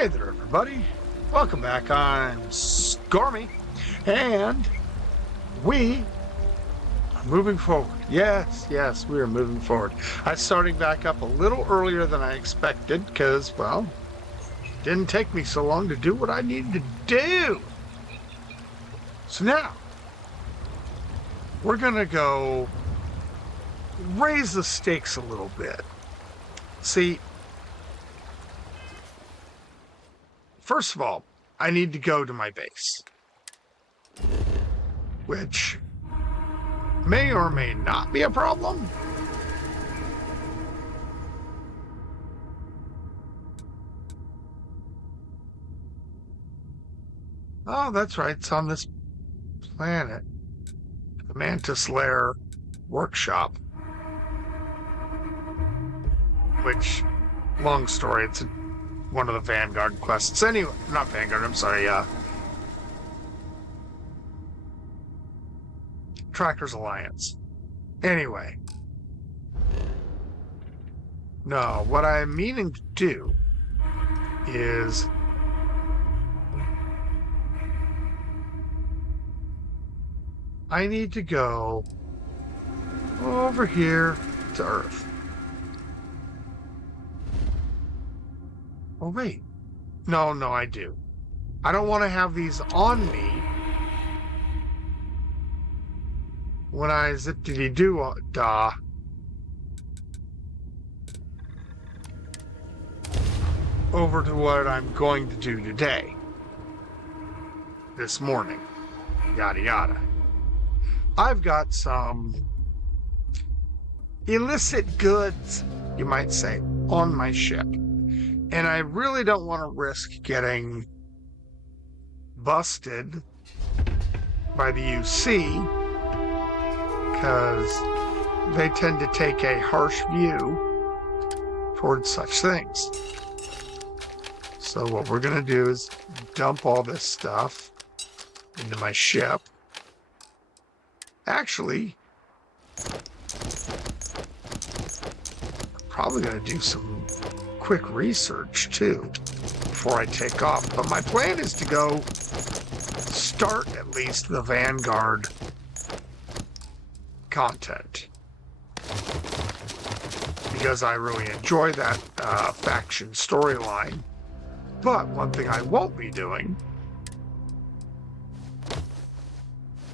Hey there, everybody. Welcome back. I'm Scormy, and we are moving forward. Yes, we are moving forward. I'm starting back up a little earlier than I expected because, well, it didn't take me so long to do what I needed to do. So now, we're going to go raise the stakes a little bit. See, first of all, I need to go to my base, which may or may not be a problem. Oh, that's right. It's on this planet. The Mantis Lair workshop. Which, long story, it's one of the Vanguard quests. Anyway, not Vanguard, I'm sorry, Trackers Alliance. Anyway. No, what I'm meaning to do is I need to go over here to Earth. Oh, wait. No, I do. I don't want to have these on me when I zip-dee-dee-doo-dah over to what I'm going to do today. This morning. Yada yada. I've got some illicit goods, you might say, on my ship. And I really don't want to risk getting busted by the UC because they tend to take a harsh view towards such things. So what we're going to do is dump all this stuff into my ship. Actually, I'm probably going to do some quick research too before I take off. But my plan is to go start at least the Vanguard content because I really enjoy that faction storyline. But one thing I won't be doing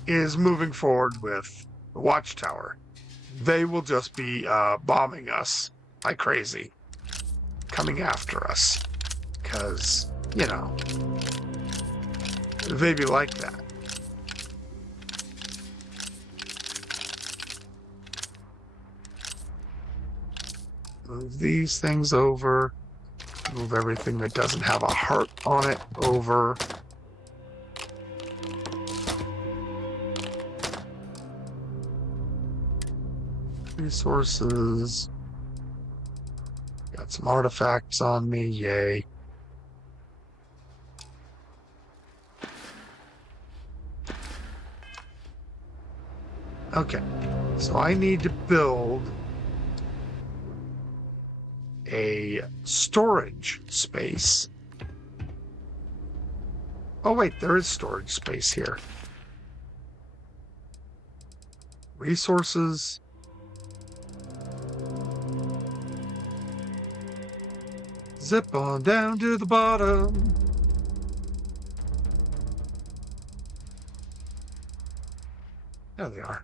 is moving forward with the Watchtower. They will just be bombing us like crazy, coming after us, because, you know, they be like that. Move these things over. Move everything that doesn't have a heart on it over. Resources. Got some artifacts on me, yay. Okay, so I need to build a storage space. Oh wait, there is storage space here. Resources. Zip on down to the bottom. There they are.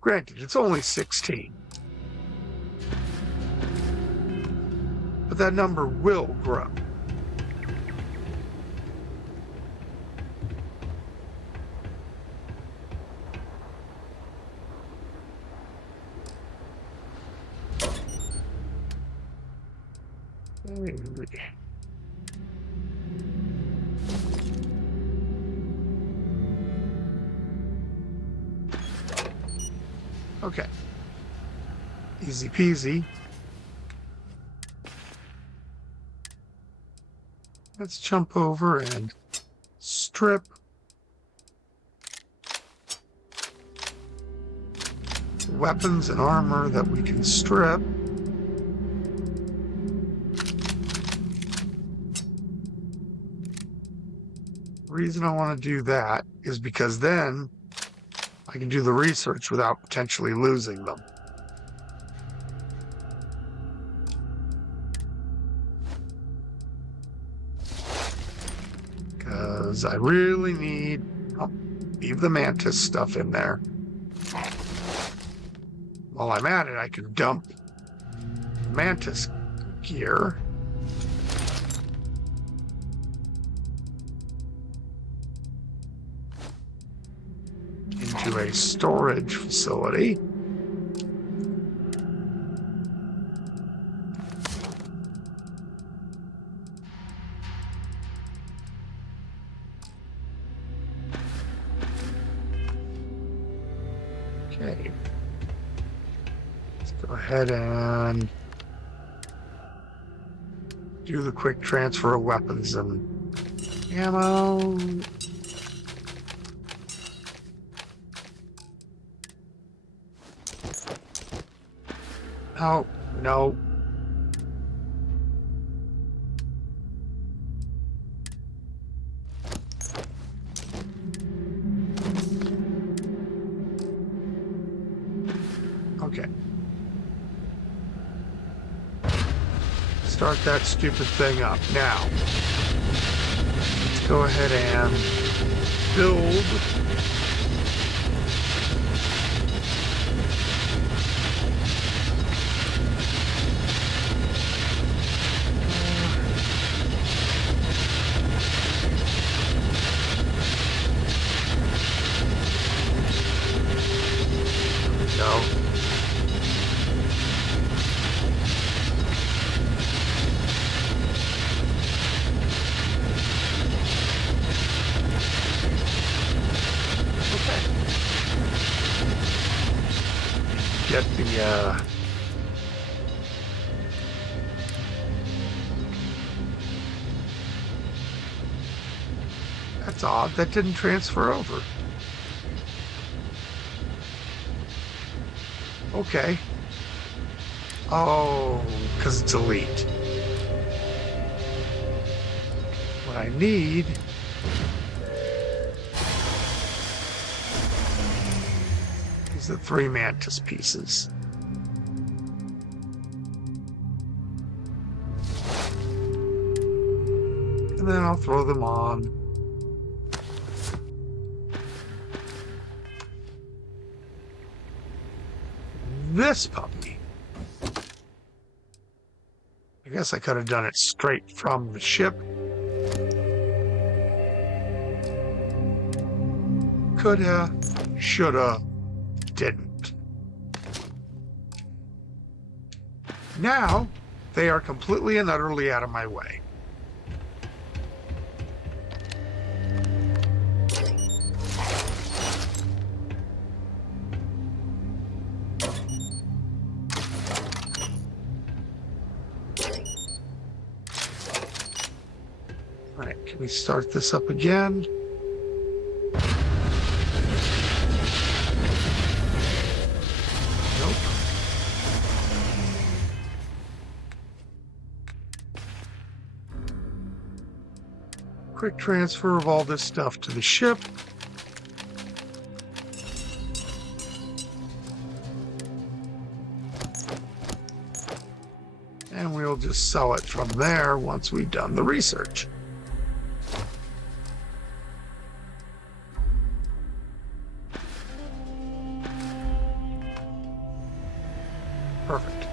Granted, it's only 16. But that number will grow. Okay. Easy peasy. Let's jump over and strip. Weapons and armor that we can strip. The reason I want to do that is because then I can do the research without potentially losing them. Because I really need... I'll leave the mantis stuff in there. While I'm at it, I can dump mantis gear. Into a storage facility. Okay. Let's go ahead and do the quick transfer of weapons and ammo. Oh, no. Okay. Start that stupid thing up. Now, let's go ahead and build get the that's odd, that didn't transfer over. Okay. Oh, because it's elite. What I need is the 3 mantis pieces. And then I'll throw them on. This puppy. I guess I could have done it straight from the ship. Coulda, shoulda, didn't. Now, they are completely and utterly out of my way. All right, can we start this up again? Nope. Quick transfer of all this stuff to the ship. And we'll just sell it from there once we've done the research. Perfect.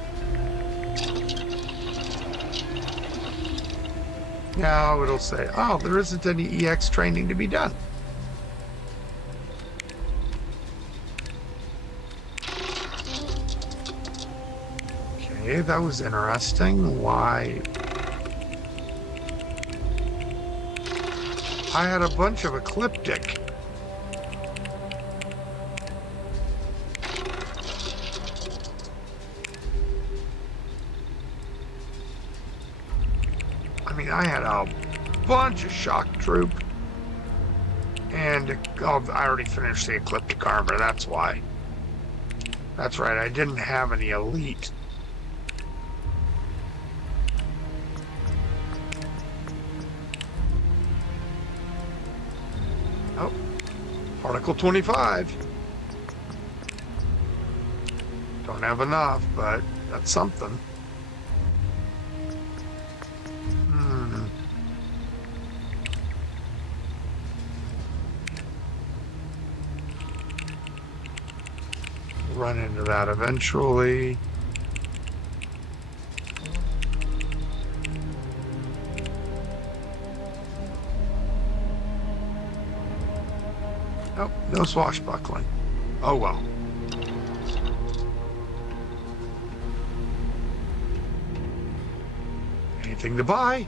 Now it'll say, oh, there isn't any EX training to be done. Okay, that was interesting. Why? I had a bunch of ecliptic. I mean, I had a bunch of shock troop, and I already finished the ecliptic armor, that's why. That's right, I didn't have any elite. Oh, Article 25. Don't have enough, but that's something. Run into that eventually. Nope, no swashbuckling. Oh well. Anything to buy?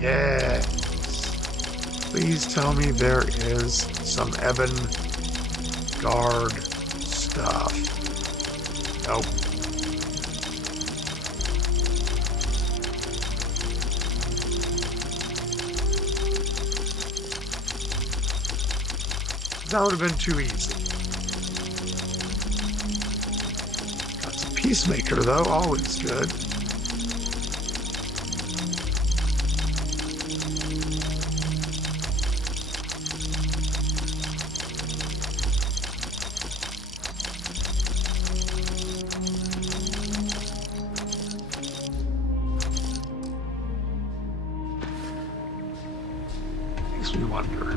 Yeah. Please tell me there is some Evan Guard stuff. Nope. That would have been too easy. Got some Peacemaker though, always good. Makes me wonder.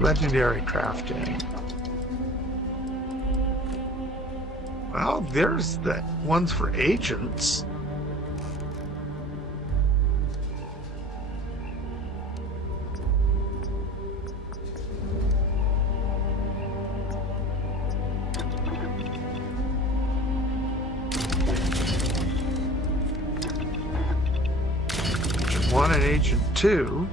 Legendary crafting. Well, there's the ones for agents. Agent 1 and Agent 2.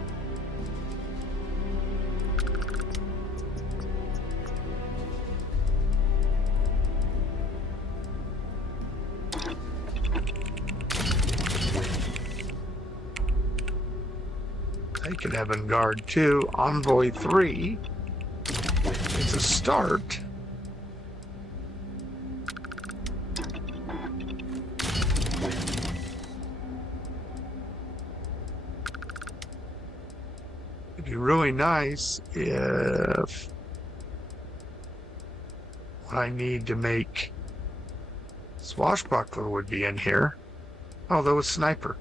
Take an Evan Guard 2, Envoy 3. It's a start. It'd be really nice if what I need to make Swashbuckler would be in here. Although a sniper.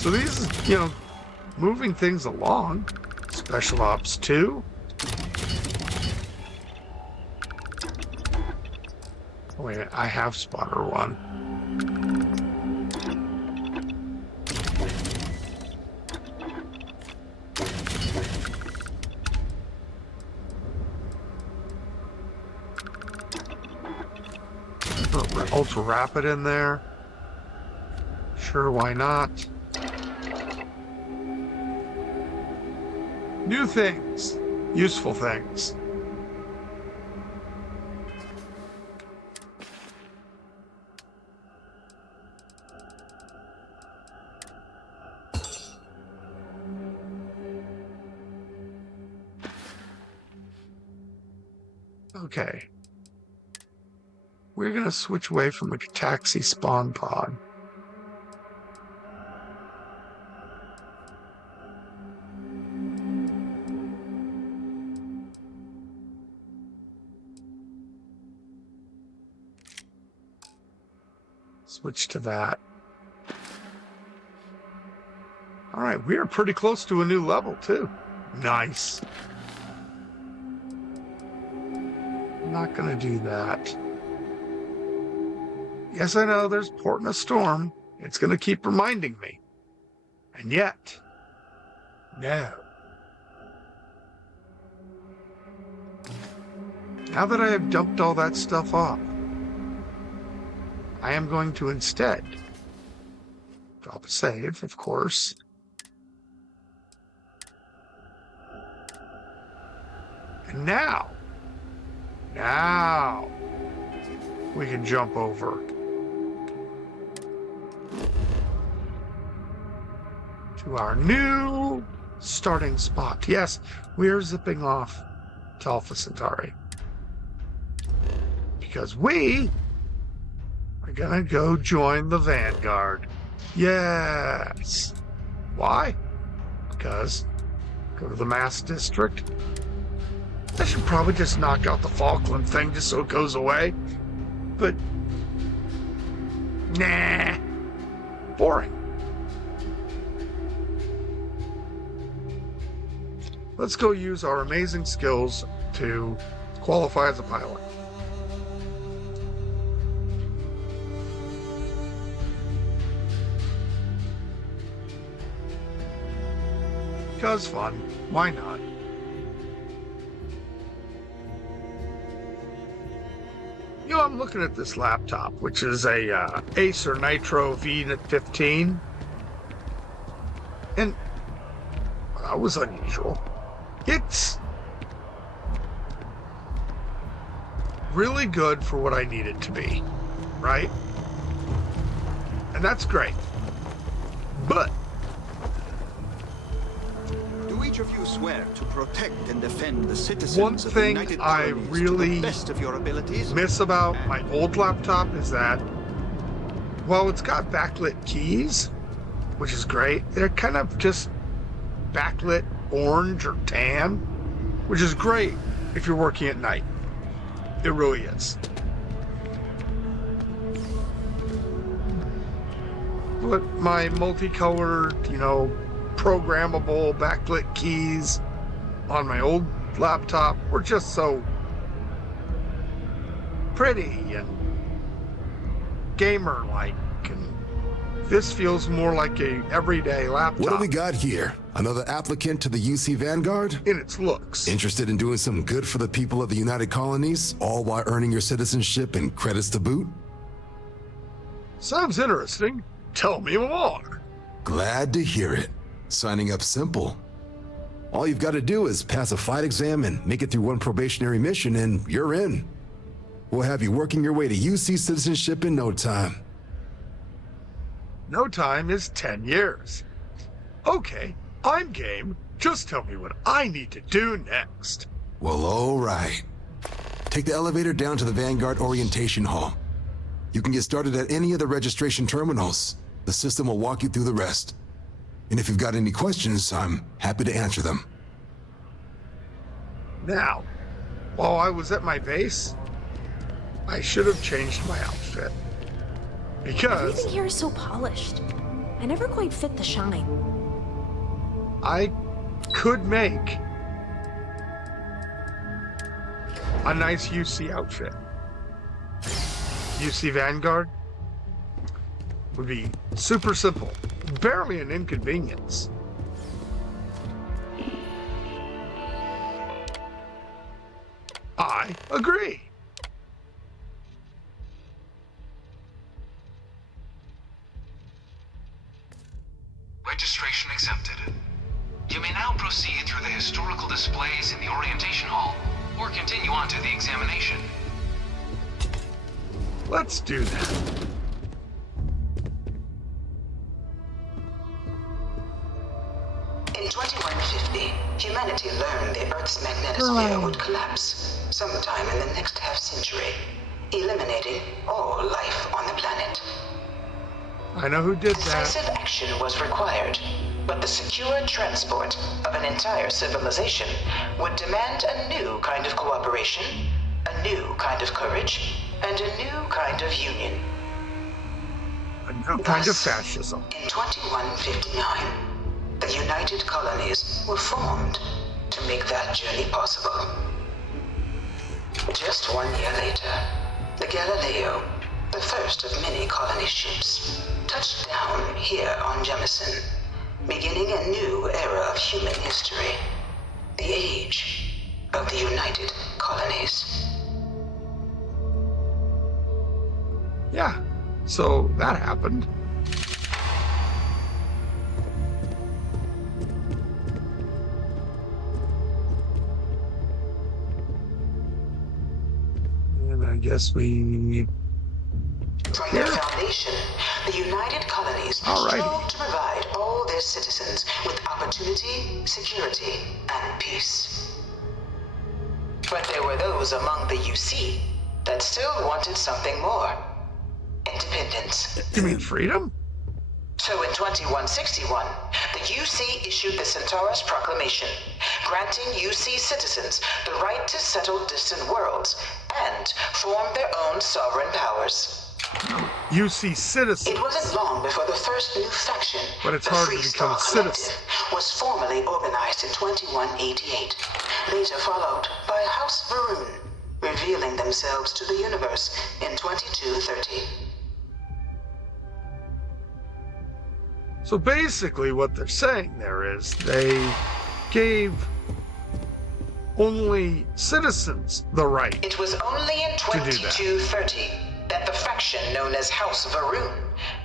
So these, moving things along. Special Ops 2. Oh, wait, I have Spotter 1. Put Ultra Rapid in there. Sure, why not? New things, useful things. Okay. We're going to switch away from the taxi spawn pod. Switch to that. All right, we are pretty close to a new level, too. Nice. I'm not going to do that. Yes, I know there's port in a storm. It's going to keep reminding me. And yet, no. Now that I have dumped all that stuff off, I am going to instead drop a save, of course. And now we can jump over to our new starting spot. Yes, we are zipping off to Alpha Centauri because we are gonna go join the Vanguard. Yes. Why? Because go to the Mass District. I should probably just knock out the Falkland thing just so it goes away. But nah, boring. Let's go use our amazing skills to qualify as a pilot. Because fun, why not? You know, I'm looking at this laptop, which is a Acer Nitro V15. And that was unusual. It's really good for what I need it to be, right? And that's great. But do each of you swear to protect and defend the citizens one of the thing United I Colonies really to the best of your abilities? Miss about my old laptop is that while it's got backlit keys, which is great, they're kind of just backlit orange or tan, which is great if you're working at night. It really is. But my multicolored, programmable backlit keys on my old laptop were just so pretty and gamer-like, and this feels more like a everyday laptop. What do we got here? Another applicant to the UC Vanguard? In its looks. Interested in doing some good for the people of the United Colonies, all while earning your citizenship and credits to boot? Sounds interesting. Tell me more. Glad to hear it. Signing up simple. All you've got to do is pass a flight exam and make it through one probationary mission and you're in. We'll have you working your way to UC citizenship in no time. No time is 10 years. Okay, I'm game. Just tell me what I need to do next. Well, all right. Take the elevator down to the Vanguard Orientation Hall. You can get started at any of the registration terminals. The system will walk you through the rest. And if you've got any questions, I'm happy to answer them. Now, while I was at my base, I should have changed my outfit. Because everything here is so polished. I never quite fit the shine. I could make a nice UC outfit. UC Vanguard would be super simple, barely an inconvenience. I agree. Registration accepted. You may now proceed through the historical displays in the orientation hall, or continue on to the examination. Let's do that. In 2150, humanity learned the Earth's magnetosphere would collapse sometime in the next half-century, eliminating all life on the planet. I know who did that. Decisive action was required, but the secure transport of an entire civilization would demand a new kind of cooperation, a new kind of courage, and a new kind of union. A new kind of fascism. In 2159, the United Colonies were formed to make that journey possible. Just 1 year later, the Galileo, the first of many colony ships, touched down here on Jemison, beginning a new era of human history, the age of the United Colonies. Yeah, so that happened. guess we... From their foundation, the United Colonies strove to provide all their citizens with opportunity, security, and peace. But there were those among the UC that still wanted something more. Independence. You mean freedom? So in 2161, the UC issued the Centaurus Proclamation, granting UC citizens the right to settle distant worlds and form their own sovereign powers. UC citizens. It wasn't long before the first new faction, But it's the hard to Free become Star a citizen. Collective, was formally organized in 2188, later followed by House Varun, revealing themselves to the universe in 2230. So basically what they're saying there is they gave only citizens the right. It was only in do that. 2230 that the faction known as House Varun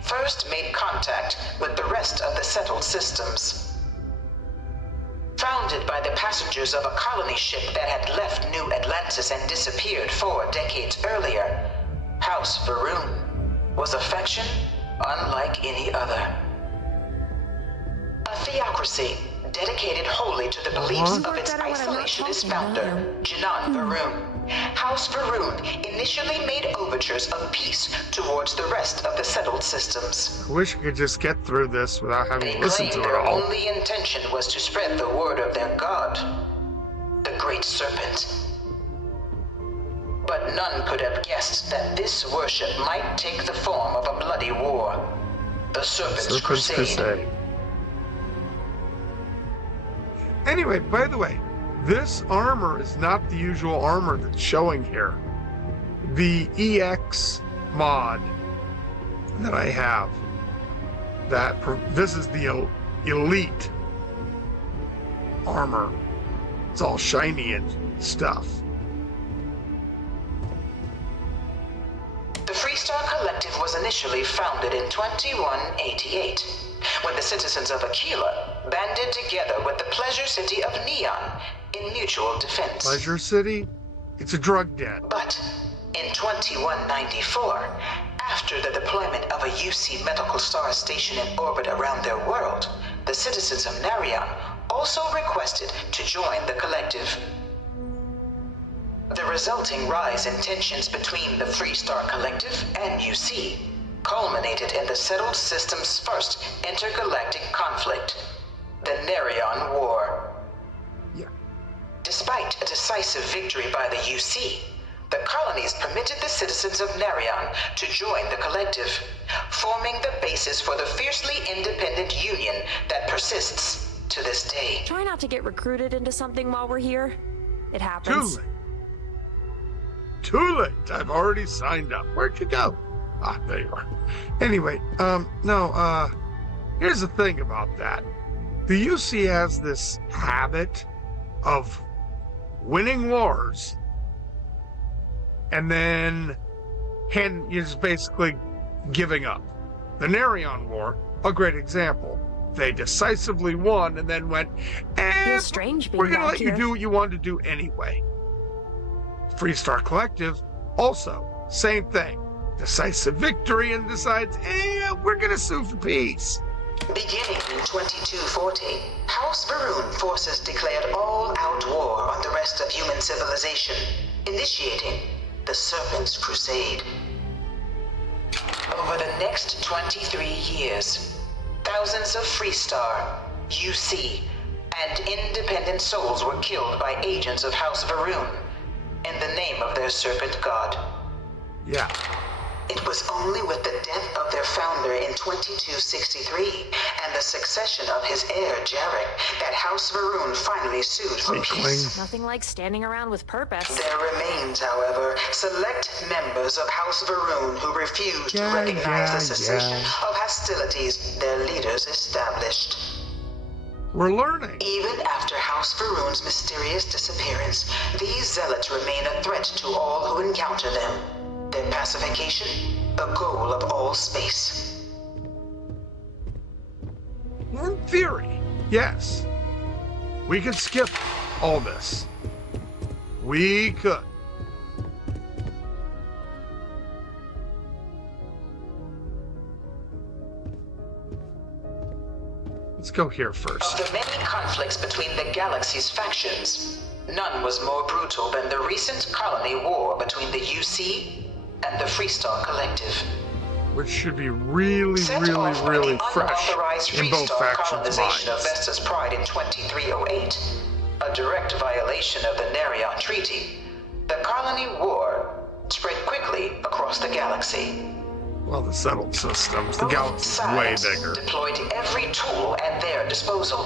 first made contact with the rest of the settled systems. Founded by the passengers of a colony ship that had left New Atlantis and disappeared 4 decades earlier, House Varun was a faction unlike any other. A theocracy dedicated wholly to the beliefs of its isolationist founder, Janan Varun. House Varun initially made overtures of peace towards the rest of the settled systems. I wish I could just get through this without having They to listen claimed to it their all. only intention was to spread the word of their god, the Great Serpent. But none could have guessed that this worship might take the form of a bloody war, the Serpent's Crusade. Anyway, by the way, this armor is not the usual armor that's showing here. The EX mod that I have, this is the elite armor. It's all shiny and stuff. The Freestar Collective was initially founded in 2188, when the citizens of Aquila banded together with the Pleasure City of Neon in mutual defense. Pleasure City? It's a drug den. But in 2194, after the deployment of a UC medical star station in orbit around their world, the citizens of Narion also requested to join the collective. The resulting rise in tensions between the Freestar Collective and UC culminated in the settled system's first intergalactic conflict, the Narion War. Yeah. Despite a decisive victory by the UC, the colonies permitted the citizens of Narion to join the collective, forming the basis for the fiercely independent union that persists to this day. Try not to get recruited into something while we're here. It Too happens. late. Too late. I've already signed up. Where'd you go? Ah, there you are. Anyway, here's the thing about that. The UC has this habit of winning wars and then just basically giving up. The Narion War, a great example. They decisively won and then went, Feels strange being we're going to back let here. you do what you wanted to do anyway. Freestar Collective, also, same thing. Decisive victory and decides, we're going to sue for peace. Beginning in 2240, House Varun forces declared all-out war on the rest of human civilization, initiating the Serpent's Crusade. Over the next 23 years, thousands of Freestar, UC, and independent souls were killed by agents of House Varun in the name of their serpent god. Yeah. It was only with the death of their founder in 2263 and the succession of his heir, Jarek, that House Varun finally sued for peace. Nothing like standing around with purpose. There remains, however, select members of House Varun who refuse to recognize the cessation of hostilities their leaders established. We're learning. Even after House Varun's mysterious disappearance, these zealots remain a threat to all who encounter them. Their pacification, a goal of all space. In theory, yes. We could skip all this. We could. go here Of first. the many conflicts between the galaxy's factions, none was more brutal than the recent colony war between the UC and the Freestar Collective. Which should be really, Set really, off by really the fresh unauthorized in both Freestar factions' colonization of minds. Vesta's Pride in 2308, a direct violation of the Nerion Treaty, the colony war spread quickly across the galaxy. Well, the settled systems, the Both galaxy's way sides bigger. deployed every tool at their disposal.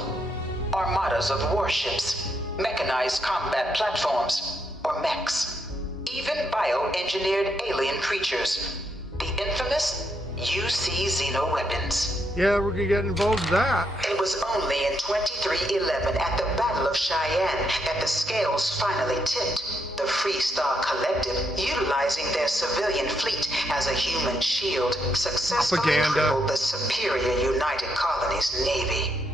Armadas of warships, mechanized combat platforms, or mechs, even bioengineered alien creatures, the infamous UC xeno-weapons. Yeah, we're gonna get involved in that. It was only in 2311 at the Battle of Cheyenne that the scales finally tipped. The Freestar Collective, utilizing their civilian fleet as a human shield, successfully Propaganda. crippled the superior United Colonies Navy.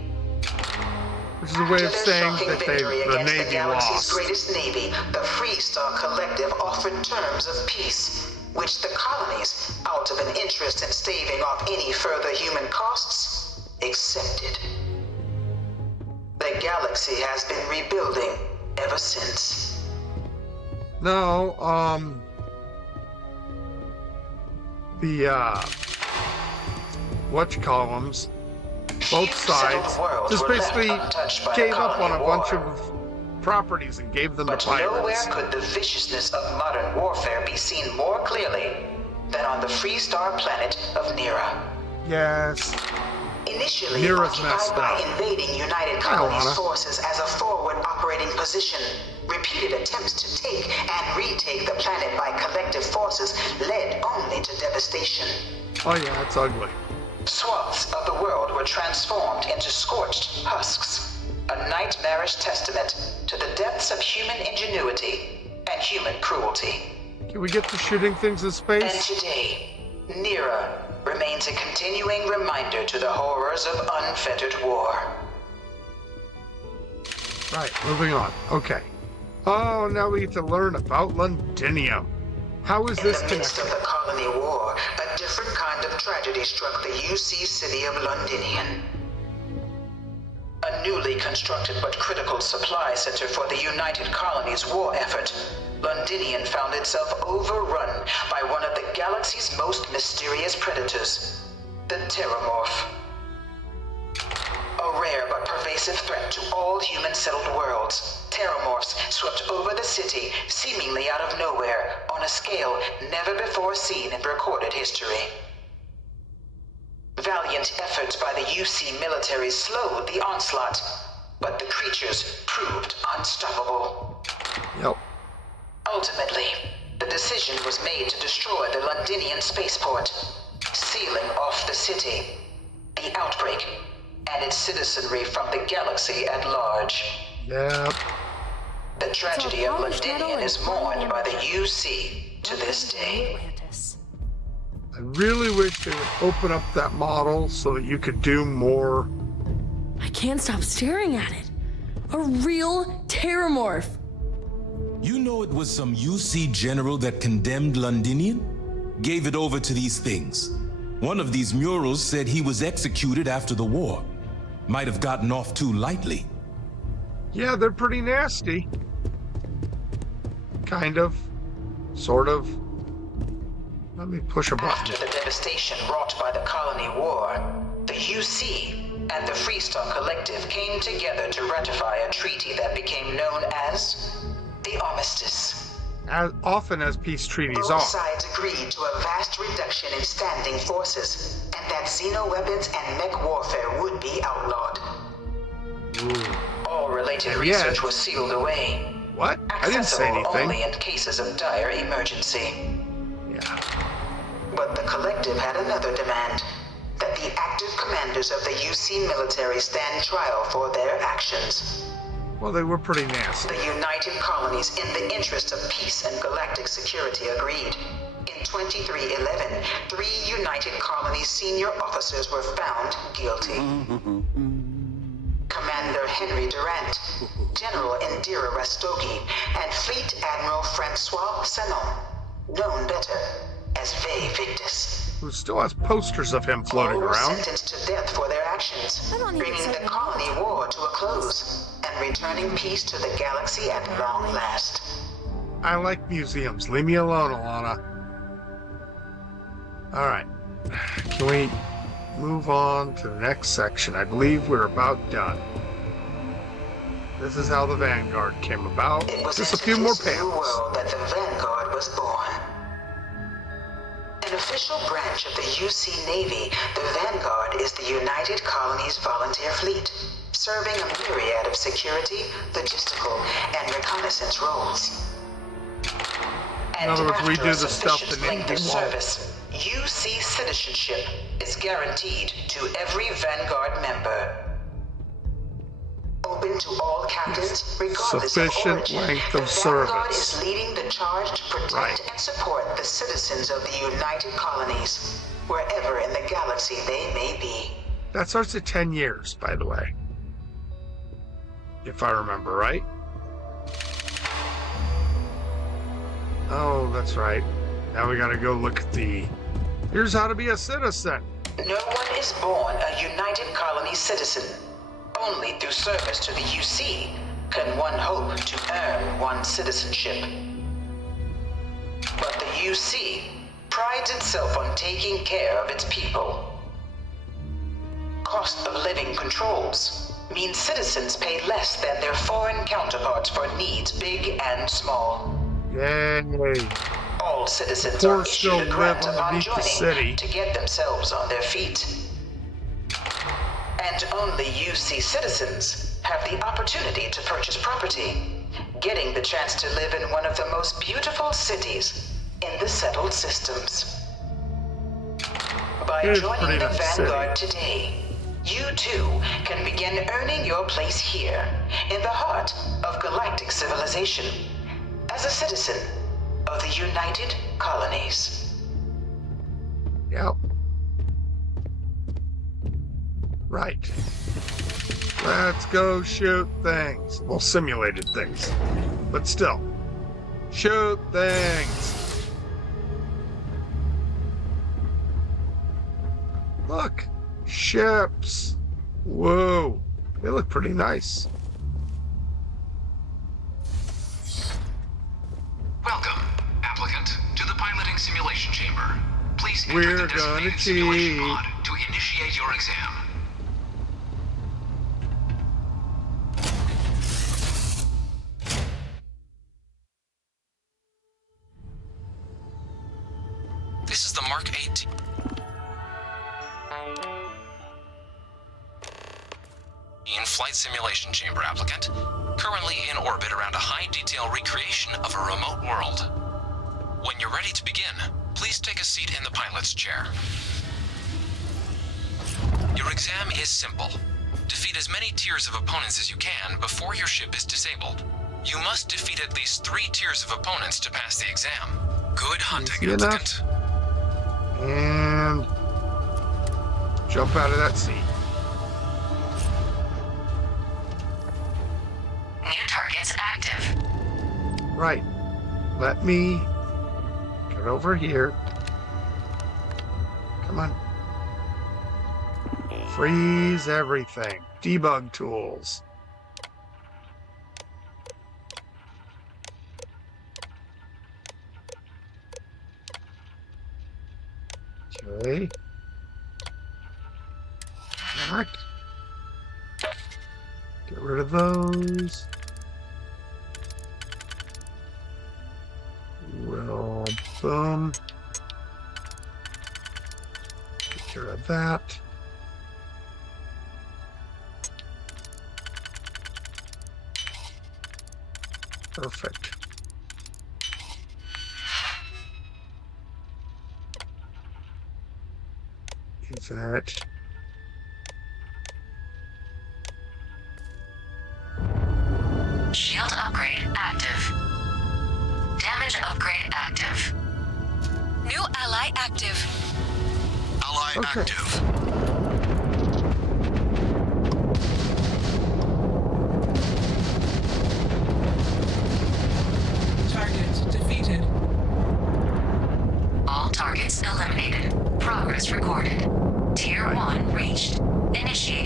Which is a way of After their saying shocking that victory the against the Navy galaxy's lost. greatest navy, the Freestar Collective offered terms of peace, which the colonies, out of an interest in staving off any further human costs, accepted. The galaxy has been rebuilding ever since. No, whatchamacallits, both sides just basically gave up on a bunch of properties and gave them to But nowhere pirates. could the viciousness of modern warfare be seen more clearly than on the Freestar planet of Nera. Yes. Initially Nera's messed occupied by up. invading United Hi, Colonies Alana. forces as a forward operating position, repeated attempts to take and retake the planet by collective forces led only to devastation. Oh yeah, it's ugly. Swaths of the world were transformed into scorched husks, a nightmarish testament to the depths of human ingenuity and human cruelty. Can we get to shooting things in And space? today, Nera remains a continuing reminder to the horrors of unfettered war. Right, moving on. Okay. Oh, now we get to learn about Londinium. How is In this the midst of connected? the colony war, a different kind of tragedy struck the UC city of Londinian. A newly constructed but critical supply center for the United Colonies war effort, Londinian found itself overrun by one of the galaxy's most mysterious predators, the Terramorph. A rare but pervasive threat to all human-settled worlds, Terramorphs swept over the city, seemingly out of nowhere, on a scale never before seen in recorded history. Valiant efforts by the UC military slowed the onslaught, but the creatures proved unstoppable. Yep. Ultimately, the decision was made to destroy the Londinian spaceport, sealing off the city, the outbreak, and its citizenry from the galaxy at large. Yep. The tragedy of polished metal Londinian and is mourned by the fine UC to this day. Atlantis. I really wish they would open up that model so that you could do more. I can't stop staring at it. A real Terramorph. You know it was some UC general that condemned Londinian? Gave it over to these things. One of these murals said he was executed after the war. Might have gotten off too lightly. Yeah, they're pretty nasty. Kind of. Sort of. Let me push a After button. the devastation wrought by the colony war, the UC and the Freestar Collective came together to ratify a treaty that became known as the Armistice. As often as peace treaties Both are. sides agreed to a vast reduction in standing forces, and that xeno-weapons and mech warfare would be outlawed. All related And research yet- was sealed away. What? I didn't say Accessible only anything. in cases of dire emergency. Yeah. But the Collective had another demand, that the active commanders of the UC military stand trial for their actions. Well, they were pretty nasty. The United Colonies, in the interest of peace and galactic security, agreed. In 2311, 3 United Colonies senior officers were found guilty. Commander Henry Durant, General Indira Rastogi, and Fleet Admiral Francois Sanon, known better as Ve Victus. Who still has posters of him All floating were around. sentenced to death for their actions, I don't need bringing it the so colony war to a close and returning peace to the galaxy at long last. I like museums. Leave me alone, Alana. Alright. Can we move on to the next section? I believe we're about done. This is how the Vanguard came about. It was Just a into few more this new panels. world that the Vanguard was born. An official branch of the UC Navy, the Vanguard is the United Colonies Volunteer Fleet, serving a myriad of security, logistical, and reconnaissance roles. In other words, we after do a the stuff sufficient the length Navy of won't. service, UC citizenship is guaranteed to every Vanguard member. Open to all captains, regardless Sufficient of origin. length The of Vanguard service. is leading the charge to protect Right. and support the citizens of the United Colonies, wherever in the galaxy they may be. That starts at 10 years, by the way. If I remember right. Oh, that's right. Now we gotta go look at the... Here's how to be a citizen. No one is born a United Colonies citizen. Only through service to the UC can one hope to earn one's citizenship. But the UC prides itself on taking care of its people. Cost of living controls mean citizens pay less than their foreign counterparts for needs big and small. Yay. All citizens Poor are still issued a live grant upon underneath the joining city. to get themselves on their feet. And only UC citizens have the opportunity to purchase property, getting the chance to live in one of the most beautiful cities in the settled systems. By It is joining pretty the nice Vanguard today, you too can begin earning your place here, in the heart of galactic civilization, as a citizen of the United Colonies. Yep. Right. Let's go shoot things. Well, simulated things. But still. Shoot things. Look. Ships. Whoa. They look pretty nice. Welcome, applicant, to the piloting simulation chamber. Please enter We're the gonna designated simulation cheat. pod to initiate your exam. This is the Mark 8. Flight simulation chamber applicant, currently in orbit around a high-detail recreation of a remote world. When you're ready to begin, please take a seat in the pilot's chair. Your exam is simple. Defeat as many tiers of opponents as you can before your ship is disabled. You must defeat at least 3 tiers of opponents to pass the exam. Good hunting, Easy applicant. And jump out of that seat. New targets active. Right. Let me get over here. Come on. Freeze everything. Debug tools. Okay. Back. Get rid of those. Well, boom. Take care of that. Perfect. Use that. Shield upgrade active. Damage upgrade active. New ally active. Ally Okay. active. Target defeated. All targets eliminated. Progress recorded. Tier 1 reached. Initiate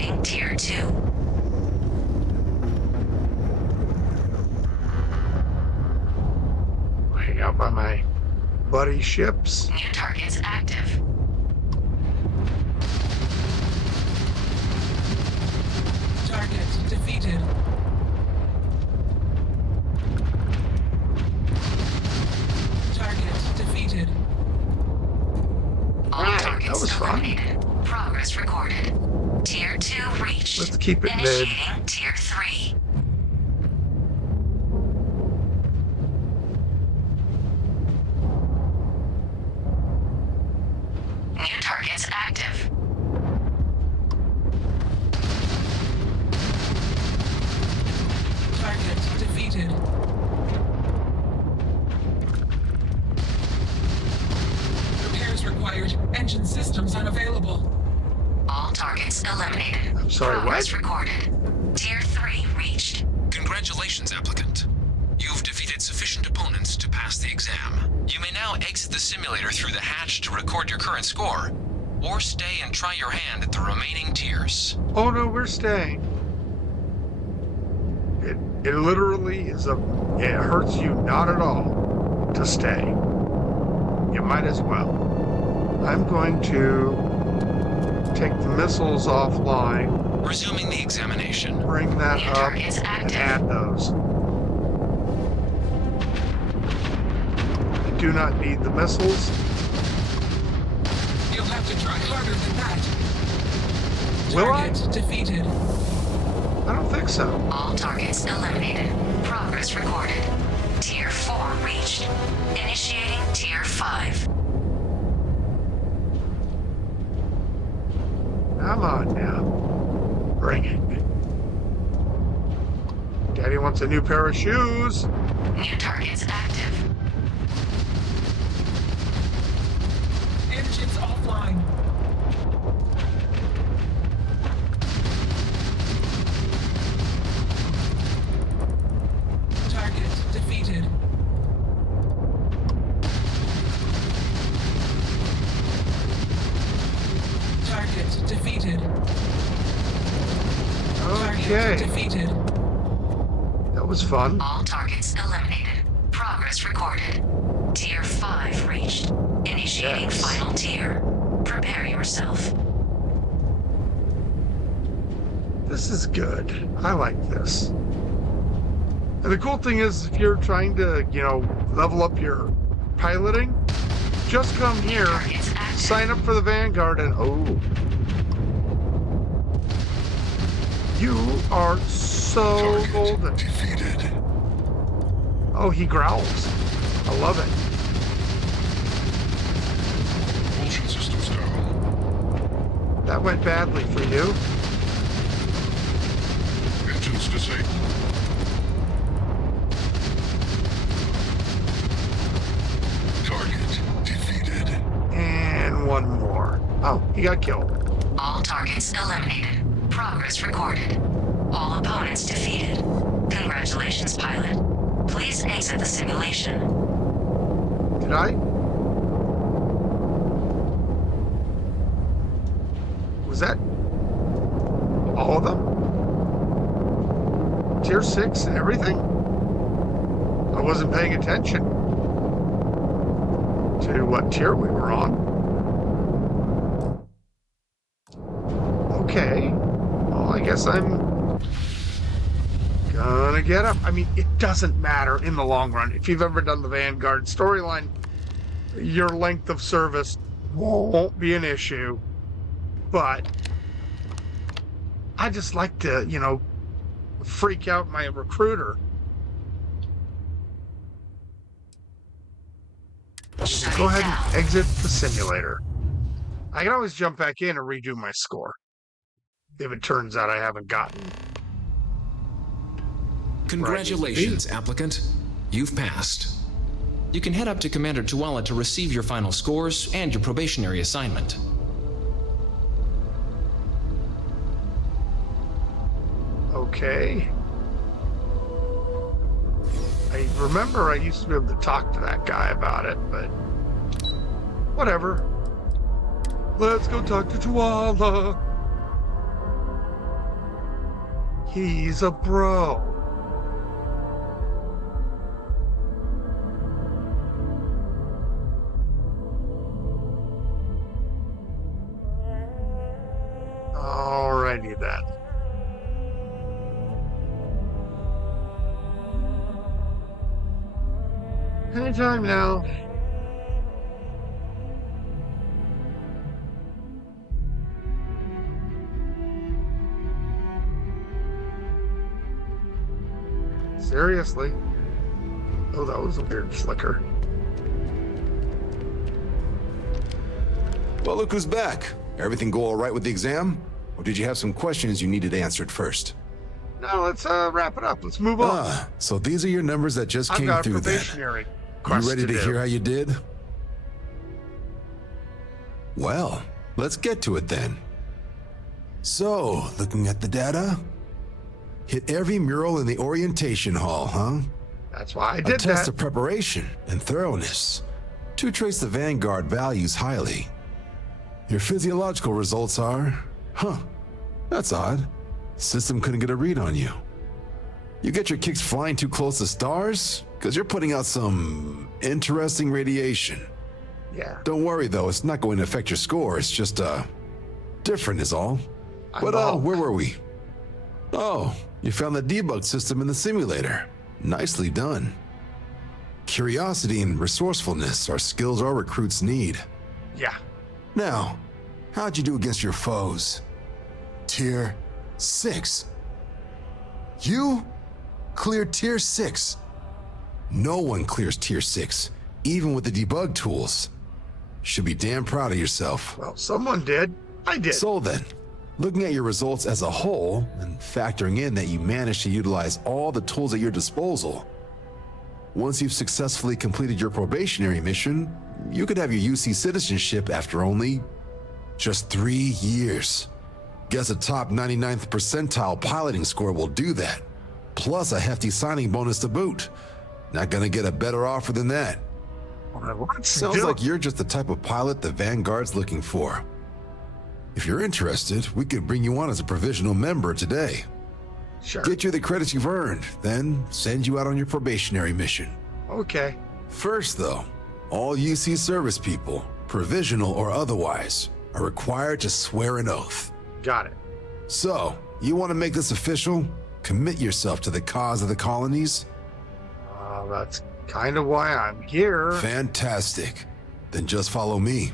out by my buddy ships. New targets active. Target defeated. Target defeated. All Right, targets that was fun. eliminated. Progress recorded. Tier 2 reached. Let's keep it mid. Initiating Tier 3. New targets active. Target defeated. Repairs required. Engine systems unavailable. All targets eliminated. I'm sorry, Progress what? recorded. Tier 3 reached. Congratulations, applicant. You've defeated sufficient opponents to pass the exam. You may now exit the simulator through the hatch to record your current score, or stay and try your hand at the remaining tiers. Oh no, we're staying. It literally is it hurts you not at all to stay. You might as well. I'm going to take the missiles offline, Resuming the examination. bring that New up, targets and active. add those. I do not need the missiles. You'll have to try harder than that. Will I? Target defeated. I don't think so. All targets eliminated. Progress recorded. Tier 4 reached. Initiating Tier 5. Come on now. Bring it. Daddy wants a new pair of shoes. New targets active. Engines offline. Target defeated. Target defeated. Okay. Target defeated. That was fun. All targets eliminated. Progress recorded. Tier 5 reached. Initiating Yes. final tier. Prepare yourself. This is good. I like this. And the cool thing is, if you're trying to, level up your piloting, just come here, Targets active. sign up for the Vanguard, and you are so golden. Defeated. Oh, he growls. I love it. Propulsion systems down. That went badly for you. Engines disabled. Target defeated. And one more. Oh, he got killed. All targets eliminated. Progress recorded. All opponents defeated. Congratulations, pilot. Please exit the simulation. Did I? Was that all of them? Tier 6 and everything? I wasn't paying attention to what tier we were on. Okay. Well, I guess I'm gonna get up. I mean, it doesn't matter in the long run. If you've ever done the Vanguard storyline, your length of service won't be an issue. But I just like to, freak out my recruiter. Go ahead and exit the simulator. I can always jump back in and redo my score if it turns out I haven't gotten. Congratulations, applicant. You've passed. You can head up to Commander Tuala to receive your final scores and your probationary assignment. Okay. I remember I used to be able to talk to that guy about it, but whatever. Let's go talk to Tuala. He's a bro. Anytime now. Seriously? Oh, that was a weird flicker. Well, look who's back. Everything go all right with the exam? Or did you have some questions you needed answered first? No, let's wrap it up. Let's move on. So these are your numbers that just I've came got a through then. probationary You quest ready to do. hear how you did? Well, let's get to it then. So, looking at the data, hit every mural in the orientation hall, huh? That's why I A did test that. of preparation and thoroughness. To trace the Vanguard values highly. Your physiological results are, that's odd. System couldn't get a read on you. You get your kicks flying too close to stars? Because you're putting out some interesting radiation. Yeah. Don't worry though, it's not going to affect your score. It's just, different is all. But, where were we? Oh, you found the debug system in the simulator. Nicely done. Curiosity and resourcefulness are skills our recruits need. Yeah. Now, how'd you do against your foes? Tier 6. You cleared Tier 6. No one clears Tier 6, even with the debug tools. Should be damn proud of yourself. Well, someone did. I did. So then, looking at your results as a whole, and factoring in that you managed to utilize all the tools at your disposal, once you've successfully completed your probationary mission, you could have your UC citizenship after only just 3 years. Guess a top 99th percentile piloting score will do that, plus a hefty signing bonus to boot. Not gonna get a better offer than that. Sounds like you're just the type of pilot the Vanguard's looking for. If you're interested, we could bring you on as a provisional member today. Sure. Get you the credits you've earned, then send you out on your probationary mission. Okay. First, though, all UC service people, provisional or otherwise, are required to swear an oath. Got it. So, you want to make this official? Commit yourself to the cause of the colonies? That's kind of why I'm here. Fantastic. Then just follow me.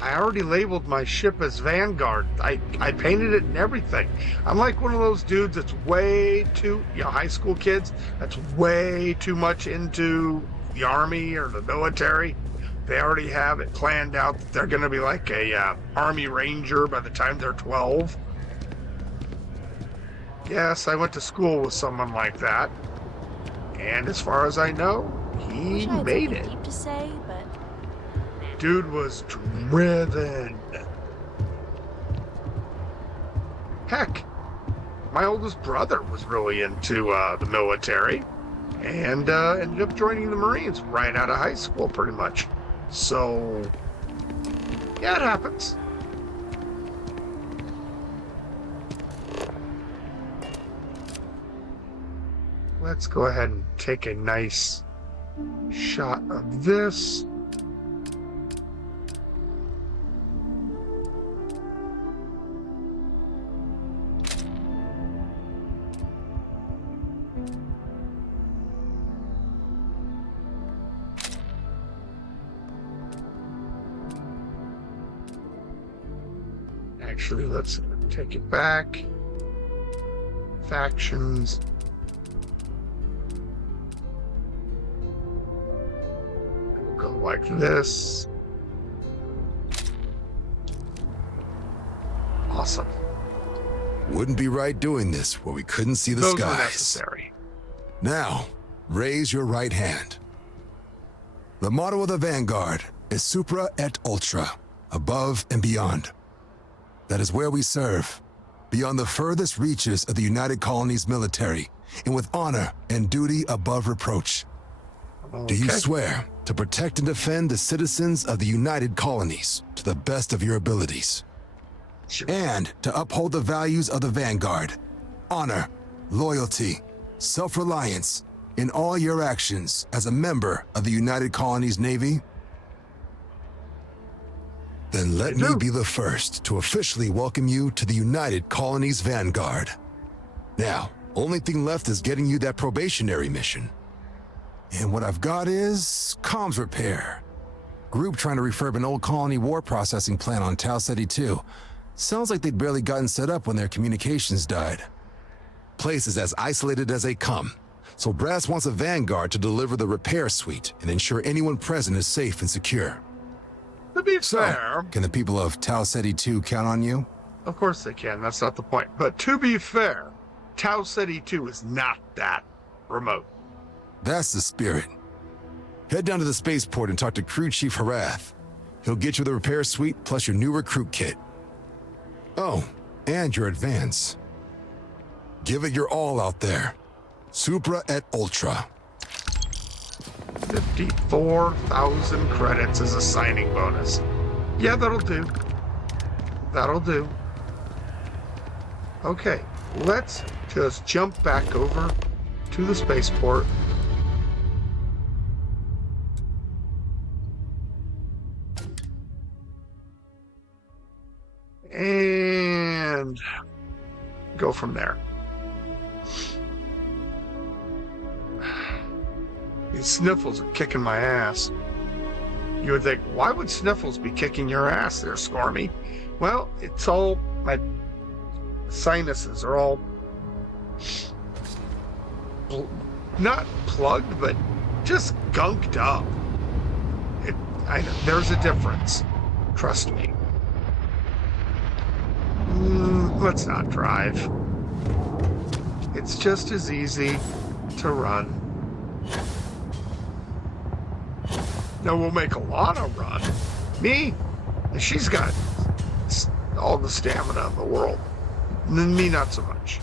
I already labeled my ship as Vanguard. I painted it and everything. I'm like one of those dudes that's way too, high school kids, that's way too much into the army or the military. They already have it planned out that they're going to be like a army ranger by the time they're 12. Yes, I went to school with someone like that. And as far as I know, he made it. Deep to say, but Dude was driven. Heck, my oldest brother was really into the military and ended up joining the Marines right out of high school, pretty much. So, yeah, it happens. Let's go ahead and take a nice shot of this. Actually, let's take it back. Factions. We'll go like this. Awesome. Wouldn't be right doing this where we couldn't see the Those skies. are necessary. Now, raise your right hand. The motto of the Vanguard is Supra et Ultra, above and beyond. That is where we serve, beyond the furthest reaches of the United Colonies military, and with honor and duty above reproach. Okay. Do you swear to protect and defend the citizens of the United Colonies to the best of your abilities? Sure. And to uphold the values of the Vanguard, honor, loyalty, self-reliance, in all your actions as a member of the United Colonies Navy? Then let me be the first to officially welcome you to the United Colonies Vanguard. Now, only thing left is getting you that probationary mission. And what I've got is comms repair. Group trying to refurb an old colony war processing plant on Tau Ceti 2. Sounds like they'd barely gotten set up when their communications died. Place is as isolated as they come, so Brass wants a Vanguard to deliver the repair suite and ensure anyone present is safe and secure. To be fair, Can the people of Tau Ceti 2 count on you? of course they can. That's not the point. But to be fair, Tau Ceti 2 is not that remote. That's the spirit. Head down to the spaceport and talk to Crew Chief Harath. He'll get you the repair suite plus your new recruit kit. Oh, and your advance. Give it your all out there. Supra et Ultra. 54,000 credits as a signing bonus. Yeah, that'll do. That'll do. Okay, let's just jump back over to the spaceport. And go from there. These Sniffles are kicking my ass. You would think, why would Sniffles be kicking your ass there, Scormy? Well, it's all, my sinuses are all not plugged, but just gunked up. There's a difference. Trust me. Let's not drive. It's just as easy to run. Now we'll make Alana run. Me? She's got all the stamina in the world. Me, not so much.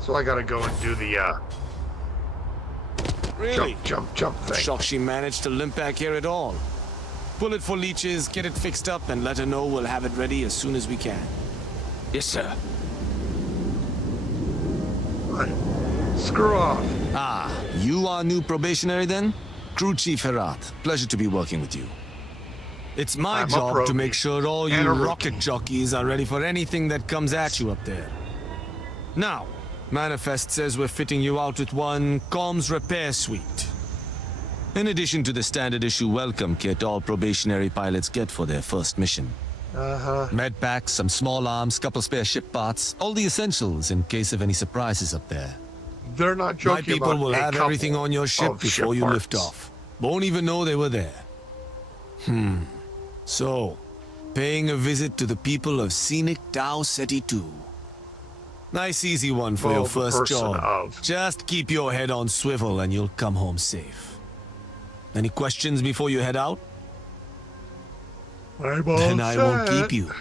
So I gotta go and do the Really? jump thing. Shocked she managed to limp back here at all. Pull it for leeches, get it fixed up, and let her know we'll have it ready as soon as we can. Yes, sir. Right. Screw off. Ah, you are new probationary then? Crew Chief Herat, pleasure to be working with you. It's my I'm a job to roadie. make sure all you And a rookie. rocket jockeys are ready for anything that comes at you up there. Now, Manifest says we're fitting you out with one comms repair suite. In addition to the standard issue welcome kit all probationary pilots get for their first mission. Med packs, some small arms, couple spare ship parts, all the essentials in case of any surprises up there. They're not joking. My people about will a have couple everything on your ship of before ship you lift parts. off. Won't even know they were there. So, paying a visit to the people of scenic Tau Ceti 2. Nice easy one for Well, your the first person job. of. Just keep your head on swivel and you'll come home safe. Any questions before you head out? I'm all Then I won't set. keep you.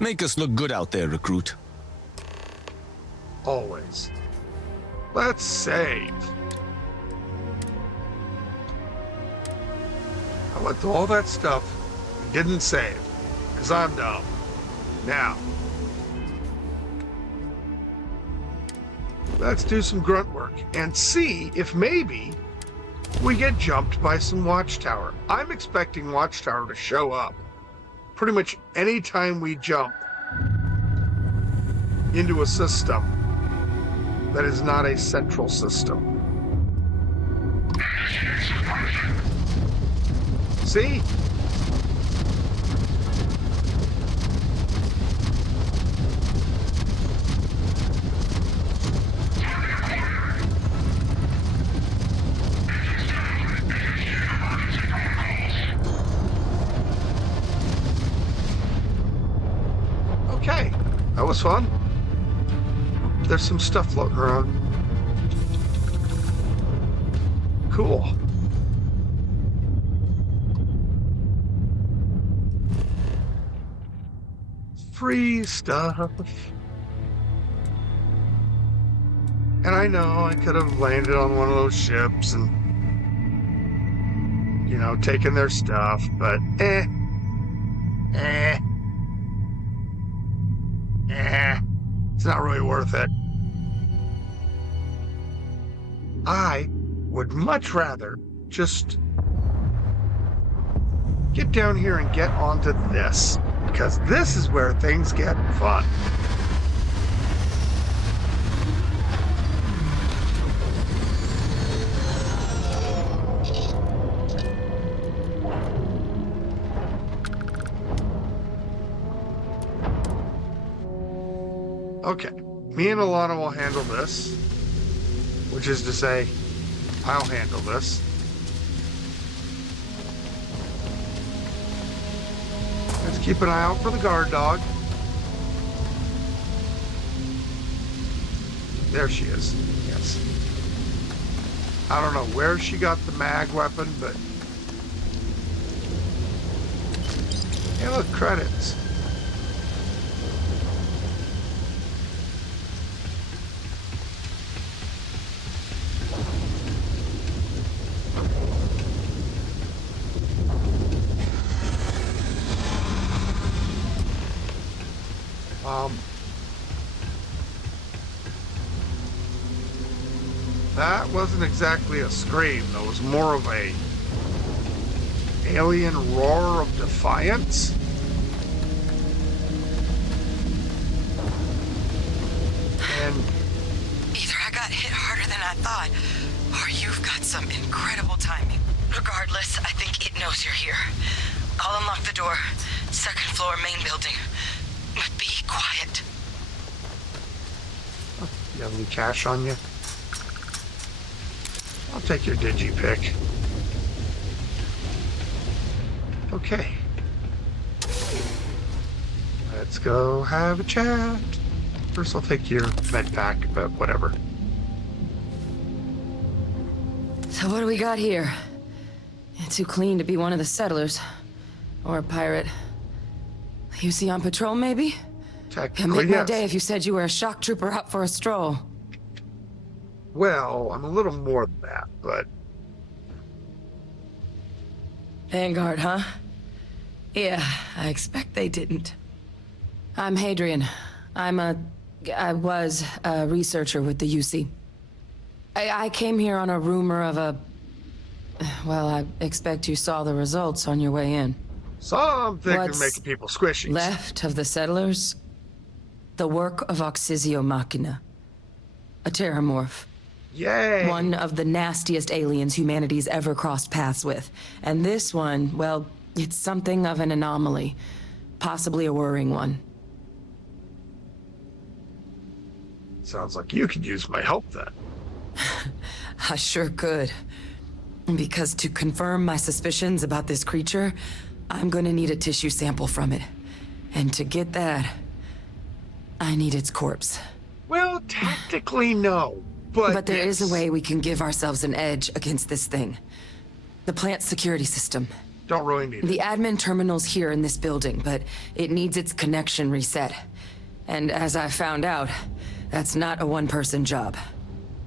Make us look good out there, recruit. Always. Let's save. I went through all that stuff and didn't save, because I'm dumb. Now, let's do some grunt work and see if maybe we get jumped by some Watchtower. I'm expecting Watchtower to show up pretty much any time we jump into a system that is not a central system. See? Okay, that was fun. There's some stuff floating around. Cool. Free stuff. And I know I could have landed on one of those ships and, you know, taken their stuff, but it's not really worth it. I would much rather just get down here and get onto this, because this is where things get fun. Okay. Me and Alana will handle this. Which is to say, I'll handle this. Let's keep an eye out for the guard dog. There she is. Yes. I don't know where she got the mag weapon, but... Hey, look, credits. That wasn't exactly a scream. That was more of a alien roar of defiance. And either I got hit harder than I thought, or you've got some incredible timing. Regardless, I think it knows you're here. I'll unlock the door. Second floor, main building. But be quiet. you have any cash on you? I'll take your digi-pick. Okay. Let's go have a chat. First I'll take your med pack, but whatever. So what do we got here? Too clean to be one of the settlers. Or a pirate. UC on patrol, maybe? Technically, make my yes. day if you said you were a shock trooper out for a stroll. Well, I'm a little more than that, but... Vanguard, huh? Yeah, I expect they didn't. I'm Hadrian. I was a researcher with the UC. I came here on a rumor of a... Well, I expect you saw the results on your way in. Something What's making people squishy. Left of the settlers? The work of Oxysio Machina. A terramorph. Yay! One of the nastiest aliens humanity's ever crossed paths with. And this one, well, it's something of an anomaly. Possibly a worrying one. Sounds like you could use my help then. I sure could. Because to confirm my suspicions about this creature, I'm gonna need a tissue sample from it. And to get that, I need its corpse. Well, technically no, but there is a way we can give ourselves an edge against this thing. The plant's security system. Don't really need The it. admin terminal's here in this building, but it needs its connection reset. And as I found out, that's not a one-person job.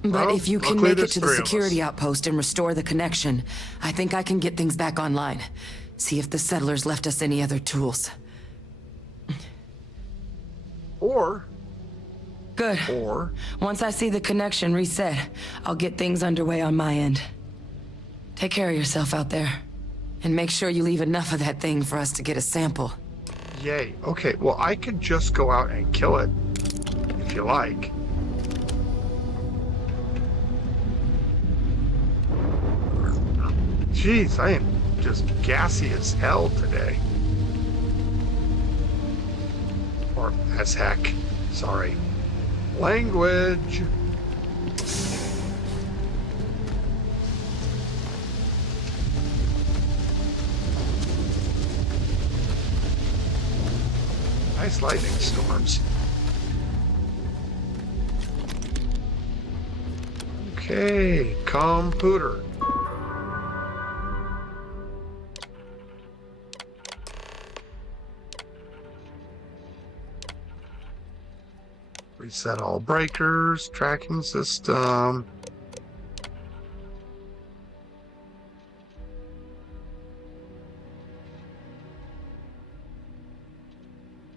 But Well, if you can luckily make it there's to the 3 of us. security outpost and restore the connection, I think I can get things back online. See if the settlers left us any other tools. Or, Good. Once I see the connection reset, I'll get things underway on my end. Take care of yourself out there. And make sure you leave enough of that thing for us to get a sample. yay. Okay, well, I could just go out and kill it, if you like. Jeez, I am just gassy as hell today. Or as heck. Sorry. Language. Nice lightning storms. Okay, computer. Reset all breakers, tracking system.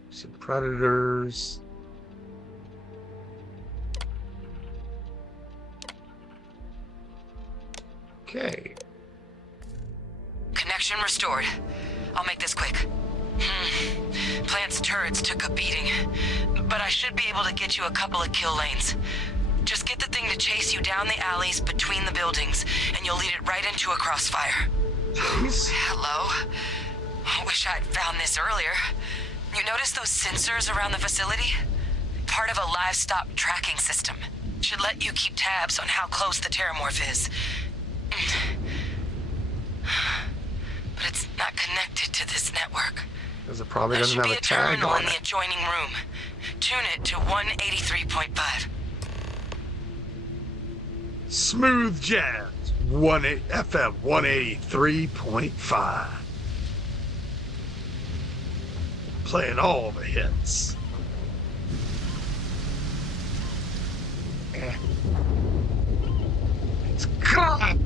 Some predators. Okay. Connection restored. I'll make this quick. Plant's turrets took a beating, but I should be able to get you a couple of kill lanes. Just get the thing to chase you down the alleys between the buildings, and you'll lead it right into a crossfire. Jeez. Hello? Wish I'd found this earlier. You notice those sensors around the facility? part of a livestock tracking system. Should let you keep tabs on how close the terramorph is. But it's not connected to this network. Because it probably There doesn't should have be a a tag terminal on in the it. adjoining room. Tune it to 183.5. Smooth Jazz, FM 183.5. Playing all the hits. It's crap.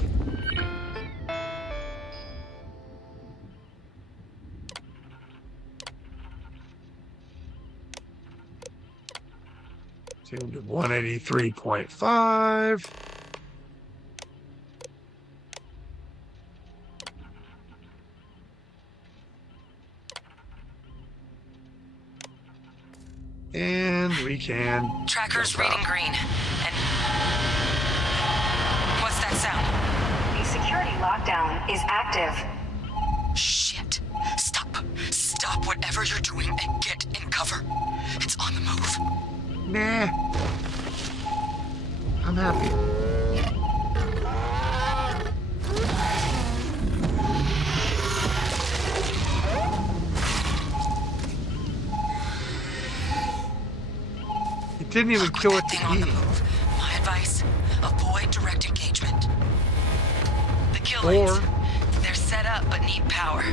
Tuned to 183.5. And we can... Tracker's reading green. And... what's that sound? The security lockdown is active. Shit. Stop. Stop whatever you're doing and get in cover. It's on the move. Nah. I'm happy. It didn't even kill it to on the eat. move. My advice, avoid direct engagement. The kill Or- lanes, they're set up but need power.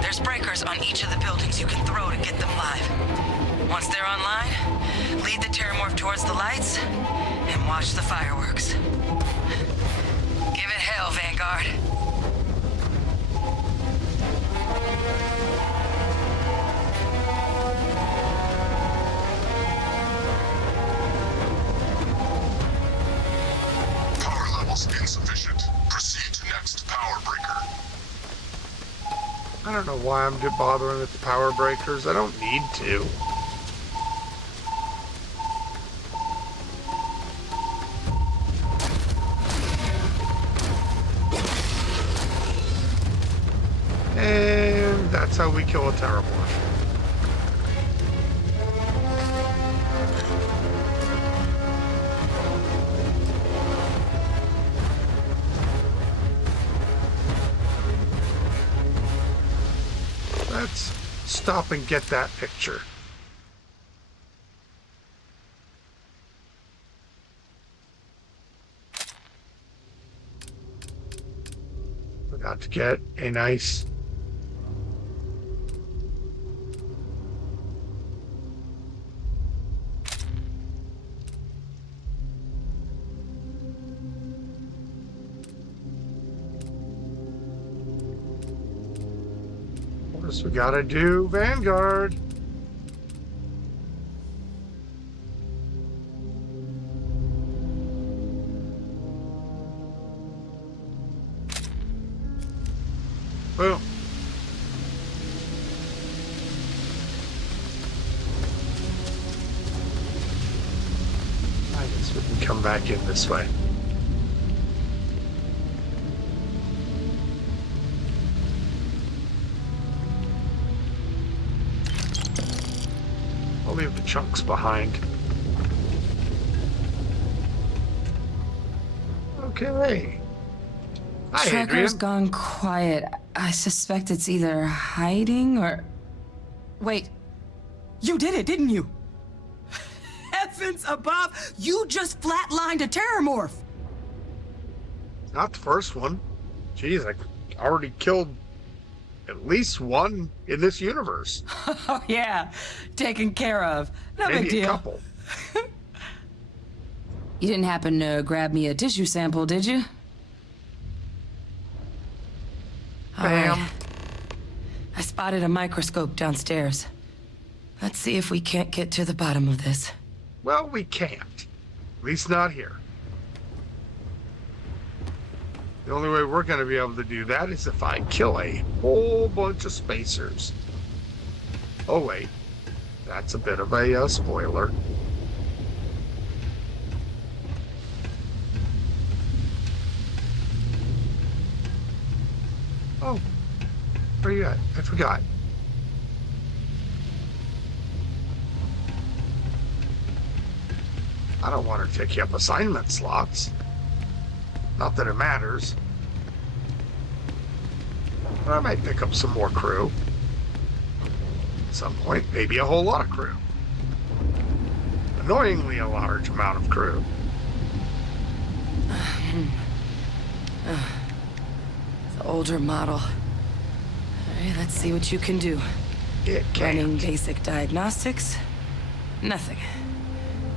There's breakers on each of the buildings you can throw to get them live. Once they're online, lead the terramorph towards the lights and watch the fireworks. Give it hell, Vanguard. Power levels insufficient. Proceed to next power breaker. I don't know why I'm bothering with the power breakers. I don't need to. And that's how we kill a terramorph. Let's stop and get that picture. Forgot to get a nice we gotta do Vanguard. Boom. I guess we can come back in this way. I'll leave the chunks behind. Okay. Hi, Tracker's Adrian. gone quiet. I suspect it's either hiding or... Wait. You did it, didn't you? Heavens above! You just flatlined a terramorph! Not the first one. Jeez, I already killed at least one in this universe. Oh, yeah. Taken care of. No Maybe big deal. a couple. You didn't happen to grab me a tissue sample, did you? All Bam. right. I spotted a microscope downstairs. Let's see if we can't get to the bottom of this. Well, we can't. At least not here. The only way we're going to be able to do that is if I kill a whole bunch of spacers. Oh, wait. That's a bit of a spoiler. Oh, where you at? I forgot. I don't want to take you up assignment slots. Not that it matters. But I might pick up some more crew. At some point, maybe a whole lot of crew. Annoyingly a large amount of crew. The older model. Alright, let's see what you can do. Running basic diagnostics? Nothing.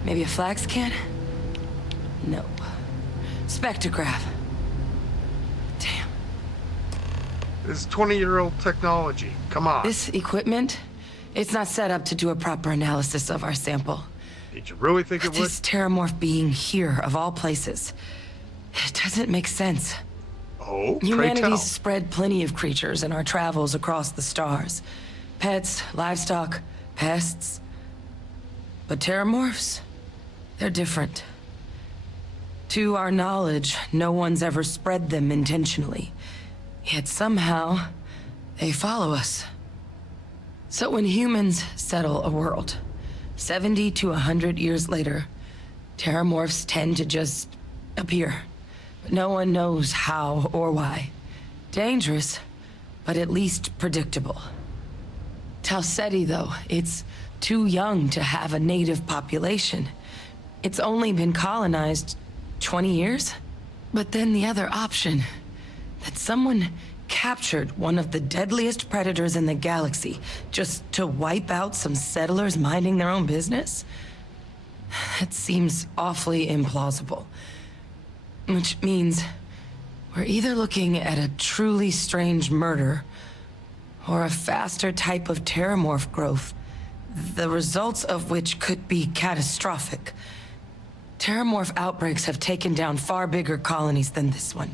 Maybe a flax can? No. Spectrograph. Damn. This is 20-year-old technology. Come on. This equipment, it's not set up to do a proper analysis of our sample. Did you really think it would? This terramorph being here, of all places. It doesn't make sense. Oh, pray tell. Humanity's spread plenty of creatures in our travels across the stars. Pets, livestock, pests. But terramorphs? They're different. To our knowledge, no one's ever spread them intentionally. Yet somehow, they follow us. So when humans settle a world, 70 to 100 years later, terramorphs tend to just appear. But no one knows how or why. Dangerous, but at least predictable. Talseti, though, it's too young to have a native population. It's only been colonized 20 years? But then the other option, that someone captured one of the deadliest predators in the galaxy just to wipe out some settlers minding their own business? That seems awfully implausible. Which means we're either looking at a truly strange murder or a faster type of terramorph growth, the results of which could be catastrophic. Terramorph outbreaks have taken down far bigger colonies than this one.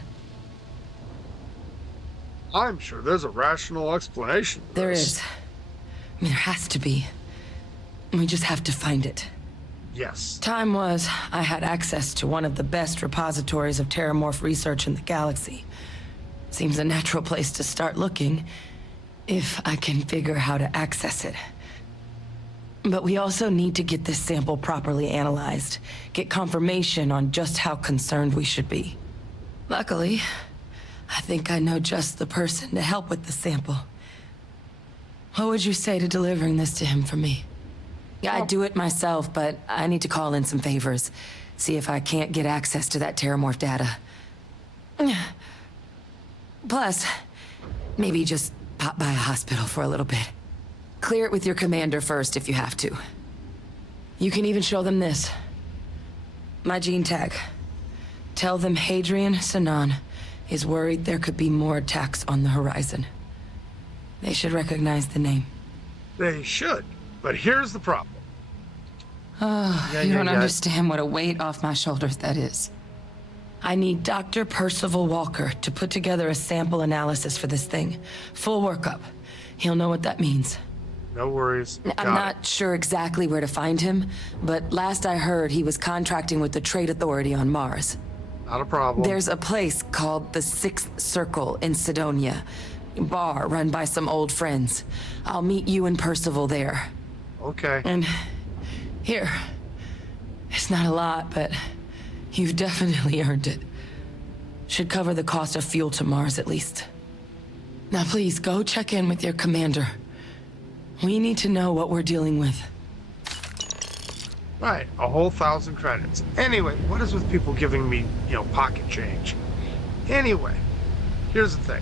I'm sure there's a rational explanation for There this. is. I mean, there has to be. We just have to find it. Yes. Time was, I had access to one of the best repositories of terramorph research in the galaxy. Seems a natural place to start looking, if I can figure how to access it. But we also need to get this sample properly analyzed, get confirmation on just how concerned we should be. Luckily, I think I know just the person to help with the sample. What would you say to delivering this to him for me? I'd do it myself, but I need to call in some favors. See if I can't get access to that terramorph data. Plus, maybe just pop by a hospital for a little bit. Clear it with your commander first if you have to. You can even show them this. My gene tag. Tell them Hadrian Sanan is worried there could be more attacks on the horizon. They should recognize the name. They should, but here's the problem. Oh, you don't understand what a weight off my shoulders that is. I need Dr. Percival Walker to put together a sample analysis for this thing. Full workup. He'll know what that means. No worries. I'm not sure exactly where to find him, but last I heard he was contracting with the Trade Authority on Mars. Not a problem. There's a place called the Sixth Circle in Sidonia. Bar run by some old friends. I'll meet you and Percival there. Okay. And here. It's not a lot, but you've definitely earned it. Should cover the cost of fuel to Mars at least. Now please, go check in with your commander. We need to know what we're dealing with. Right, a whole 1,000 credits. Anyway, what is with people giving me, pocket change? Anyway, here's the thing.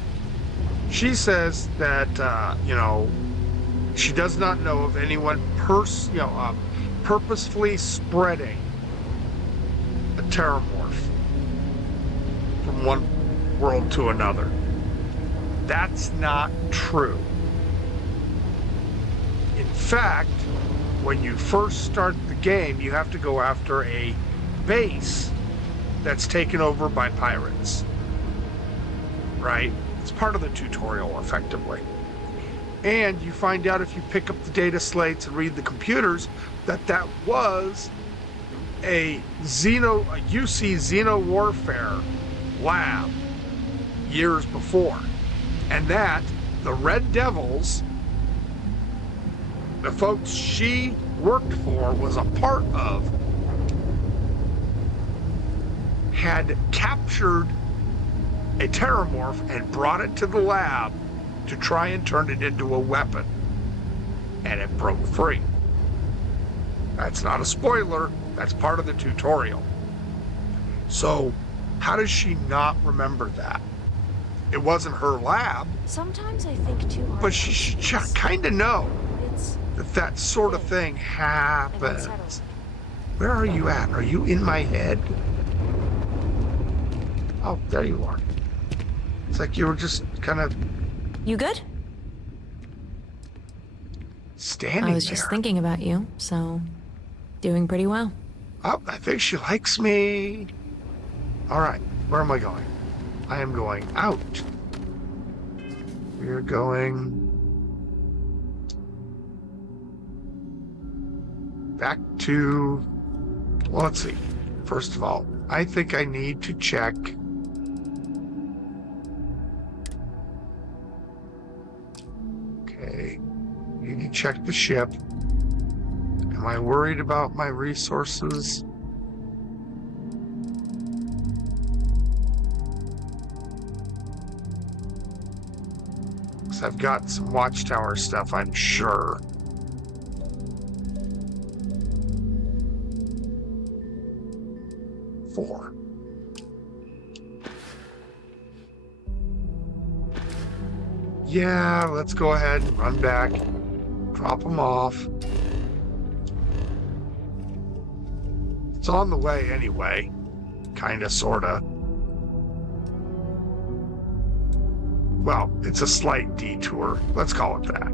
She says that, she does not know of anyone purposefully spreading a terramorph from one world to another. That's not true. In fact, when you first start the game, you have to go after a base that's taken over by pirates. Right? It's part of the tutorial, effectively. And you find out if you pick up the data slates and read the computers that was a UC Xeno Warfare lab years before. And that the Red Devils, the folks she worked for, was a part of, had captured a terramorph and brought it to the lab to try and turn it into a weapon. And it broke free. That's not a spoiler. That's part of the tutorial. So, how does she not remember that? It wasn't her lab. Sometimes I think too hard. But she should kind of know It's that sort of thing happens. Where are you at? Are you in my head? Oh, there you are. It's like you were just kind of You good? standing I was there. just thinking about you, so doing pretty well. Oh, I think she likes me. All right, where am I going? I am going out. We're going back to, well, let's see. First of all, I think I need to check. Okay, need to check the ship. Am I worried about my resources? Because I've got some Watchtower stuff, I'm sure. Four. Yeah, let's go ahead and run back. Drop them off. It's on the way anyway. Kinda, sorta. Well, it's a slight detour. Let's call it that.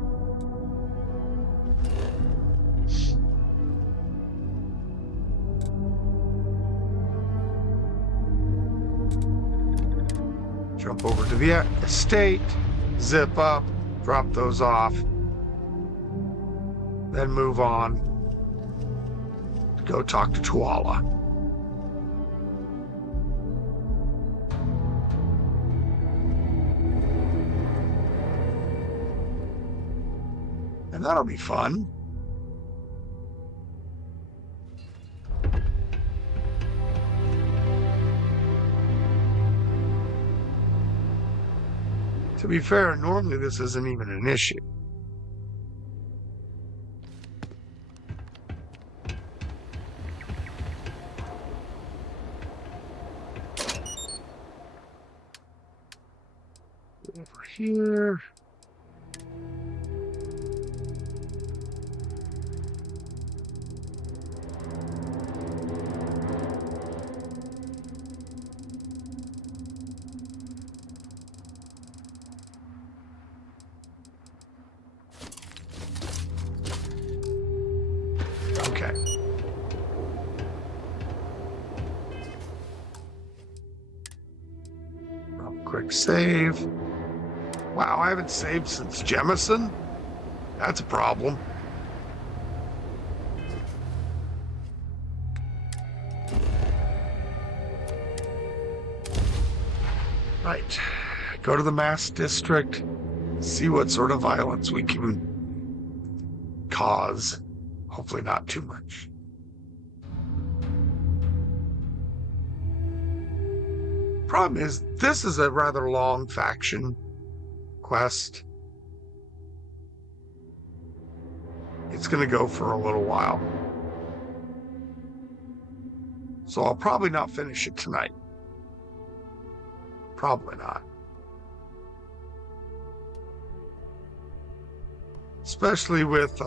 Jump over to the estate, zip up, drop those off, then move on. Go talk to Tuala. And that'll be fun. To be fair, normally this isn't even an issue. Over here. Okay. Quick save. Wow, I haven't saved since Jemison? That's a problem. Right. Go to the Mass District. See what sort of violence we can cause. Hopefully not too much. Problem is, this is a rather long faction quest. It's going to go for a little while. So I'll probably not finish it tonight. Probably not. Especially with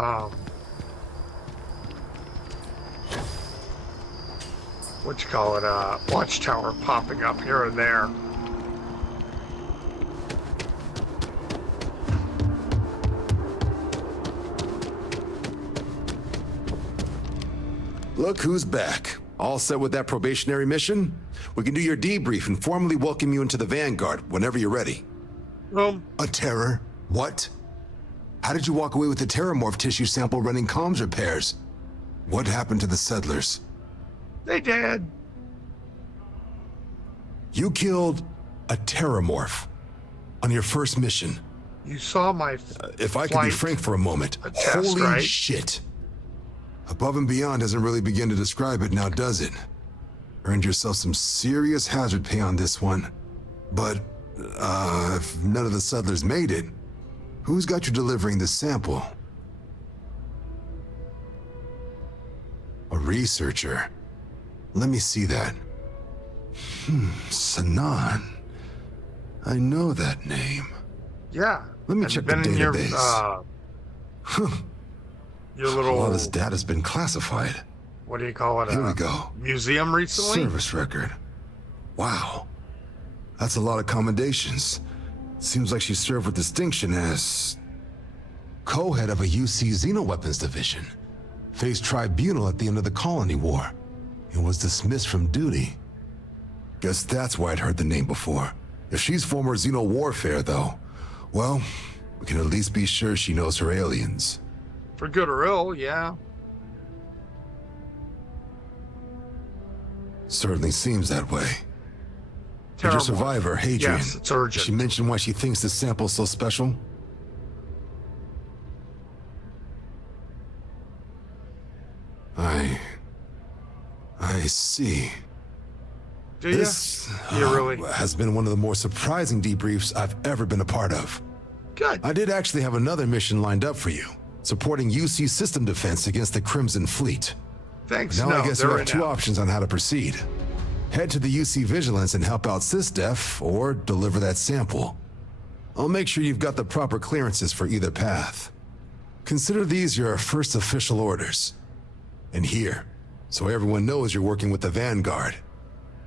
what you call it, Watchtower popping up here and there. Look who's back. All set with that probationary mission? We can do your debrief and formally welcome you into the Vanguard whenever you're ready. A terror? What? How did you walk away with the terramorph tissue sample running comms repairs? What happened to the settlers? They did. You killed a terramorph on your first mission. You saw my if I could be frank for a moment, holy right? shit. Above and beyond doesn't really begin to describe it now, does it? Earned yourself some serious hazard pay on this one. But, if none of the settlers made it, who's got you delivering the sample? A researcher. Let me see that. Sanan. I know that name. Yeah. Let me Have you check the been in your, database. your A little, lot of this data's been classified. what do you call it? Here we go. Museum recently? Service record. Wow. That's a lot of commendations. Seems like she served with distinction as co-head of a UC Xenoweapons division. Faced tribunal at the end of the Colony War and was dismissed from duty. Guess that's why I'd heard the name before. If she's former Xeno warfare, though, well, we can at least be sure she knows her aliens. For good or ill, yeah. Certainly seems that way. Did Terrible. your survivor, Hadrian? Yes, it's urgent. She mentioned why she thinks this sample's so special? I see. Do you? This really? has been one of the more surprising debriefs I've ever been a part of. Good. I did actually have another mission lined up for you, supporting UC system defense against the Crimson Fleet. Thanks. Now no, I guess you they're have in two now. options on how to proceed. Head to the UC Vigilance and help out SysDef, or deliver that sample. I'll make sure you've got the proper clearances for either path. Consider these your first official orders. And here, so everyone knows you're working with the Vanguard.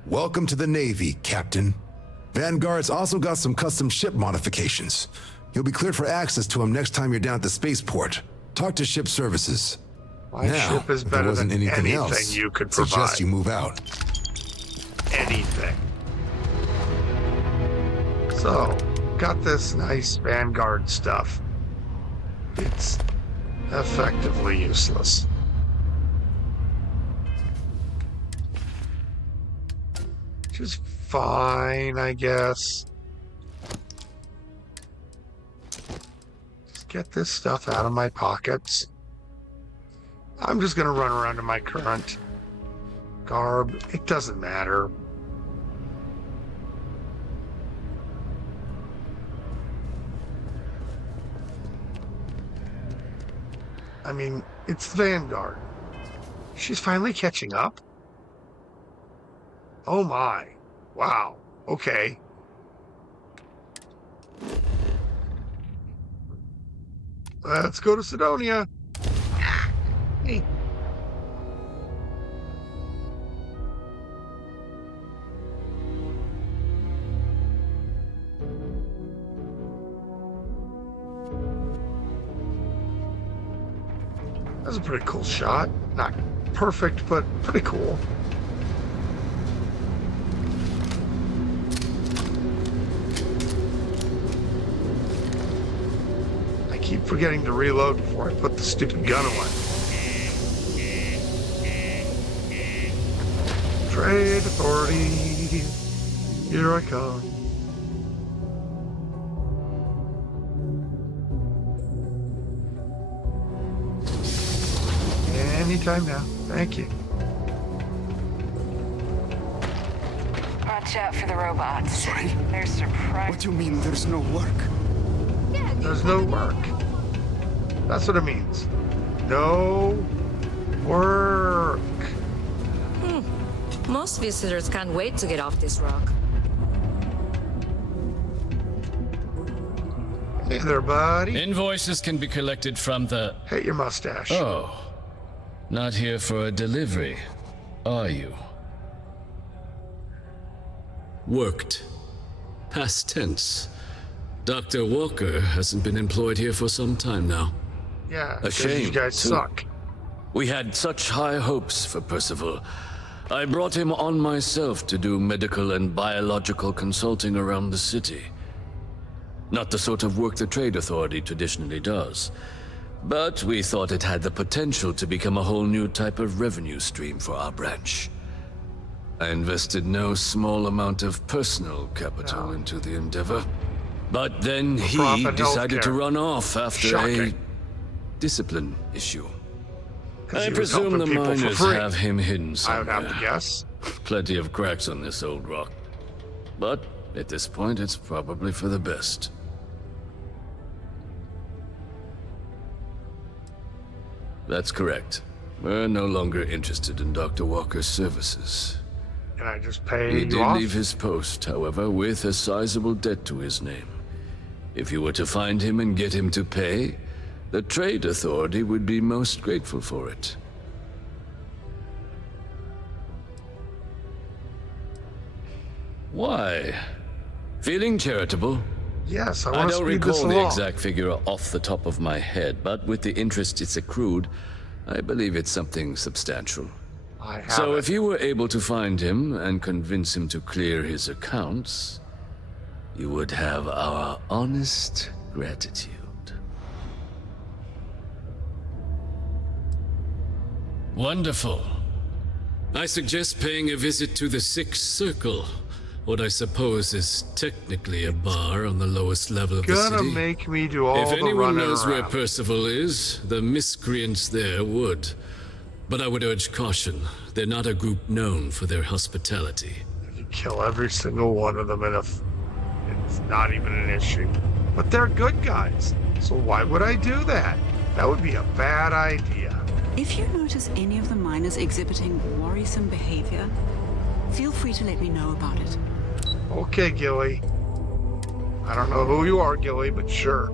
Welcome to the Navy, Captain. Vanguard's also got some custom ship modifications. You'll be cleared for access to them next time you're down at the spaceport. Talk to ship services. My Now, ship is if there better wasn't than anything anything else, you could suggest provide. you move out. Anything. So, got this nice Vanguard stuff. It's effectively useless. Which is fine, I guess. Just get this stuff out of my pockets. I'm just gonna run around in my current garb. It doesn't matter. I mean, it's the Vanguard. She's finally catching up. Oh my. Wow. Okay. Let's go to Sidonia. Hey. That's a pretty cool shot. Not perfect, but pretty cool. I keep forgetting to reload before I put the stupid gun away. Trade Authority, here I come. Anytime now. Thank you. Watch out for the robots. Sorry? They're surprised. What do you mean there's no work? There's no work. That's what it means. No work. Most visitors can't wait to get off this rock. Hey there, buddy. Invoices can be collected from the... Hate your mustache. Oh. Not here for a delivery, are you? Worked. Past tense. Dr. Walker hasn't been employed here for some time now. Yeah, A 'cause shame, you guys too. suck. We had such high hopes for Percival. I brought him on myself to do medical and biological consulting around the city. Not the sort of work the Trade Authority traditionally does. But we thought it had the potential to become a whole new type of revenue stream for our branch. I invested no small amount of personal capital into the endeavor. But then he Profit decided to healthcare. run off after a Shocking. discipline issue. 'Cause I he was presume helping the people for miners free. have him hidden I somewhere. would have to guess. Plenty of cracks on this old rock. But at this point, it's probably for the best. That's correct. We're no longer interested in Dr. Walker's services. Can I just pay He you did off? leave his post, however, with a sizable debt to his name. If you were to find him and get him to pay, the Trade Authority would be most grateful for it. Why? Feeling charitable? Yes, I I want to don't speed this recall the along. exact figure off the top of my head, but with the interest it's accrued, I believe it's something substantial. I have So it. if you were able to find him and convince him to clear his accounts, you would have our honest gratitude. Wonderful. I suggest paying a visit to the Sixth Circle, what I suppose is technically a bar on the lowest level of the Gonna city. make me do all If the anyone running knows where around. Percival is, the miscreants there would. But I would urge caution. They're not a group known for their hospitality. You kill every single one of them, and it's not even an issue. But they're good guys, so why would I do that? That would be a bad idea. If you notice any of the miners exhibiting worrisome behavior, feel free to let me know about it. Okay, Gilly. I don't know who you are, Gilly, but sure.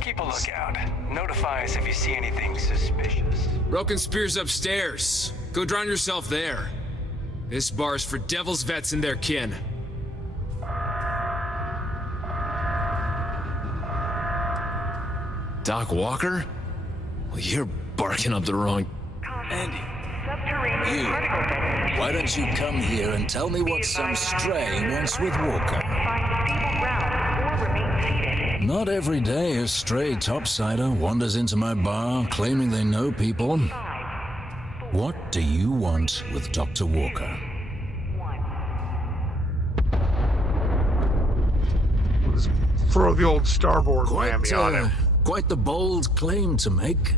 Keep a lookout. Notify us if you see anything suspicious. Broken Spear's upstairs. Go drown yourself there. This bar's for devil's vets and their kin. Doc Walker? Well, you're barking up the wrong... Andy, you. Why don't you come here and tell me what some stray wants with Walker? Not every day a stray topsider wanders into my bar claiming they know people. What do you want with Dr. Walker? Throw the old starboard whammy on him. Quite the bold claim to make.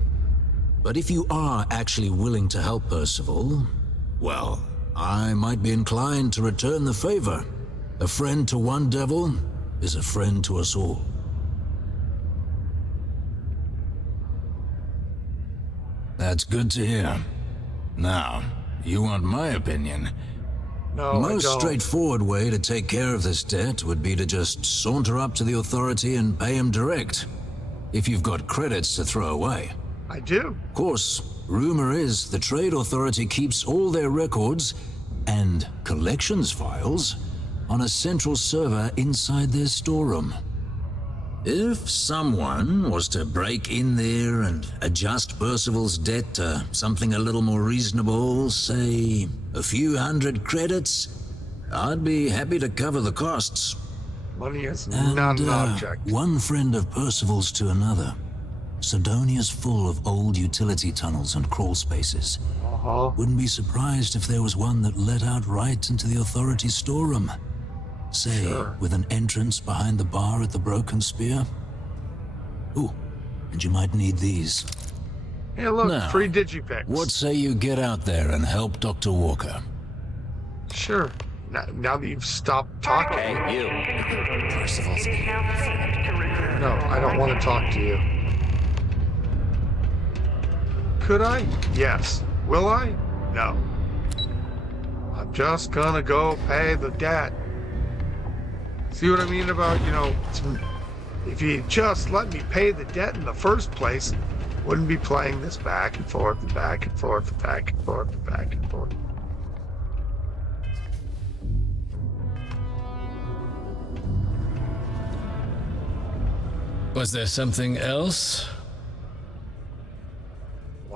But if you are actually willing to help Percival, well, I might be inclined to return the favor. A friend to one devil is a friend to us all. That's good to hear. Now, you want my opinion? No, Most I don't. straightforward way to take care of this debt would be to just saunter up to the authority and pay him direct. If you've got credits to throw away. I do. Of course, rumor is the Trade Authority keeps all their records and collections files on a central server inside their storeroom. If someone was to break in there and adjust Percival's debt to something a little more reasonable, say a few hundred credits, I'd be happy to cover the costs. Money is And, not an object. One friend of Percival's to another. Sidonia's full of old utility tunnels and crawl spaces. Wouldn't be surprised if there was one that led out right into the authority's storeroom. Say, with an entrance behind the bar at the Broken Spear. Ooh, and you might need these. Hey, look, Now, free digipics. What say you get out there and help Dr. Walker? Sure. Now that you've stopped talking. Hey, you. Percival's No, I don't want to talk to you. Could I? Yes. Will I? No. I'm just gonna go pay the debt. See what I mean about, if you just let me pay the debt in the first place, wouldn't be playing this back and forth and back and forth and back and forth and back and forth. Was there something else?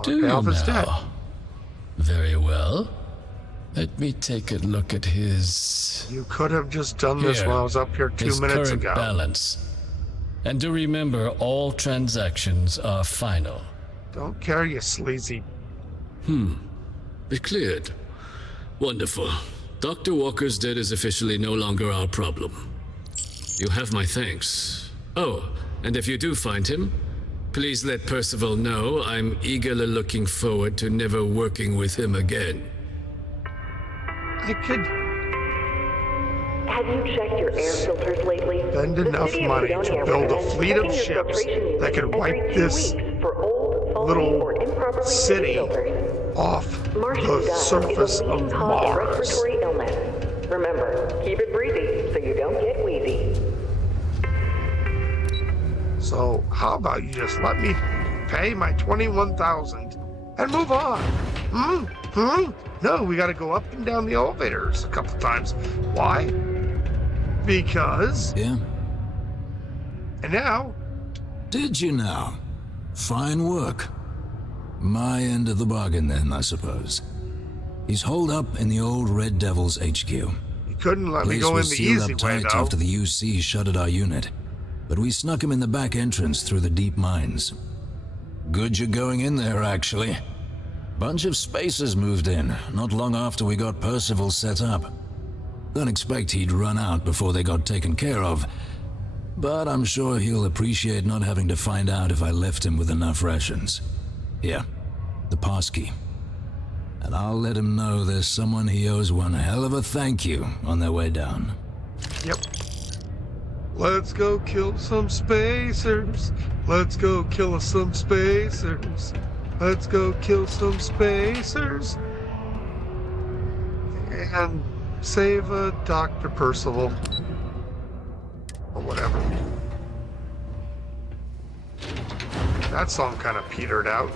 Do pay off his debt. Very well. Let me take a look at his... You could have just done this while I was up here 2 his minutes current ago. balance. And do remember, all transactions are final. Don't care, you sleazy. Be cleared. Wonderful. Dr. Walker's debt is officially no longer our problem. You have my thanks. Oh, and if you do find him, Please let Percival know I'm eagerly looking forward to never working with him again. I could Have you checked your air filters lately? spend enough money to build a fleet of ships that could wipe this little city off the surface of Mars. Respiratory illness. Remember, keep it breezy so you don't get wheezy. So how about you just let me pay my 21,000 and move on? No, we got to go up and down the elevators a couple times. Why? Because. Yeah. And now. Did you now? Fine work. My end of the bargain then, I suppose. He's holed up in the old Red Devil's HQ. You couldn't let me Place go in was the sealed easy up way, tight though. after the UC shuttered our unit, but we snuck him in the back entrance through the deep mines. Good you're going in there, actually. Bunch of spacers moved in, not long after we got Percival set up. Don't expect he'd run out before they got taken care of, but I'm sure he'll appreciate not having to find out if I left him with enough rations. Here, the passkey. And I'll let him know there's someone he owes one hell of a thank you on their way down. Yep. Let's go kill some spacers. Let's go kill some spacers. Let's go kill some spacers. And save Dr. Percival. Or whatever. That song kind of petered out.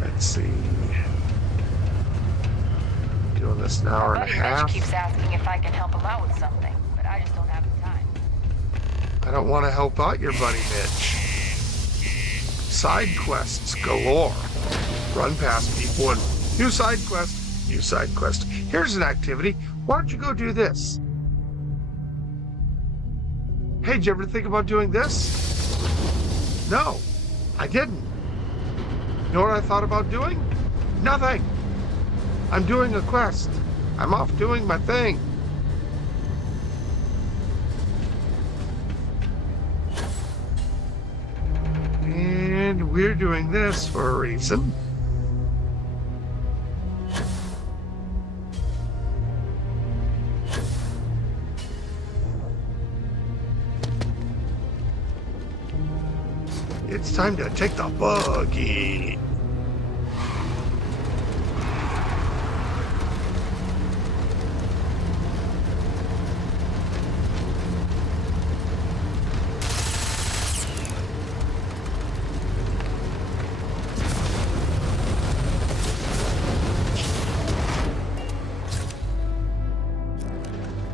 Let's see. Doing this an hour and a half. Mitch keeps asking if I can help him out with something, but I just don't have the time. I don't want to help out your buddy Mitch. Side quests galore. Run past people and new side quest, new side quest. Here's an activity. Why don't you go do this? Hey, did you ever think about doing this? No, I didn't. You know what I thought about doing? Nothing. I'm doing a quest. I'm off doing my thing. And we're doing this for a reason. It's time to take the buggy.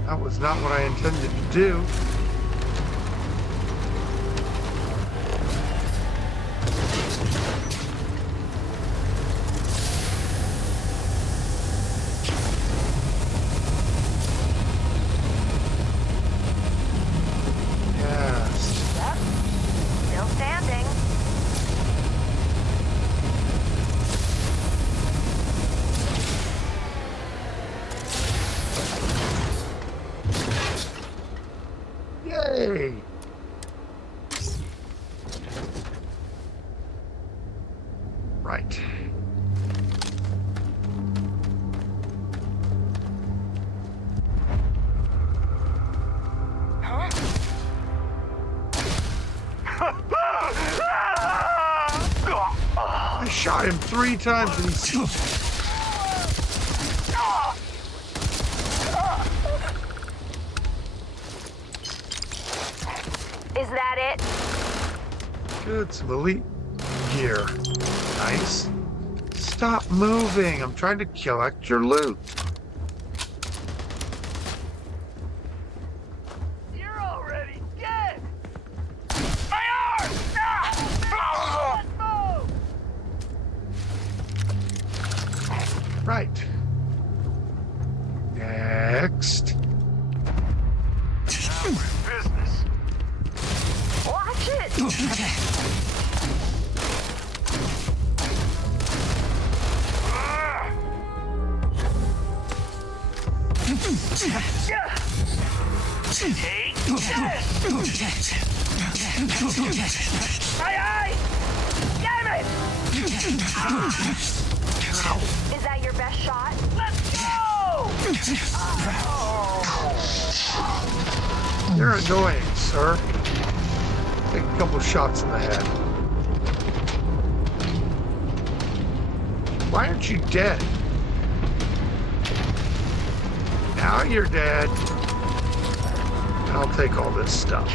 That was not what I intended to do. Still standing. Yay! Right. I shot him 3 times and he's... Is that it? Good, some elite gear. Nice. Stop moving. I'm trying to collect your loot. You're already dead! Right. Next. Business. Watch it! Aye! Damn it! Is that your best shot? Let's go! You're annoying, sir. Take a couple shots in the head. Why aren't you dead? Now you're dead. I'll take all this stuff.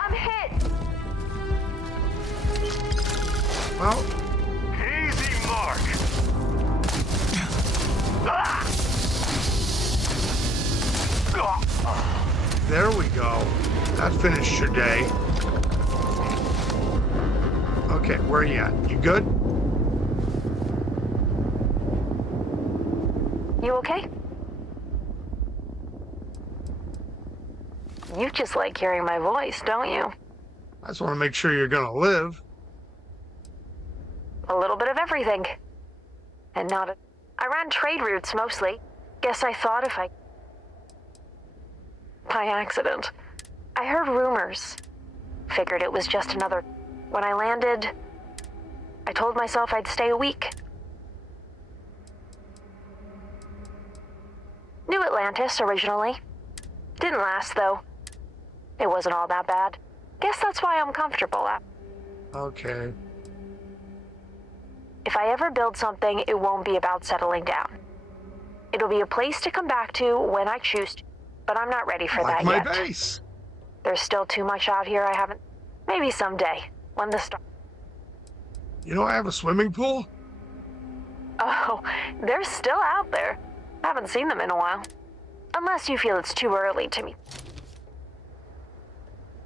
I'm hit! Well, Easy mark. there we go. That finished your day. Okay, where are you at? You good? You okay? You just like hearing my voice, don't you? I just want to make sure you're gonna live. A little bit of everything. And not a... I ran trade routes mostly. Guess I thought if I... By accident. I heard rumors. Figured it was just another... When I landed, I told myself I'd stay a week. New Atlantis, originally. Didn't last, though. It wasn't all that bad. Guess that's why I'm comfortable at. Okay. If I ever build something, it won't be about settling down. It'll be a place to come back to when I choose to, but I'm not ready for Like that my yet. base. There's still too much out here I haven't... Maybe someday, when the star... You know I have a swimming pool? Oh, they're still out there. Haven't seen them in a while. Unless you feel it's too early to meet.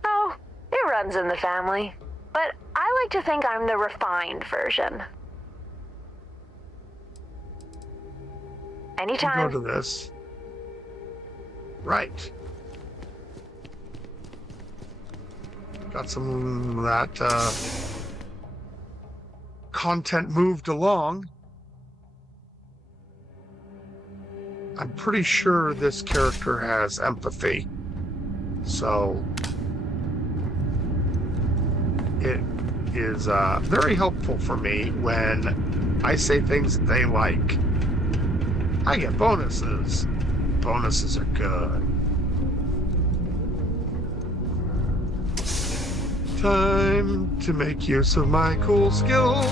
Oh, it runs in the family. But I like to think I'm the refined version. Anytime. Go to this. Right. Got some of that content moved along. I'm pretty sure this character has empathy. So it is very helpful for me when I say things that they like. I get bonuses. Bonuses are good. Time to make use of my cool skills.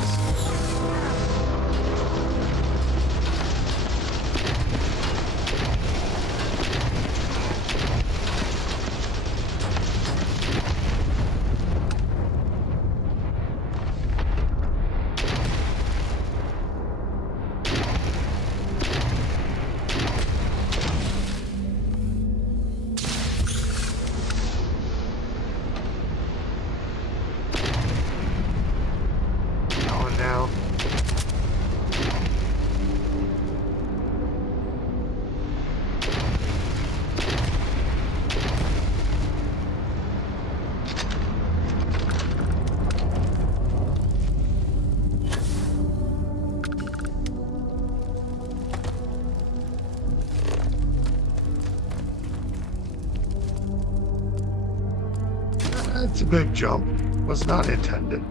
That's a big jump. Was not intended.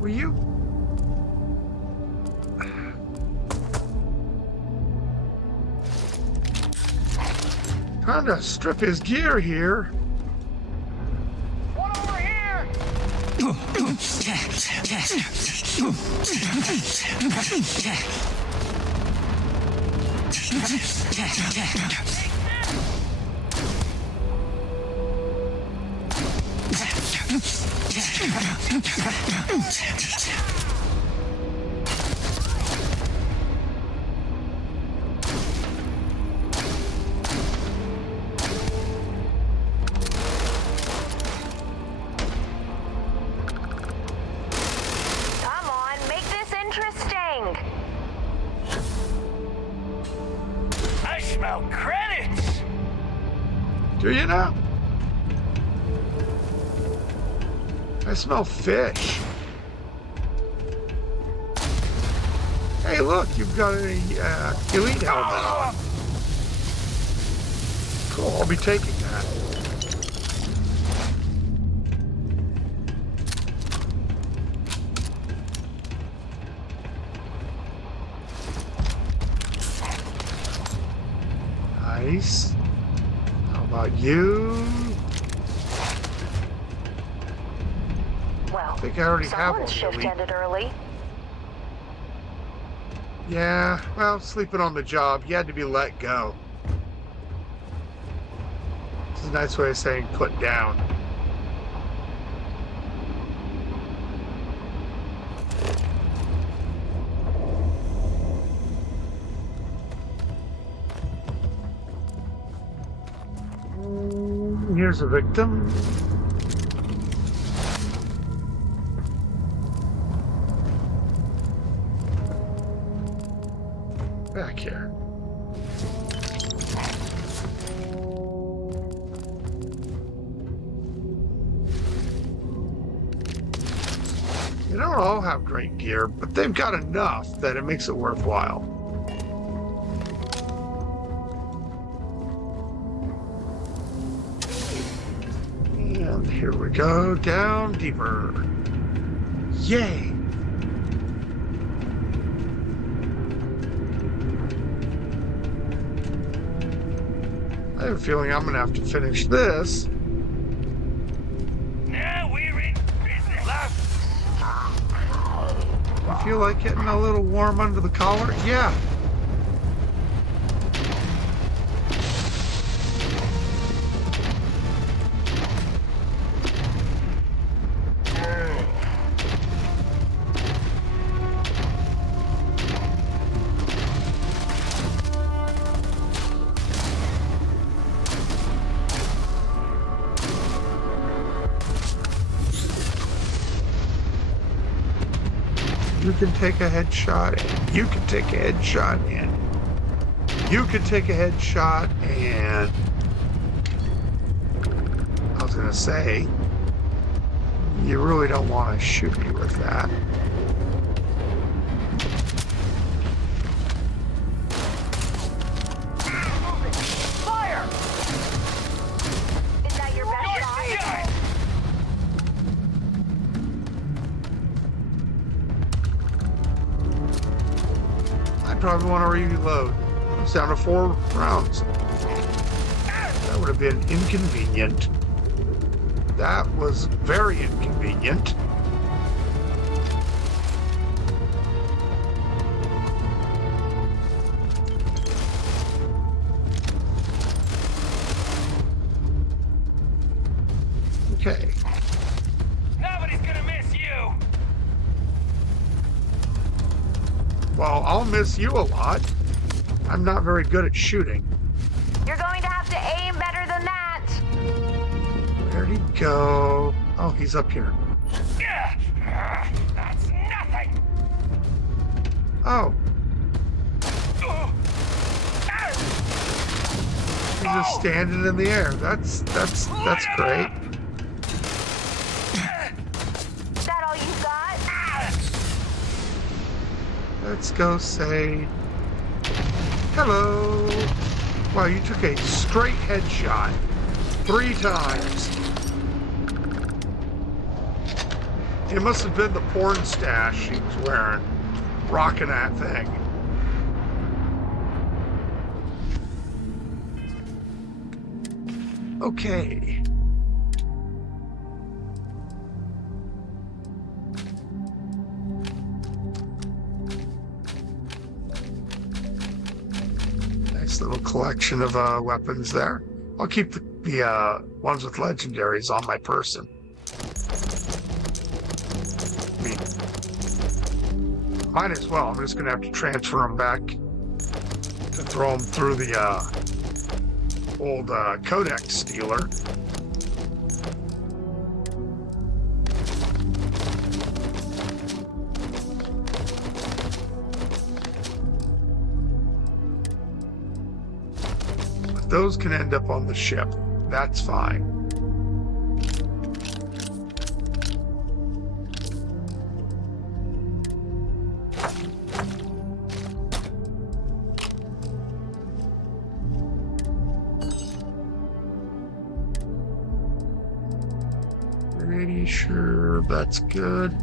Were you? Trying to strip his gear here. Come on, make this interesting. I smell credits. Do you now? I smell fish. Hey, look, you've got a elite helmet on. Cool, I'll be taking that. Nice. How about you? Well, I think I already have all someone's the shift elite. ended early. Yeah, well, sleeping on the job, you had to be let go. It's a nice way of saying put down. Here's a victim. Back here. They don't all have great gear, but they've got enough that it makes it worthwhile. And here we go, down deeper. Yay! I have a feeling I'm gonna have to finish this. Now we're in business. You feel like getting a little warm under the collar? Yeah. You can take a headshot, and you can take a headshot, and you can take a headshot, and I was gonna say, you really don't want to shoot me with that. Fire! Is that your best shot? I probably want to reload. It's down to 4 rounds. That would have been inconvenient. That was very inconvenient. Okay. Nobody's gonna miss you. Well, I'll miss you a lot. I'm not very good at shooting. You're going to have to aim better than that. Where'd he go? Oh, he's up here. That's nothing. Oh. He's just standing in the air. That's great. Is that all you got? Let's go say hello. Wow, you took a straight headshot 3 times. It must have been the porn stash he was wearing, rocking that thing. Okay. Nice little collection of weapons there. I'll keep the ones with legendaries on my person. I mean, might as well. I'm just going to have to transfer them back to throw them through the old codex stealer. But those can end up on the ship. That's fine. sure that's good.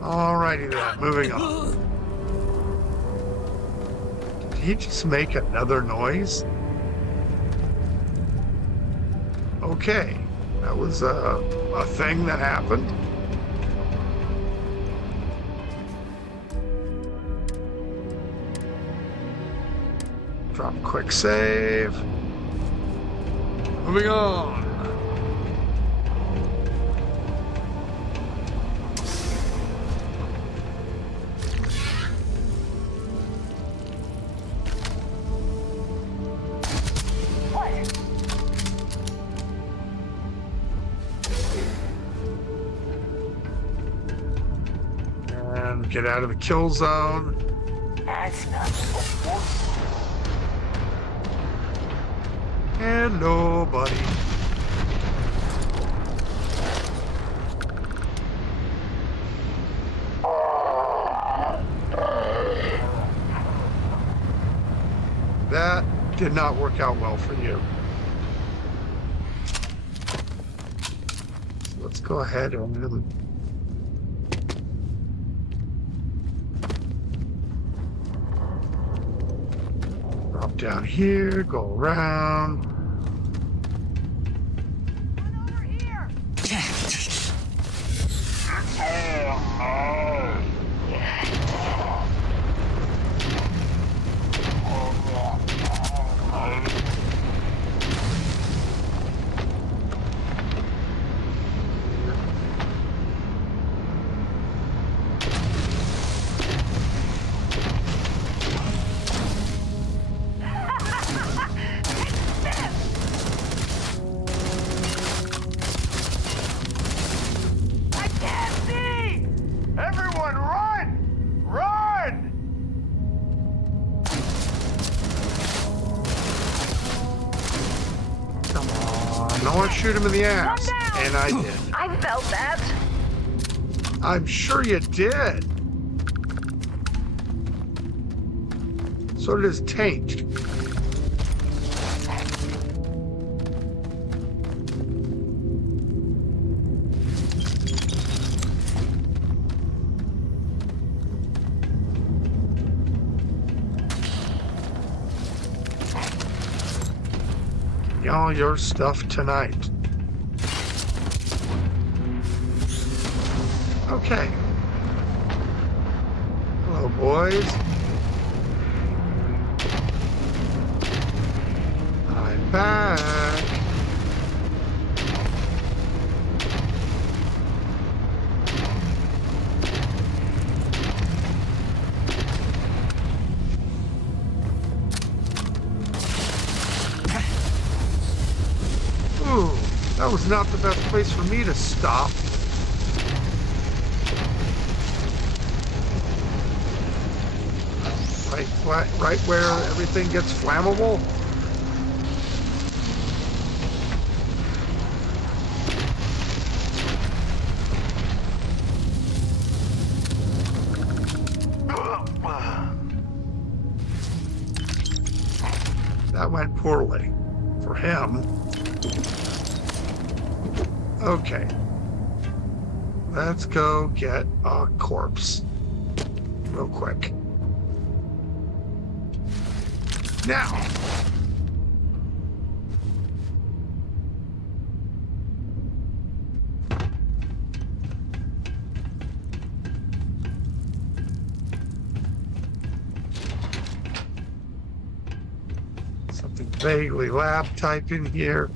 Alrighty then, moving on. Did he just make another noise? Okay, that was a thing that happened. Drop quick save. Moving on. And get out of the kill zone. That's not. Hello, buddy. That did not work out well for you. So let's go ahead and drop down here, go around. Shoot him in the ass. And I did. I felt that. I'm sure you did. So did his taint. All your stuff tonight. Okay. Hello, boys. I'm back. Ooh, that was not the best place for me to stop. Right where everything gets flammable. That went poorly for him. Okay. Let's go get a corpse. Real quick. Now. Something vaguely lab type in here.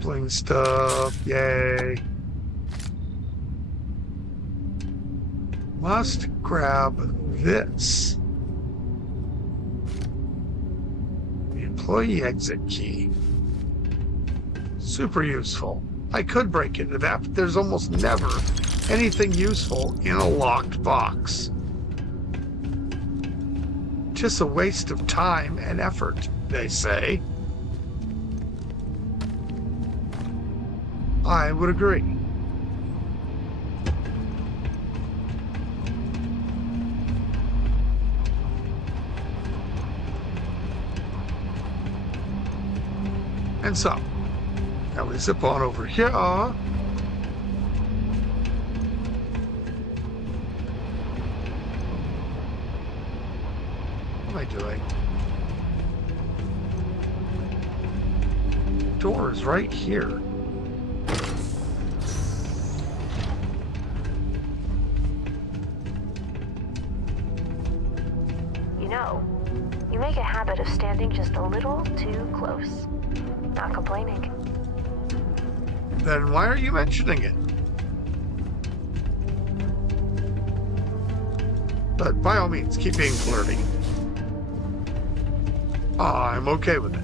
Bling stuff, yay. Must grab this. The employee exit key. Super useful. I could break into that, but there's almost never anything useful in a locked box. Just a waste of time and effort, they say. I would agree. And so, now we zip on over here. What am I doing? Door is right here. You know, you make a habit of standing just a little too close. Not complaining. Then why are you mentioning it? But by all means, keep being flirty. I'm okay with it.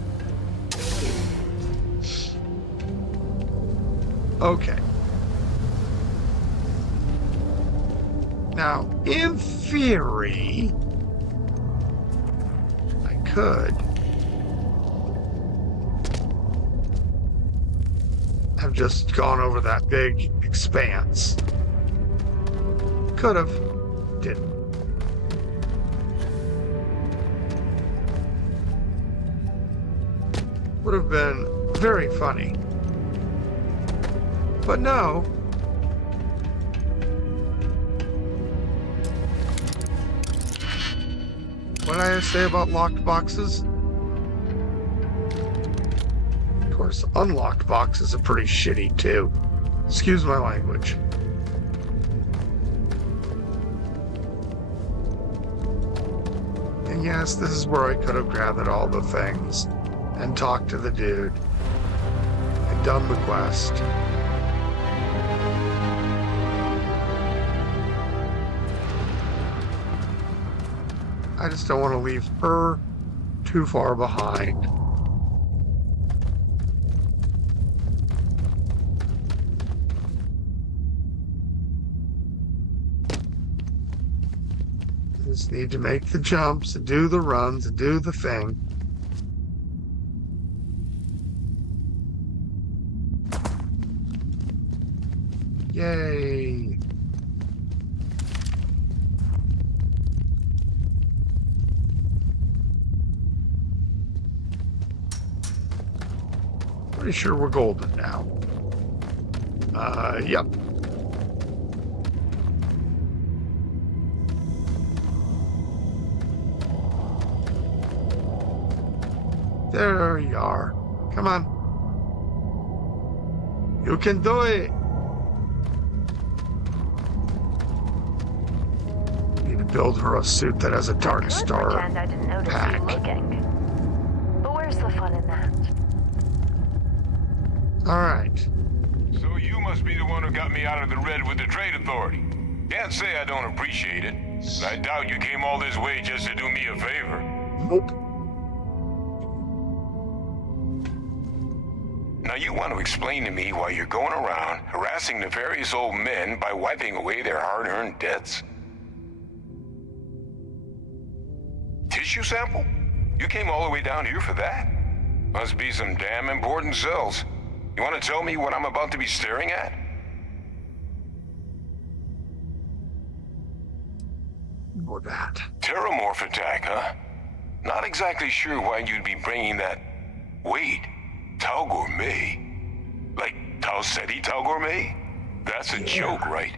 Okay. Now, in theory, I could have just gone over that big expanse. Could have. Didn't. Would have been very funny. But no. What did I say about locked boxes? Of course, unlocked boxes are pretty shitty too. Excuse my language. And yes, this is where I could have gathered all the things and talked to the dude and done the quest. I just don't want to leave her too far behind. Just need to make the jumps and do the runs and do the thing. Yay. Pretty sure we're golden now. Yep. There you are. Come on. You can do it. Need to build her a suit that has a Dark Star pretend I didn't notice pack. you looking. But where's the fun in that? All right. So you must be the one who got me out of the red with the Trade Authority. Can't say I don't appreciate it. I doubt you came all this way just to do me a favor. Nope. Now you want to explain to me why you're going around harassing nefarious old men by wiping away their hard-earned debts? Tissue sample? You came all the way down here for that? Must be some damn important cells. You want to tell me what I'm about to be staring at? Or that. Terramorph attack, huh? Not exactly sure why you'd be bringing that... Wait, Tau Gourmet? Like Tau Ceti Tau Gourmet? That's a joke, right?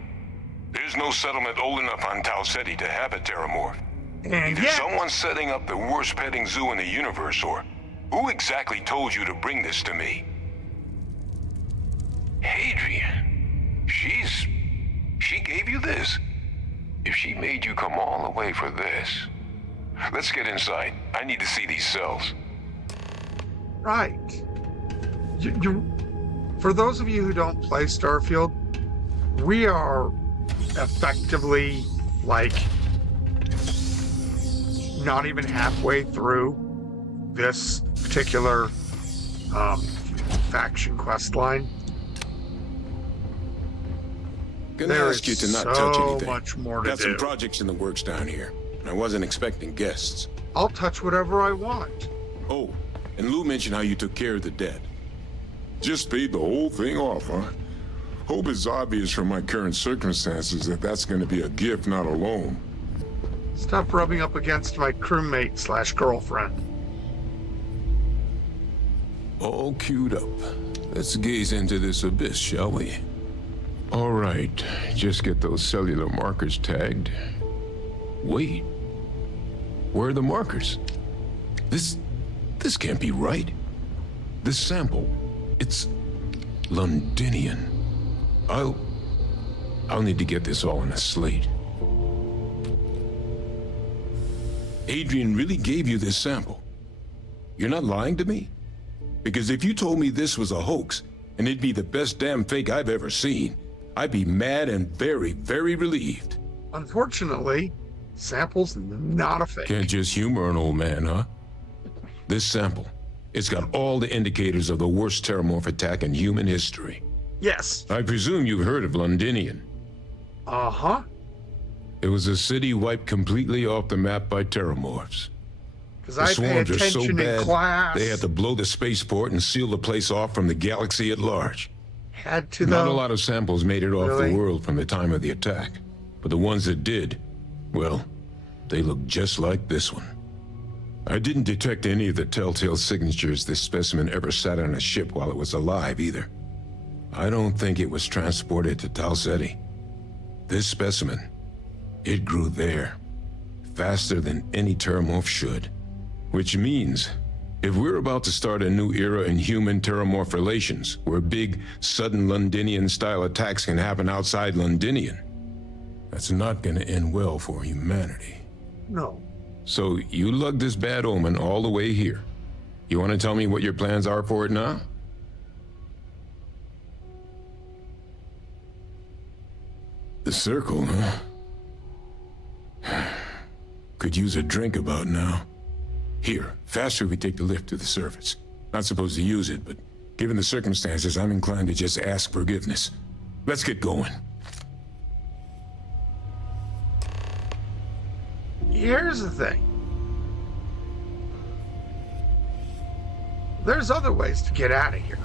There's no settlement old enough on Tau Ceti to have a Terramorph. And either someone's setting up the worst petting zoo in the universe, or who exactly told you to bring this to me? Hadrian. She gave you this? If she made you come all the way for this... Let's get inside. I need to see these cells. Right. For those of you who don't play Starfield, we are effectively, like, not even halfway through this particular faction quest line. Gonna ask you to not touch so anything. much more to Got some do. projects in the works down here, and I wasn't expecting guests. I'll touch whatever I want. Oh, and Lou mentioned how you took care of the debt. Just paid the whole thing off, huh? Hope it's obvious from my current circumstances that that's gonna be a gift, not a loan. Stop rubbing up against my crewmate / girlfriend. All queued up. Let's gaze into this abyss, shall we? All right, just get those cellular markers tagged. Wait, where are the markers? This can't be right. This sample, it's Londinian. I'll need to get this all in a slate. Adrian really gave you this sample. You're not lying to me? Because if you told me this was a hoax, and it'd be the best damn fake I've ever seen, I'd be mad and very, very relieved. Unfortunately, sample's not a fake. Can't just humor an old man, huh? This sample, it's got all the indicators of the worst terramorph attack in human history. Yes. I presume you've heard of Londinian. Uh-huh. It was a city wiped completely off the map by terramorphs. Because The I pay swarms are so attention in bad, class. they had to blow the spaceport and seal the place off from the galaxy at large. Had to, Not though. a lot of samples made it off Really? the world from the time of the attack. But the ones that did, well, they look just like this one. I didn't detect any of the telltale signatures this specimen ever sat on a ship while it was alive, either. I don't think it was transported to Tal Ceti. This specimen, it grew there, faster than any terramorph should. Which means, if we're about to start a new era in human-terramorph relations, where big, sudden Londinian-style attacks can happen outside Londinian, that's not gonna end well for humanity. No. So you lugged this bad omen all the way here. You want to tell me what your plans are for it now? The circle, huh? Could use a drink about now. Here, faster we take the lift to the surface. Not supposed to use it, but given the circumstances, I'm inclined to just ask forgiveness. Let's get going. Here's the thing. There's other ways to get out of here.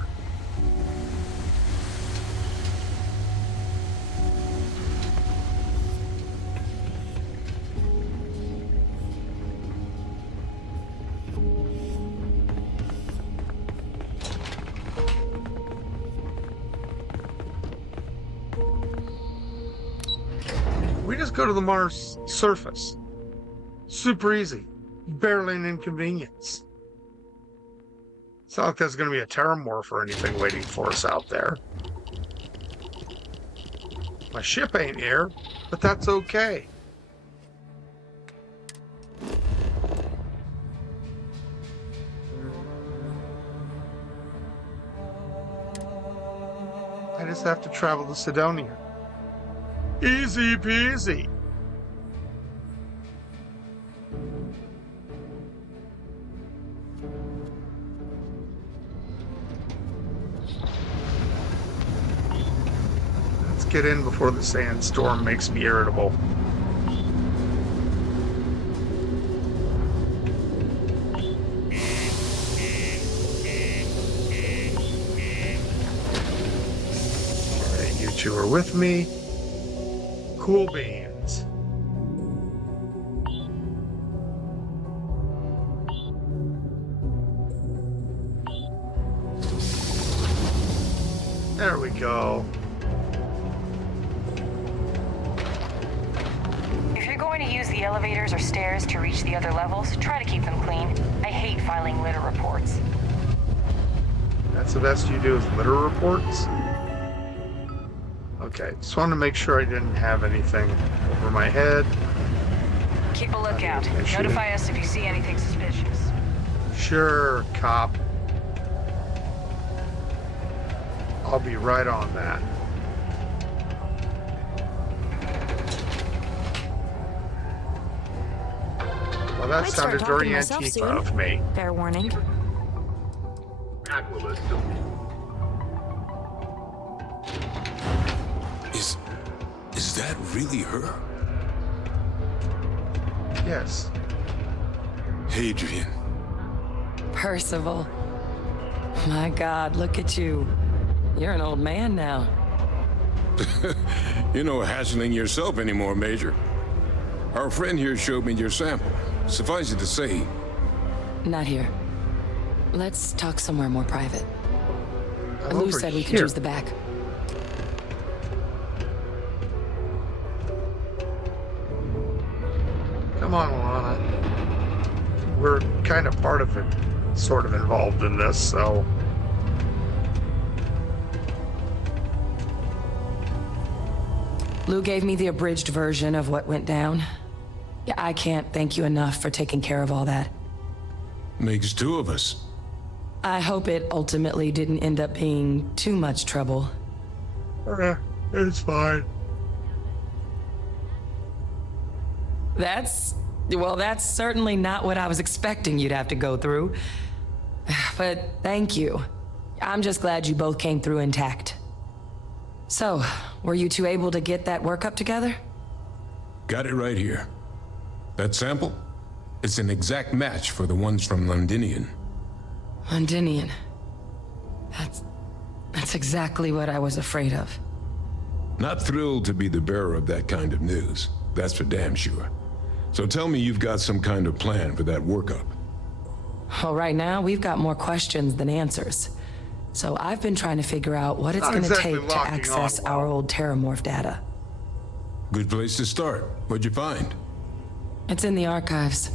We just go to the Mars surface. Super easy. Barely an inconvenience. It's not like there's going to be a terramorph or anything waiting for us out there. My ship ain't here, but that's okay. I just have to travel to Sidonia. Easy peasy. Let's get in before the sandstorm makes me irritable. Okay, you two are with me. Cool beans. There we go. If you're going to use the elevators or stairs to reach the other levels, try to keep them clean. I hate filing litter reports. That's the best you do is litter reports? Okay, just wanted to make sure I didn't have anything over my head. Keep a lookout. Notify us if you see anything suspicious. Sure, cop. I'll be right on that. Well, that Might start sounded talking very to myself Antifa soon. of me. Fair warning. Is that really her? Yes. Hadrian. Percival. My God, look at you. You're an old man now. You're no hatchling yourself anymore, Major. Our friend here showed me your sample. Suffice it to say, Not here. Let's talk somewhere more private. Lou over said we could here. use the back. Come on, Lana. We're kind of part of it, sort of involved in this, so. Lou gave me the abridged version of what went down. Yeah, I can't thank you enough for taking care of all that. Makes two of us. I hope it ultimately didn't end up being too much trouble. It's fine. That's certainly not what I was expecting you'd have to go through. But thank you. I'm just glad you both came through intact. So, were you two able to get that workup together? Got it right here. That sample? It's an exact match for the ones from Londinian. Londinian. That's exactly what I was afraid of. Not thrilled to be the bearer of that kind of news. That's for damn sure. So tell me you've got some kind of plan for that workup. Well, right now, we've got more questions than answers. So I've been trying to figure out what it's going to take to access our old Terramorph data. Good place to start. What'd you find? It's in the archives.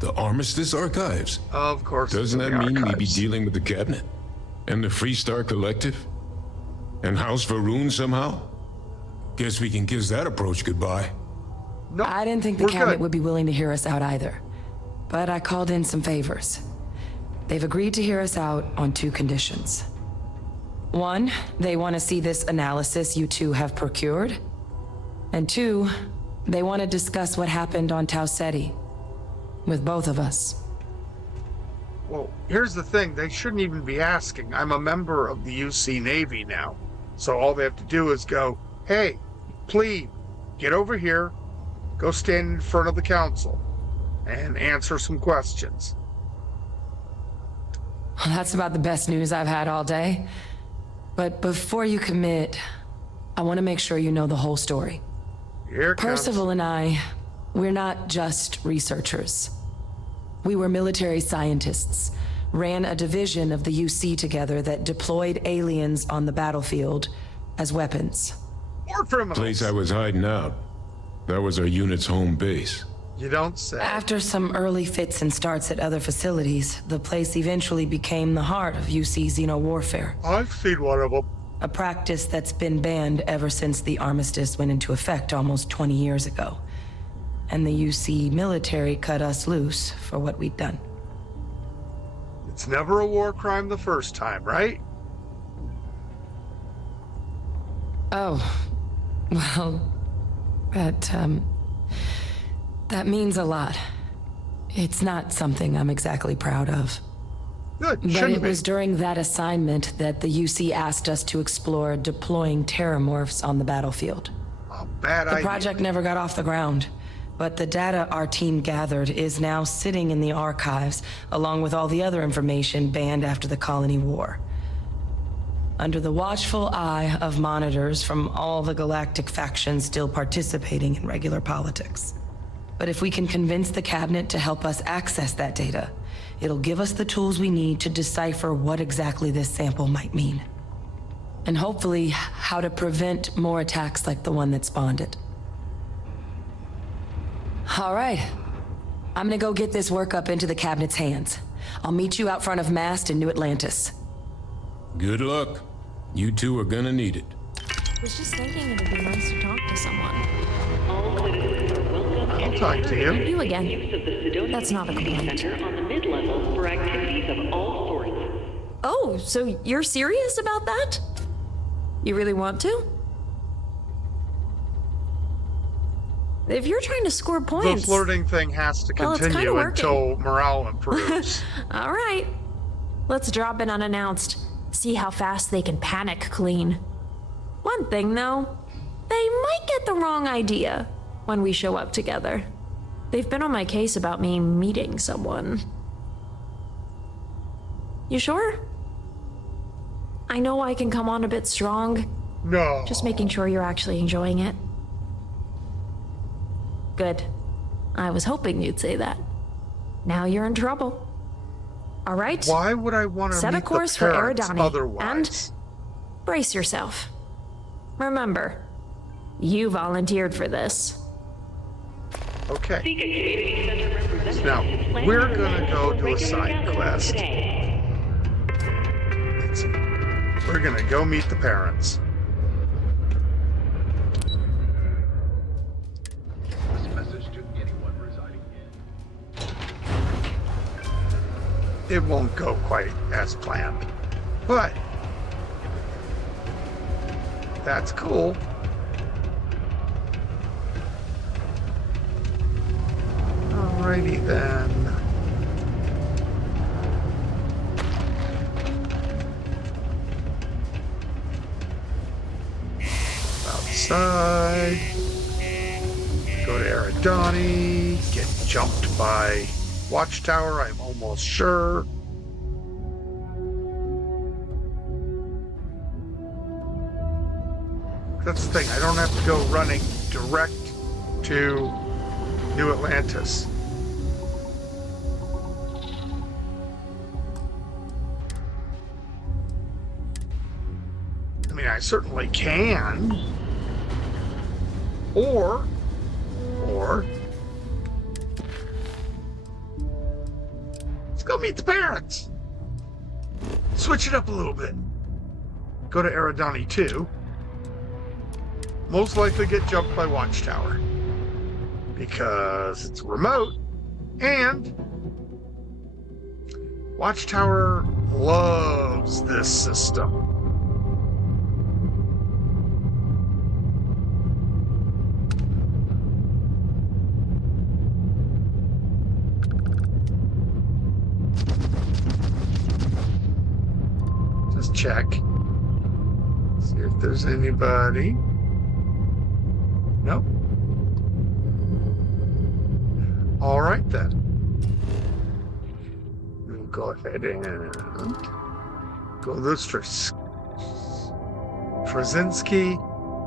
The Armistice Archives? Of course. Doesn't that mean we'd be dealing with the Cabinet? And the Freestar Collective? And House Varun somehow? Guess we can kiss that approach goodbye. No, I didn't think the Cabinet would be willing to hear us out either. But I called in some favors. They've agreed to hear us out on two conditions. One, they want to see this analysis you two have procured. And two, they want to discuss what happened on Tau Ceti. With both of us. Well, here's the thing. They shouldn't even be asking. I'm a member of the UC Navy now. So all they have to do is go, hey, please, get over here, go stand in front of the council, and answer some questions. Well, that's about the best news I've had all day. But before you commit, I want to make sure you know the whole story. Here it Percival and I, we're not just researchers. We were military scientists, ran a division of the UC together that deployed aliens on the battlefield as weapons. War criminals. Place I was hiding out. That was our unit's home base. You don't say. After some early fits and starts at other facilities, the place eventually became the heart of UC xeno-warfare. I've seen one of them. A practice that's been banned ever since the armistice went into effect almost 20 years ago. And the UC military cut us loose for what we'd done. It's never a war crime the first time, right? Oh, well, that means a lot. It's not something I'm exactly proud of. Good, but it was during that assignment that the UC asked us to explore deploying terramorphs on the battlefield. Bad idea. The project never got off the ground, but the data our team gathered is now sitting in the archives, along with all the other information banned after the Colony War. Under the watchful eye of monitors from all the galactic factions still participating in regular politics. But if we can convince the Cabinet to help us access that data, it'll give us the tools we need to decipher what exactly this sample might mean. And hopefully, how to prevent more attacks like the one that spawned it. All right. I'm gonna go get this work up into the Cabinet's hands. I'll meet you out front of Mast in New Atlantis. Good luck. You two are gonna need it. I was just thinking it'd be nice to talk to someone. I'll talk to you. You again. That's not a complaint. On the mid-level for activities of all sorts. Oh, so you're serious about that? You really want to? If you're trying to score points... The flirting thing has to Well, it's continue kinda until morale improves. All right. Let's drop in unannounced. See how fast they can panic clean. One thing, though. They might get the wrong idea when we show up together. They've been on my case about me meeting someone. You sure? I know I can come on a bit strong. No. Just making sure you're actually enjoying it. Good. I was hoping you'd say that. Now you're in trouble. All right? Why would I want to Set a meet course the for parents Eridani otherwise? and brace yourself. Remember, you volunteered for this. Okay. Now, we're gonna go do a side quest. We're gonna go meet the parents. It won't go quite as planned, but that's cool. Alrighty then. Outside. Go to Eridani. Get jumped by Watchtower, I'm almost sure. That's the thing, I don't have to go running direct to New Atlantis. I mean, I certainly can. Or let's go meet the parents. Switch it up a little bit. Go to Eridani 2. Most likely get jumped by Watchtower. Because it's remote. And Watchtower loves this system. Check. See if there's anybody. Nope. All right then. We'll go ahead and go to this Straczynski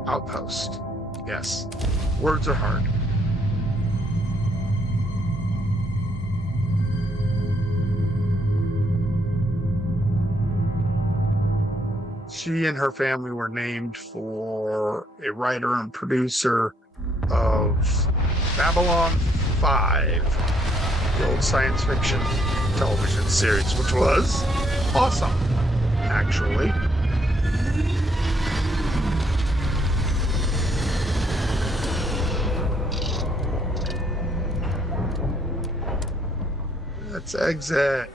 outpost. Yes. Words are hard. She and her family were named for a writer and producer of Babylon 5, the old science fiction television series, which was awesome, actually. Let's exit.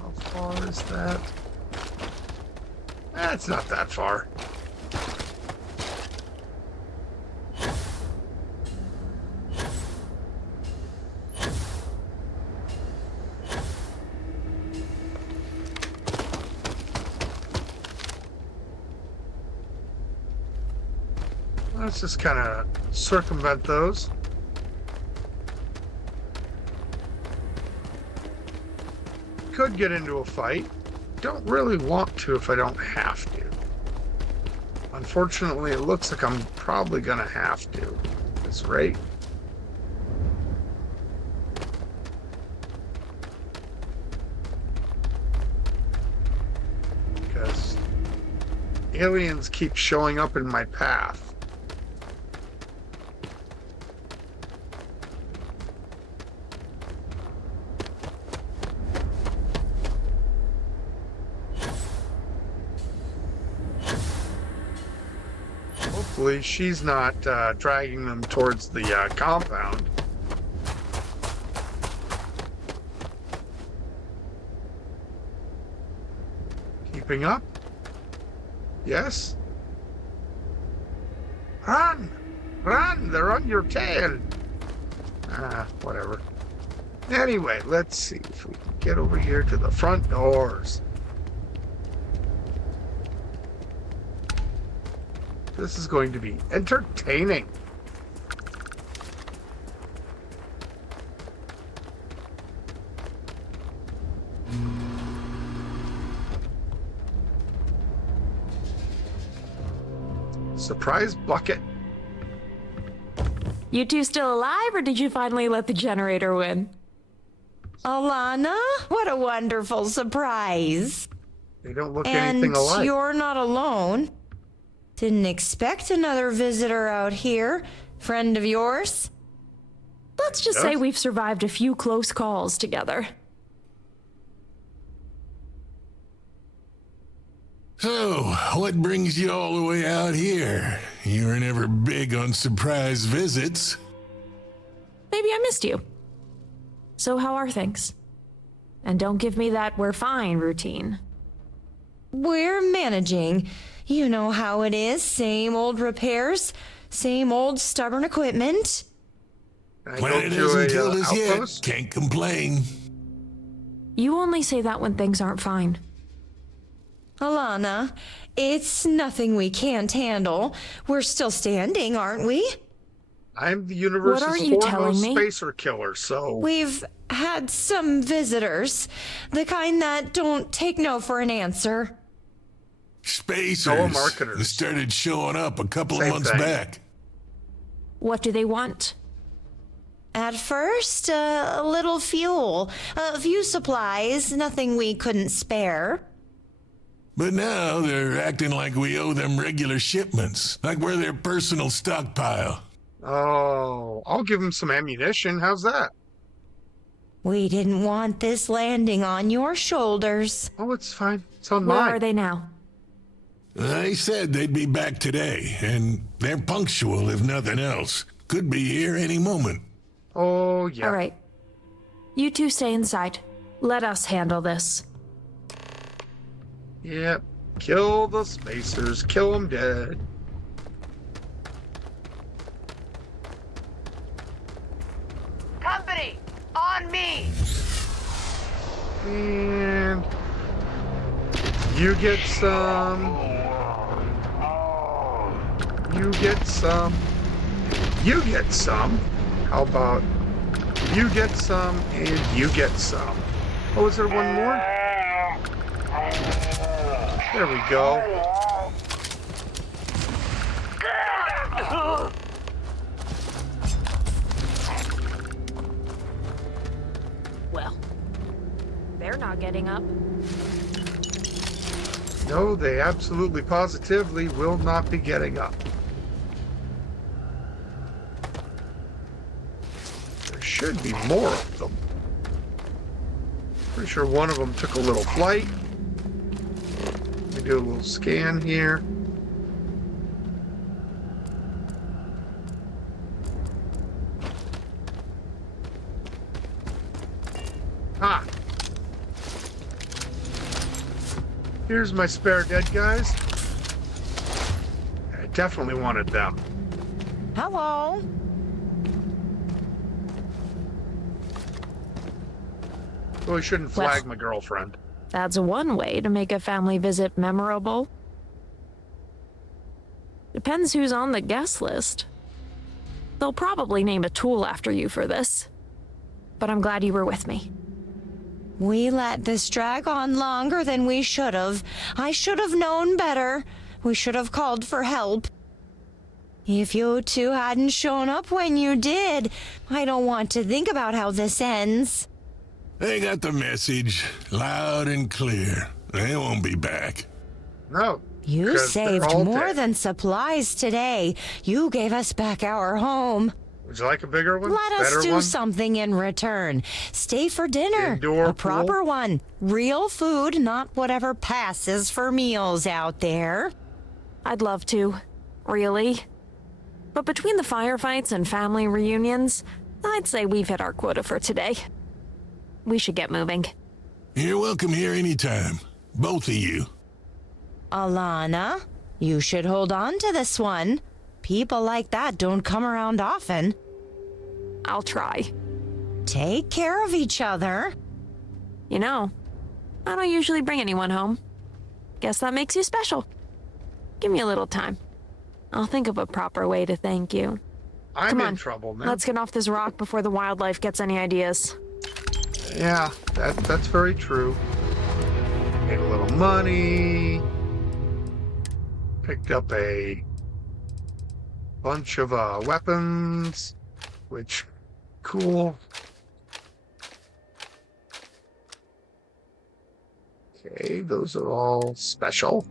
How far is that? It's not that far. Let's just kind of circumvent those. Could get into a fight. Don't really want to if I don't have to. Unfortunately, it looks like I'm probably gonna have to at this rate. Because aliens keep showing up in my path. Hopefully she's not dragging them towards the compound. Keeping up? Yes? Run! Run! They're on your tail! Whatever. Anyway, let's see if we can get over here to the front doors. This is going to be entertaining. Surprise bucket. You two still alive, or did you finally let the generator win? Alana, what a wonderful surprise. They don't look anything alike. And you're not alone. Didn't expect another visitor out here. Friend of yours? Let's just say we've survived a few close calls together. So, what brings you all the way out here? You were never big on surprise visits. Maybe I missed you. So how are things? And don't give me that "we're fine" routine. We're managing. You know how it is. Same old repairs, same old stubborn equipment. Planet hasn't killed us yet. Can't complain. You only say that when things aren't fine. Alana, it's nothing we can't handle. We're still standing, aren't we? I'm the universe's foremost spacer killer, so... We've had some visitors. The kind that don't take no for an answer. Spacers. They started showing up a couple of months back. What do they want? At first, a little fuel. A few supplies, nothing we couldn't spare. But now they're acting like we owe them regular shipments, like we're their personal stockpile. Oh, I'll give them some ammunition. How's that? We didn't want this landing on your shoulders. Oh, it's fine. It's on mine. Where are they now? They said they'd be back today, and they're punctual if nothing else. Could be here any moment. Oh, yeah. All right. You two stay inside. Let us handle this. Yep. Kill the spacers. Kill them dead. Company, on me! And you get some. You get some. You get some. How about you get some and you get some? Oh, is there one more? There we go. Well, they're not getting up. No, they absolutely positively will not be getting up. There should be more of them. Pretty sure one of them took a little flight. Let me do a little scan here. Ah! Here's my spare dead guys. I definitely wanted them. Hello. Oh, I shouldn't flag my girlfriend. That's one way to make a family visit memorable. Depends who's on the guest list. They'll probably name a tool after you for this. But I'm glad you were with me. We let this drag on longer than we should have. I should have known better. We should have called for help. If you two hadn't shown up when you did, I don't want to think about how this ends. They got the message loud and clear. They won't be back. No. You saved more than supplies today. You gave us back our home. Would you like a bigger one? Let us do something in return. Stay for dinner. Indoor a proper one. Real food, not whatever passes for meals out there. I'd love to. Really. But between the firefights and family reunions, I'd say we've hit our quota for today. We should get moving. You're welcome here anytime. Both of you. Alana, you should hold on to this one. People like that don't come around often. I'll try. Take care of each other. You know, I don't usually bring anyone home. Guess that makes you special. Give me a little time. I'll think of a proper way to thank you. I'm in trouble now. Let's get off this rock before the wildlife gets any ideas. Yeah, that's very true. Made a little money. Picked up a bunch of weapons. which, cool. Okay, those are all special.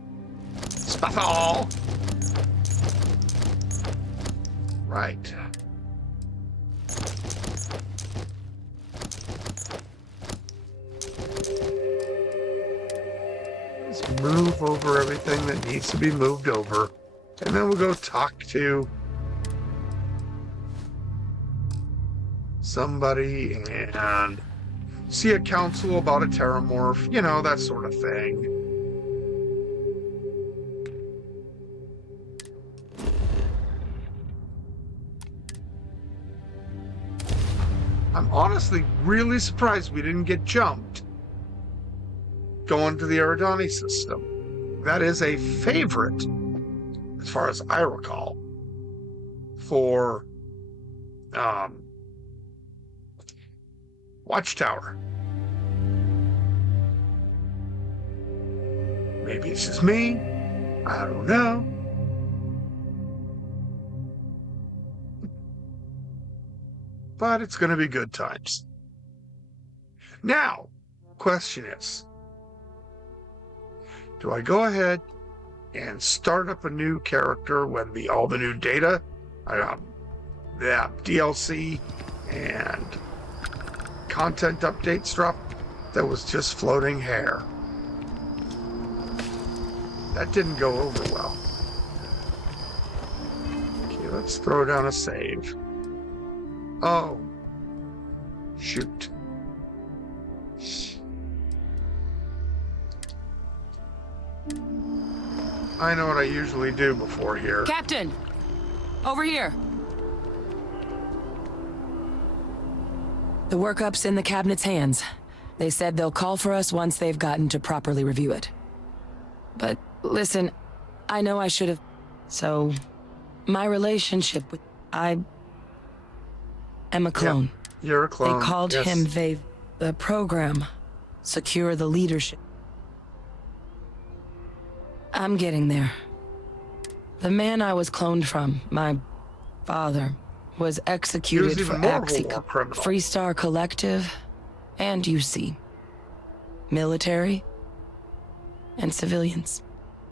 Special! Right. Let's move over everything that needs to be moved over. And then we'll go talk to somebody and see a council about a terramorph, you know, that sort of thing. I'm honestly really surprised we didn't get jumped going to the Eridani system. That is a favorite, as far as I recall, for Watchtower. Maybe it's just me. I don't know. But it's going to be good times. Now, question is, do I go ahead and start up a new character when all the new data, the DLC and content updates drop? That was just floating hair. That didn't go over well. Okay, let's throw down a save. Oh, shoot. I know what I usually do before here. Captain! Over here! The workup's in the cabinet's hands. They said they'll call for us once they've gotten to properly review it. But listen, I know I should have... So, my relationship with... I am a clone. Yep, you're a clone. They called him the program. Secure the leadership. I'm getting there. The man I was cloned from, my father, was executed for Freestar Collective and UC. Military and civilians.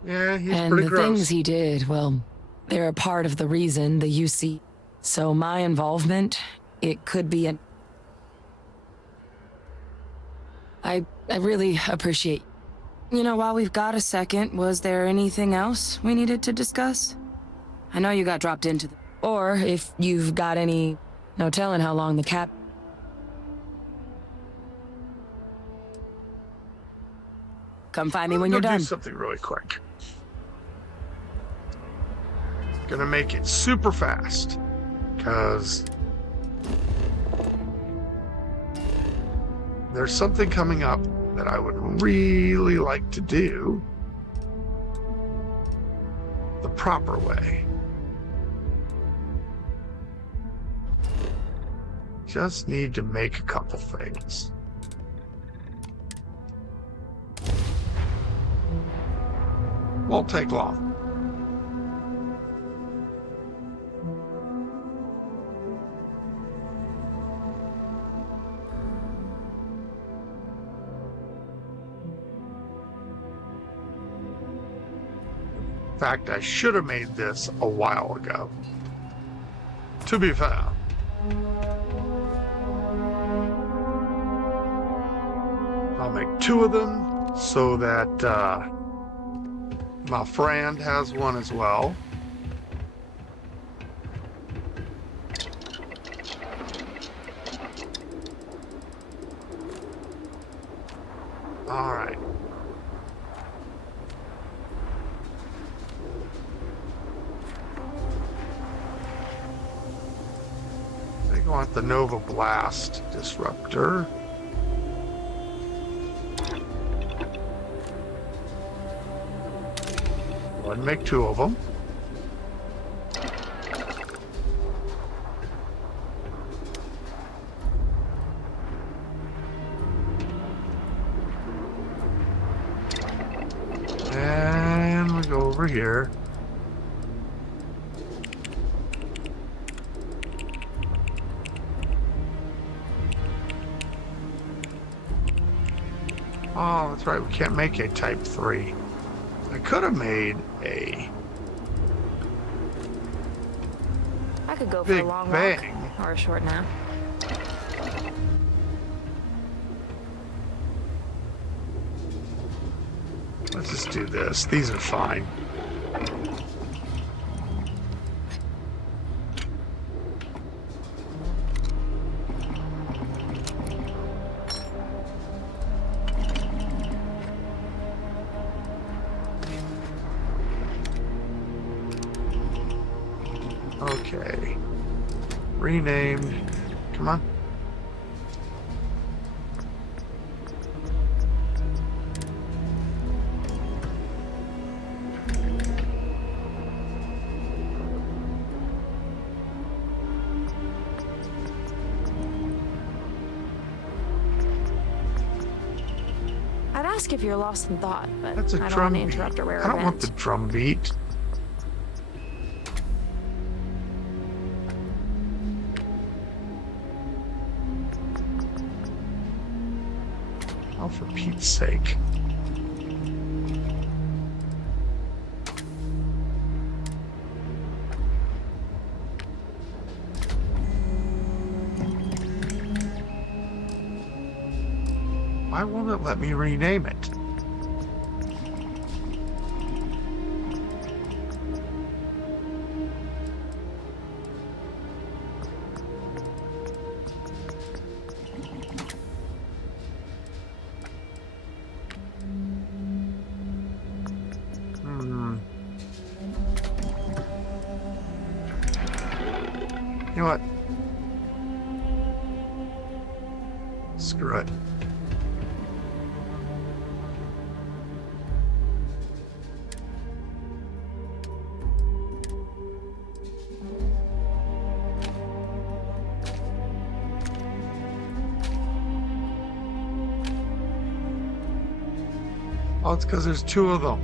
Yeah, he's and pretty the things he did, well, they're a part of the reason the UC. So my involvement, it could be an... I really appreciate... You know, while we've got a second, was there anything else we needed to discuss? I know you got dropped into the... Or if you've got any... No telling how long the cap... Come find me when you're done. Do something really quick. Gonna make it super fast, because there's something coming up that I would really like to do the proper way. Just need to make a couple things. Won't take long. In fact, I should have made this a while ago. To be fair. I'll make 2 of them so that my friend has one as well. All right. I want the Nova Blast disruptor. I'd make 2 of them. And we go over here. Oh, that's right. We can't make a Type 3. I could have made a I could go for a Big long Bang. walk or a short nap. Let's just do this. These are fine. Okay. Renamed. Come on. I'd ask if you're lost in thought, but That's a I don't drum want to beat. interrupt a rare I don't want event. the drum beat. Oh, for Pete's sake. Why won't it let me rename it? You know what? Screw it. Oh, it's because there's two of them.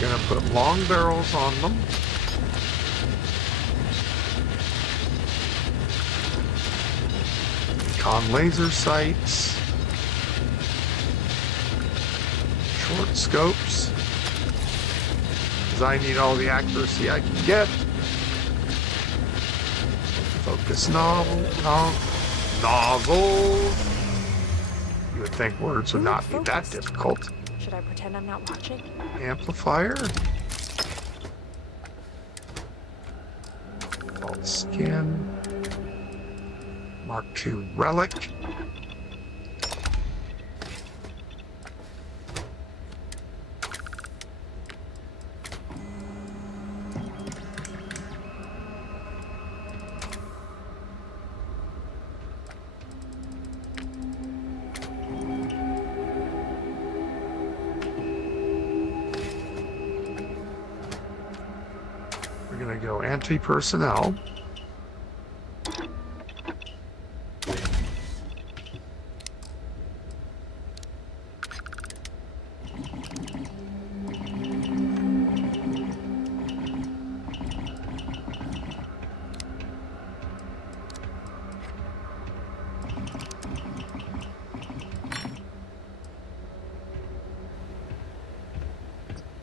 Gonna put long barrels on them. Con laser sights. Short scopes. Because I need all the accuracy I can get. Focus nozzles. You would think words would not be that difficult. Should I pretend I'm not watching? Amplifier. Vault skin. Mark II relic. We're gonna go anti-personnel.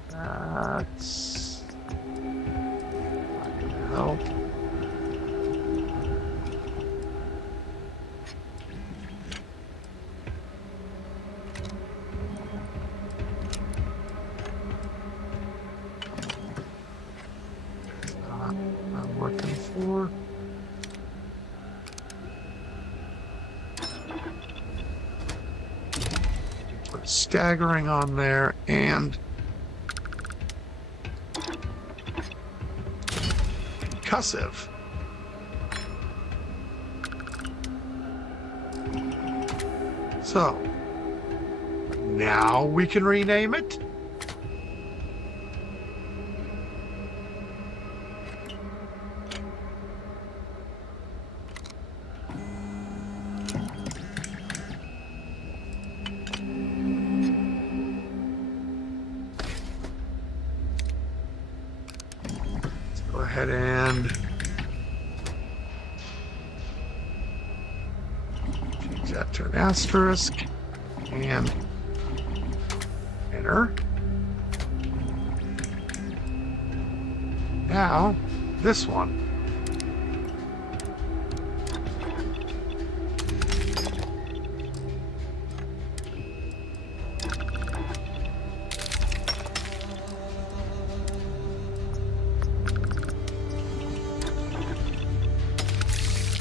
That's not gonna help. It's not what I'm looking for. Put staggering on there and concussive. So, now we can rename it. Let's go ahead and change that to an asterisk and enter. Now, this one.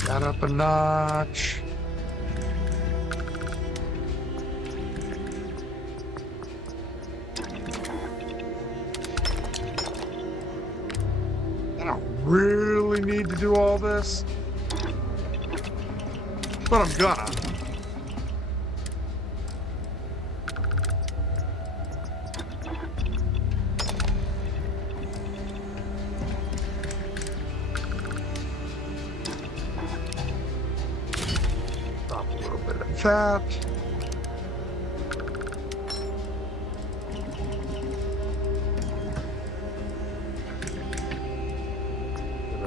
That up a notch. I don't really need to do all this, but I'm gonna. Drop a little bit of that.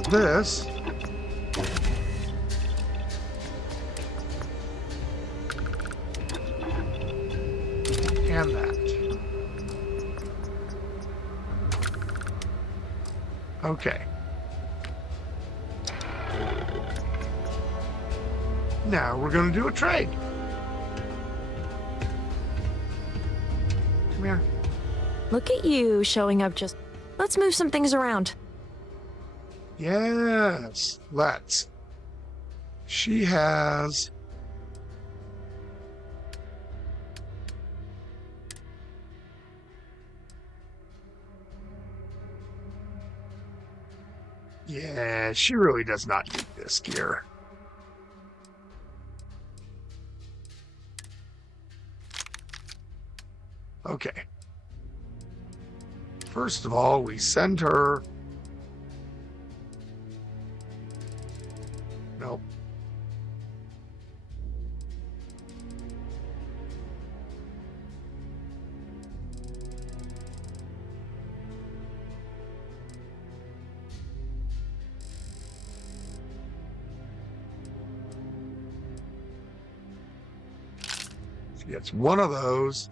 This. And that. Okay. Now we're going to do a trade. Come here. Look at you showing up just... Let's move some things around. Yes, let's. She has... Yeah, she really does not need this gear. Okay. First of all, we send her... Nope. She gets one of those.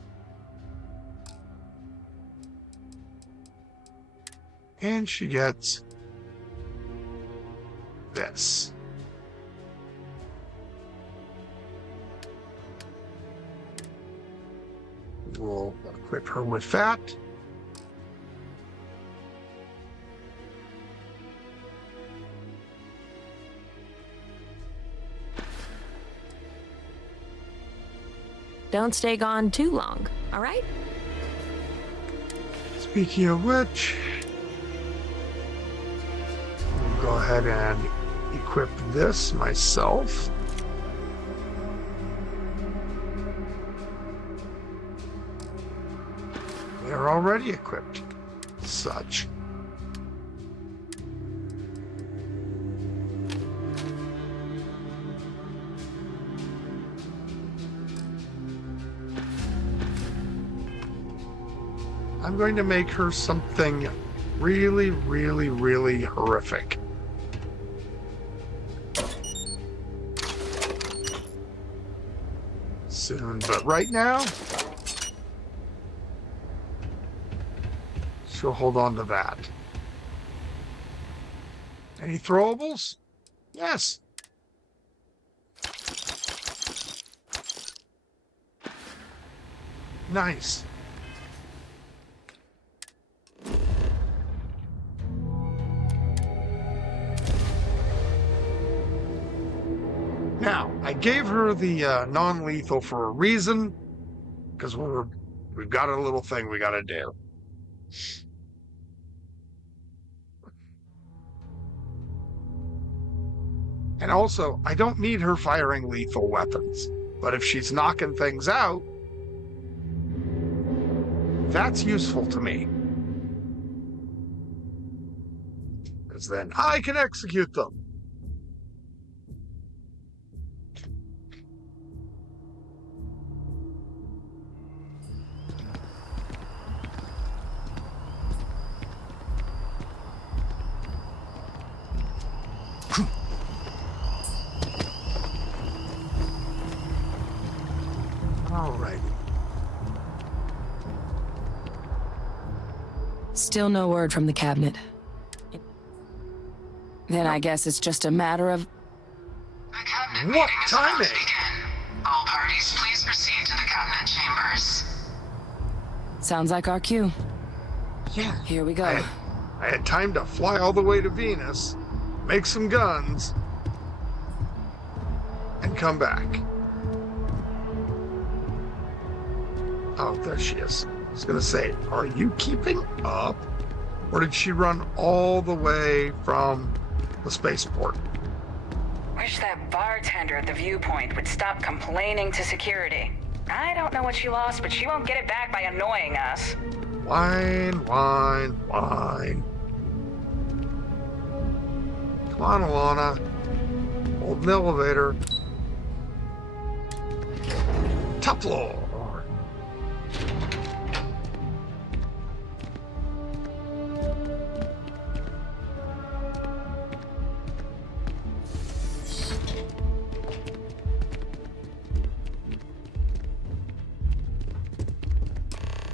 And she gets this. We'll equip her with that. Don't stay gone too long, all right? Speaking of which, I'll go ahead and equip this myself. They're already equipped. Such. I'm going to make her something really, really, really horrific. Soon, but right now, she'll hold on to that. Any throwables? Yes. Nice. Now, I gave her the non-lethal for a reason, because we've got a little thing we got to do. And also, I don't need her firing lethal weapons. But if she's knocking things out, that's useful to me. Because then I can execute them. Alrighty. Still no word from the cabinet. Then I guess it's just a matter of... What timing? All parties, please proceed to the cabinet chambers. Sounds like our cue. Yeah. Here we go. I had time to fly all the way to Venus, make some guns, and come back. Oh, there she is. I was gonna say, are you keeping up? Or did she run all the way from the spaceport? Wish that bartender at the viewpoint would stop complaining to security. I don't know what she lost, but she won't get it back by annoying us. Whine, whine, whine. Come on, Alana. Hold an elevator. Top floor.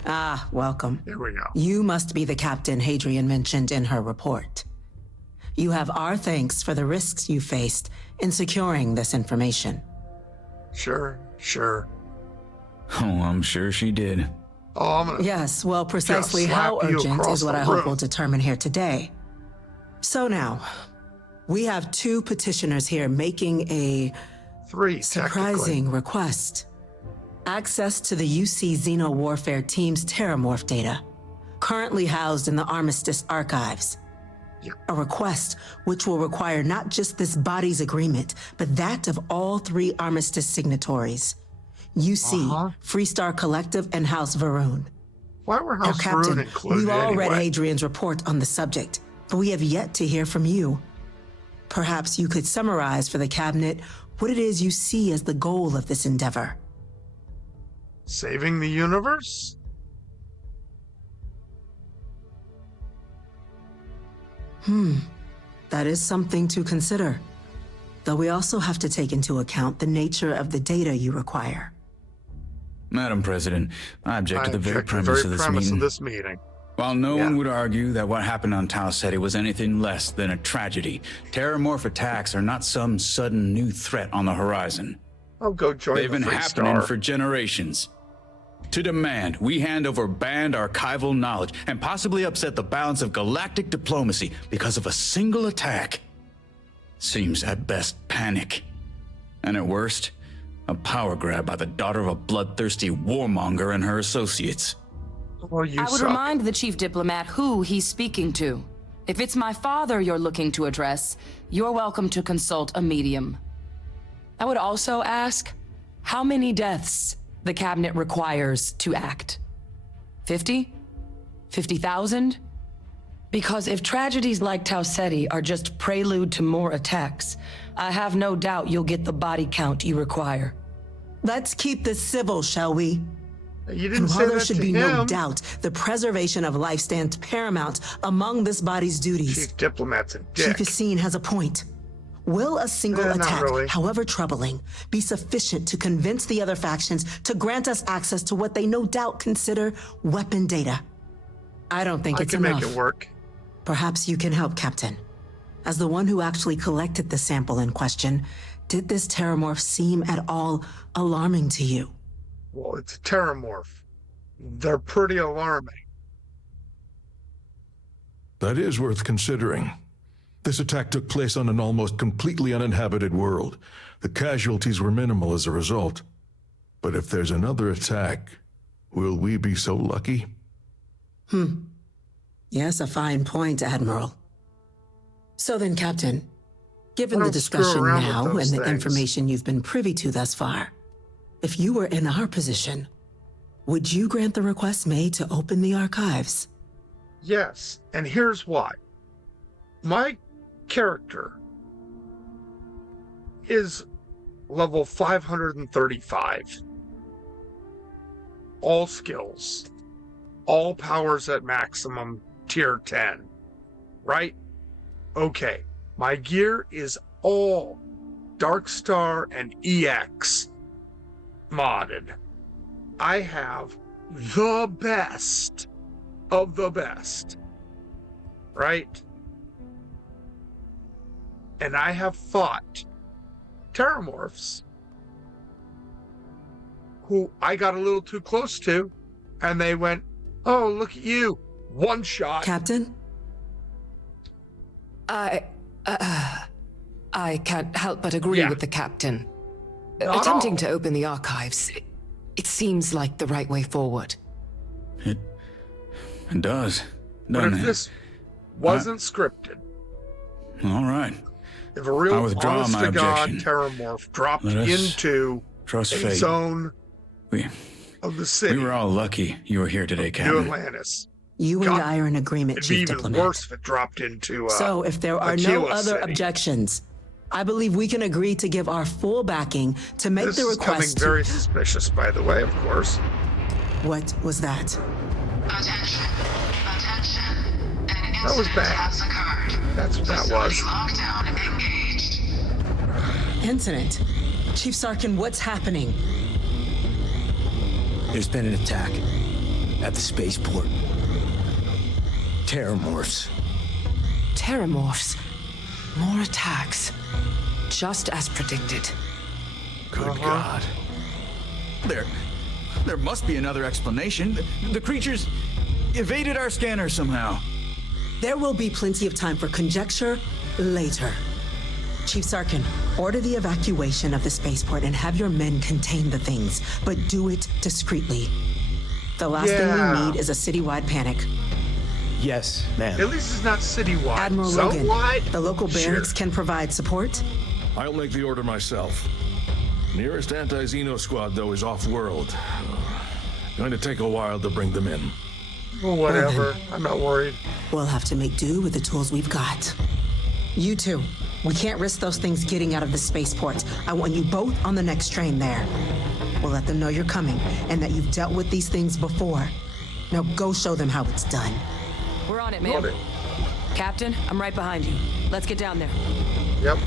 Ah, welcome. Here we go. You must be the captain Hadrian mentioned in her report. You have our thanks for the risks you faced in securing this information. Sure. Oh, I'm sure she did. Oh, I'm gonna... Yes, well, precisely how urgent is what I hope we'll determine here today. So now, we have two petitioners here making a... surprising request. Access to the UC Xeno-Warfare Team's Terramorph data, currently housed in the Armistice archives. A request which will require not just this body's agreement, but that of all three Armistice signatories. UC, Freestar Collective, and House Varun. Why were House Captain, Varun included we've all read anyway? Hadrian's report on the subject, but we have yet to hear from you. Perhaps you could summarize for the cabinet what it is you see as the goal of this endeavor. Saving the universe? That is something to consider. Though we also have to take into account the nature of the data you require. Madam President, I object to the very premise of this meeting. While no one would argue that what happened on Tau Ceti was anything less than a tragedy, Terramorph attacks are not some sudden new threat on the horizon. I'll go join They've the been happening Freestar. for generations. To demand we hand over banned archival knowledge and possibly upset the balance of galactic diplomacy because of a single attack seems at best panic. And at worst, a power grab by the daughter of a bloodthirsty warmonger and her associates. Well, you I would suck. remind the chief diplomat who he's speaking to. If it's my father you're looking to address, you're welcome to consult a medium. I would also ask, how many deaths the cabinet requires to act? 50? 50,000? Because if tragedies like Tau Ceti are just prelude to more attacks, I have no doubt you'll get the body count you require. Let's keep this civil, shall we? You didn't And say while there that should to be no him. doubt, the preservation of life stands paramount among this body's duties. Chief diplomat's a Chief dick. Yassine has a point. Will a single Not attack, really. however troubling, be sufficient to convince the other factions to grant us access to what they no doubt consider weapon data? I don't think I it's can enough. make it work. Perhaps you can help, Captain. As the one who actually collected the sample in question, did this terramorph seem at all alarming to you? Well, it's a terramorph. They're pretty alarming. That is worth considering. This attack took place on an almost completely uninhabited world. The casualties were minimal as a result. But if there's another attack, will we be so lucky? Yes, a fine point, Admiral. So then, Captain, given I the don't screw discussion around with now and those the things. information you've been privy to thus far, If you were in our position, would you grant the request made to open the archives? Yes, and here's why. My character is level 535. All skills. All powers at maximum, tier 10. Right? Okay. My gear is all Darkstar and EX modded. I have the best of the best. Right? And I have fought Terramorphs who I got a little too close to, and they went, "Oh, look at you. One shot." Captain? I can't help but agree with the captain. Not Attempting all. to open the archives, it seems like the right way forward. It does. But Doesn't if it? this wasn't scripted, All right. if a I real withdraw honest my to God objection. Terramorph dropped Let us into trust a fate. zone We of the city, were all lucky you were here today, New Captain. Atlantis, You and God, I are in agreement, it'd be Chief even Diplomat. worse if it dropped into So if there are no Aquila other City. objections, I believe we can agree to give our full backing to make This the is coming request. very suspicious, by the way, of course. What was that? Attention. Attention. An That was incident bad. has occurred. That's what that was. Facility lockdown engaged. Incident. Chief Sarkin, what's happening? There's been an attack at the spaceport. Terramorphs. Terramorphs. More attacks. Just as predicted. Good God. There must be another explanation. The creatures evaded our scanner somehow. There will be plenty of time for conjecture later. Chief Sarkin, order the evacuation of the spaceport and have your men contain the things, but do it discreetly. The last thing we need is a citywide panic. Yes, ma'am. At least it's not citywide. Admiral Logan, Zone-wide? the local barracks can provide support. I'll make the order myself. Nearest anti-Xeno squad, though, is off-world. Going to take a while to bring them in. Well, whatever. I'm not worried. We'll have to make do with the tools we've got. You two, we can't risk those things getting out of the spaceport. I want you both on the next train there. We'll let them know you're coming and that you've dealt with these things before. Now go show them how it's done. We're on it, ma'am. Captain, I'm right behind you. Let's get down there. Yep.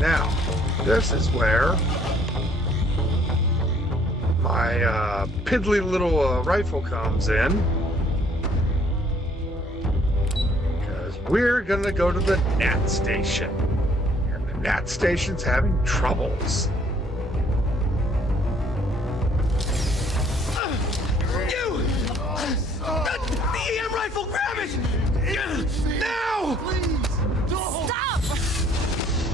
Now, this is where my piddly little rifle comes in. Because we're gonna go to the NAT station. And the NAT station's having troubles. You! The EM rifle, grab it! Now! Stop!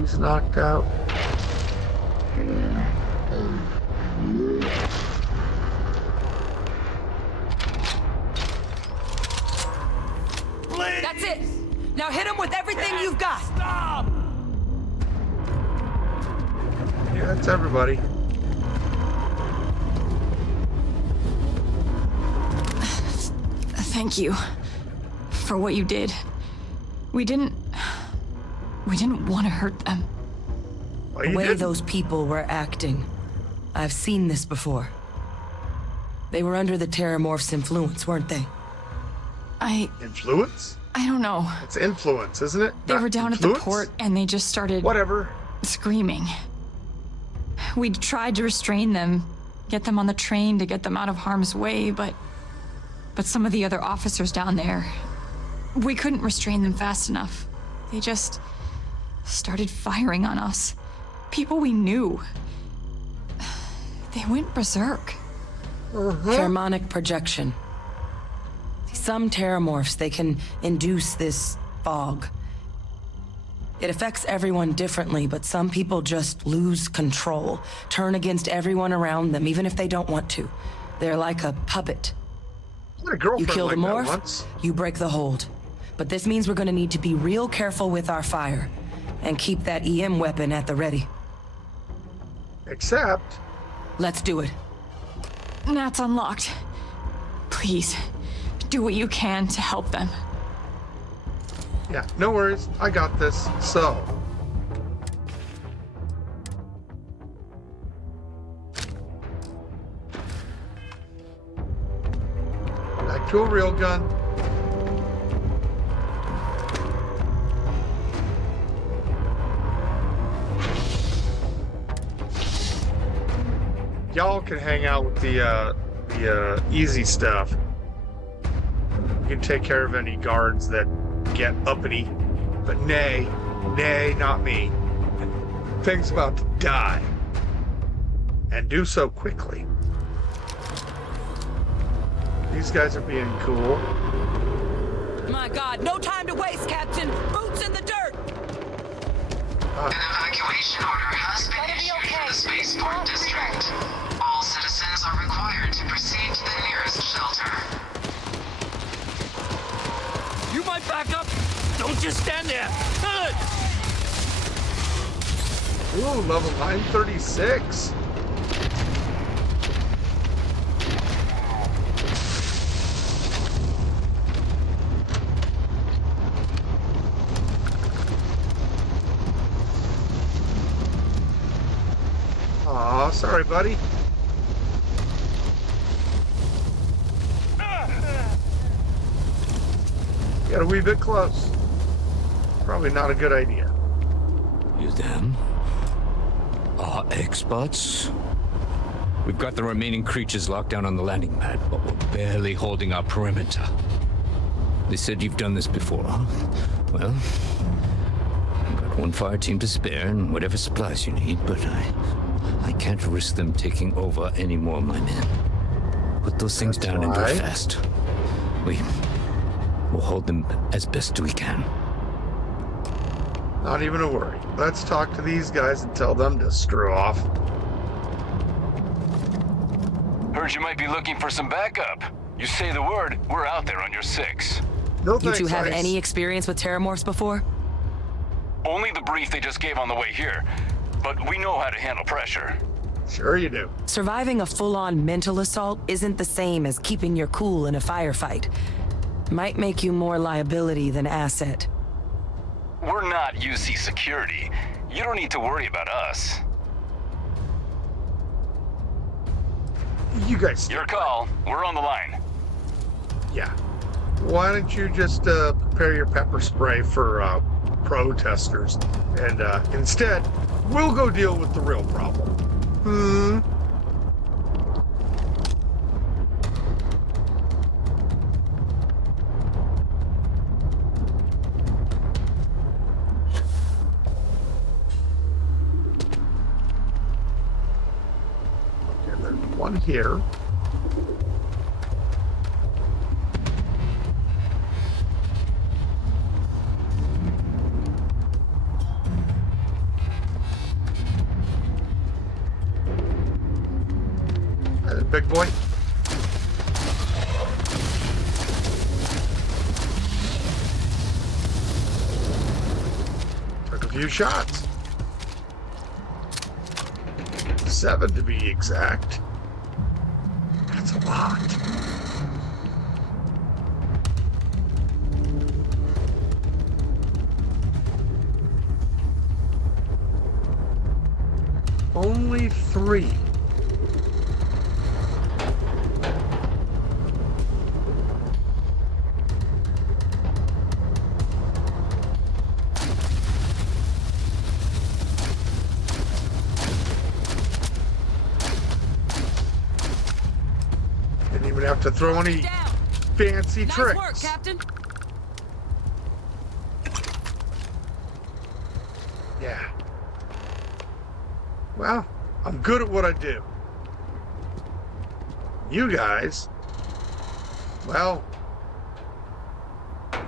He's knocked out. That's it! Now hit him with everything you've got! Stop! Yeah, that's everybody. Thank you for what you did. We didn't want to hurt them. The way those people were acting. I've seen this before. They were under the Terramorph's influence, weren't they? Influence? I don't know. It's influence, isn't it? They Not were down influence? at the port and they just started screaming. We tried to restrain them, get them on the train to get them out of harm's way, but some of the other officers down there, we couldn't restrain them fast enough. They just started firing on us. People we knew. They went berserk. Pheromonic projection. Some Terramorphs, they can induce this fog. It affects everyone differently, but some people just lose control, turn against everyone around them, even if they don't want to. They're like a puppet. I had a girlfriend You kill the like that morph, once. you break the hold. But this means we're gonna need to be real careful with our fire. And keep that EM weapon at the ready. Except... Let's do it. Nat's unlocked. Please, do what you can to help them. Yeah, no worries. I got this. So... back to a real gun. Y'all can hang out with the easy stuff. You can take care of any guards that get uppity. But nay, not me. Thing's about to die. And do so quickly. These guys are being cool. My God, no time to waste, Captain! Boots in the dirt! An evacuation order has been issued for the Spaceport District. All citizens are required to proceed to the nearest shelter. You might back up. Don't just stand there. Good. Ooh, level 936. Aw, sorry, buddy. Got a wee bit close. Probably not a good idea. You them are experts? We've got the remaining creatures locked down on the landing pad, but we're barely holding our perimeter. They said you've done this before, huh? Well, I've got one fire team to spare and whatever supplies you need, but I can't risk them taking over any more of my men. Put those things down and do it fast. We'll hold them as best we can. Not even a worry. Let's talk to these guys and tell them to screw off. Heard you might be looking for some backup. You say the word, we're out there on your 6. No thanks, You two have Ice. any experience with terramorphs before? Only the brief they just gave on the way here. But we know how to handle pressure. Sure you do. Surviving a full-on mental assault isn't the same as keeping your cool in a firefight. Might make you more liability than asset. We're not UC security. You don't need to worry about us. You guys... Your call. We're on the line. Yeah. Why don't you just prepare your pepper spray for protesters, and instead, we'll go deal with the real problem. Okay, there's one here. Big boy. Took a few shots. 7 to be exact. That's a lot. Only 3. Have to throw any fancy tricks. Nice work, Captain. Yeah. Well, I'm good at what I do. You guys, well,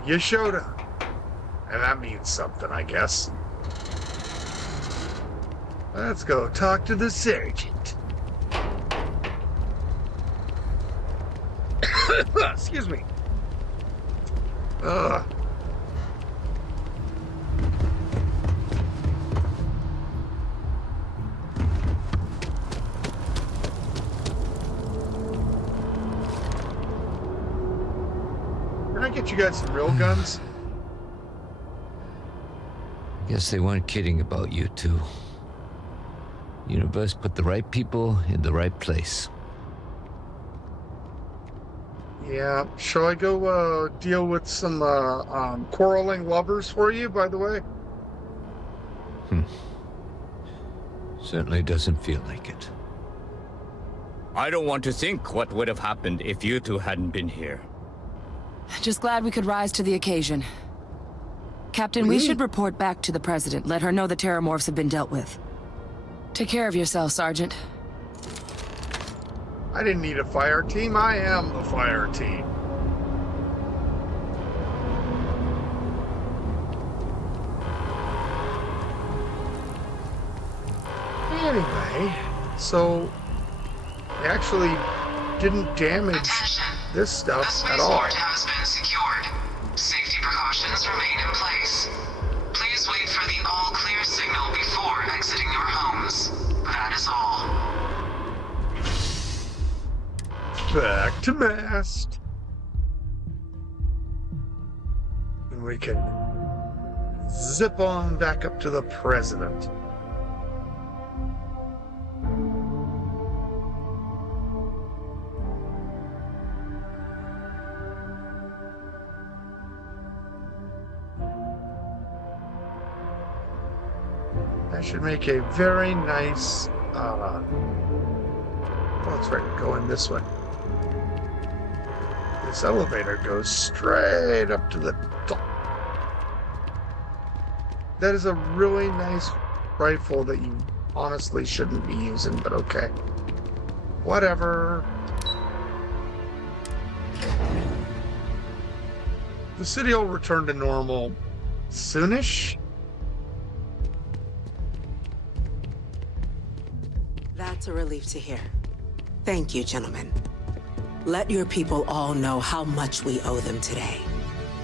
you showed up. And that means something, I guess. Let's go talk to the sergeant. Excuse me. Ugh. Can I get you guys some real guns? Guess they weren't kidding about you two. Universe put the right people in the right place. Yeah. Shall I go deal with some quarreling lovers for you, by the way? Certainly doesn't feel like it. I don't want to think what would have happened if you two hadn't been here. Just glad we could rise to the occasion. Captain, we should report back to the President. Let her know the Terramorphs have been dealt with. Take care of yourself, Sergeant. I didn't need a fire team. I am the fire team. Anyway, so they actually didn't damage this stuff at all. The spaceport has been secured. Safety precautions remain in place. Please wait for the all-clear signal before exiting your homes. That is all. Back to mast. And we can zip on back up to the President. That should make a very nice, oh, that's right, going this way. This elevator goes straight up to the top. That is a really nice rifle that you honestly shouldn't be using, but okay. Whatever. The city will return to normal soonish. That's a relief to hear. Thank you, gentlemen. Let your people all know how much we owe them today.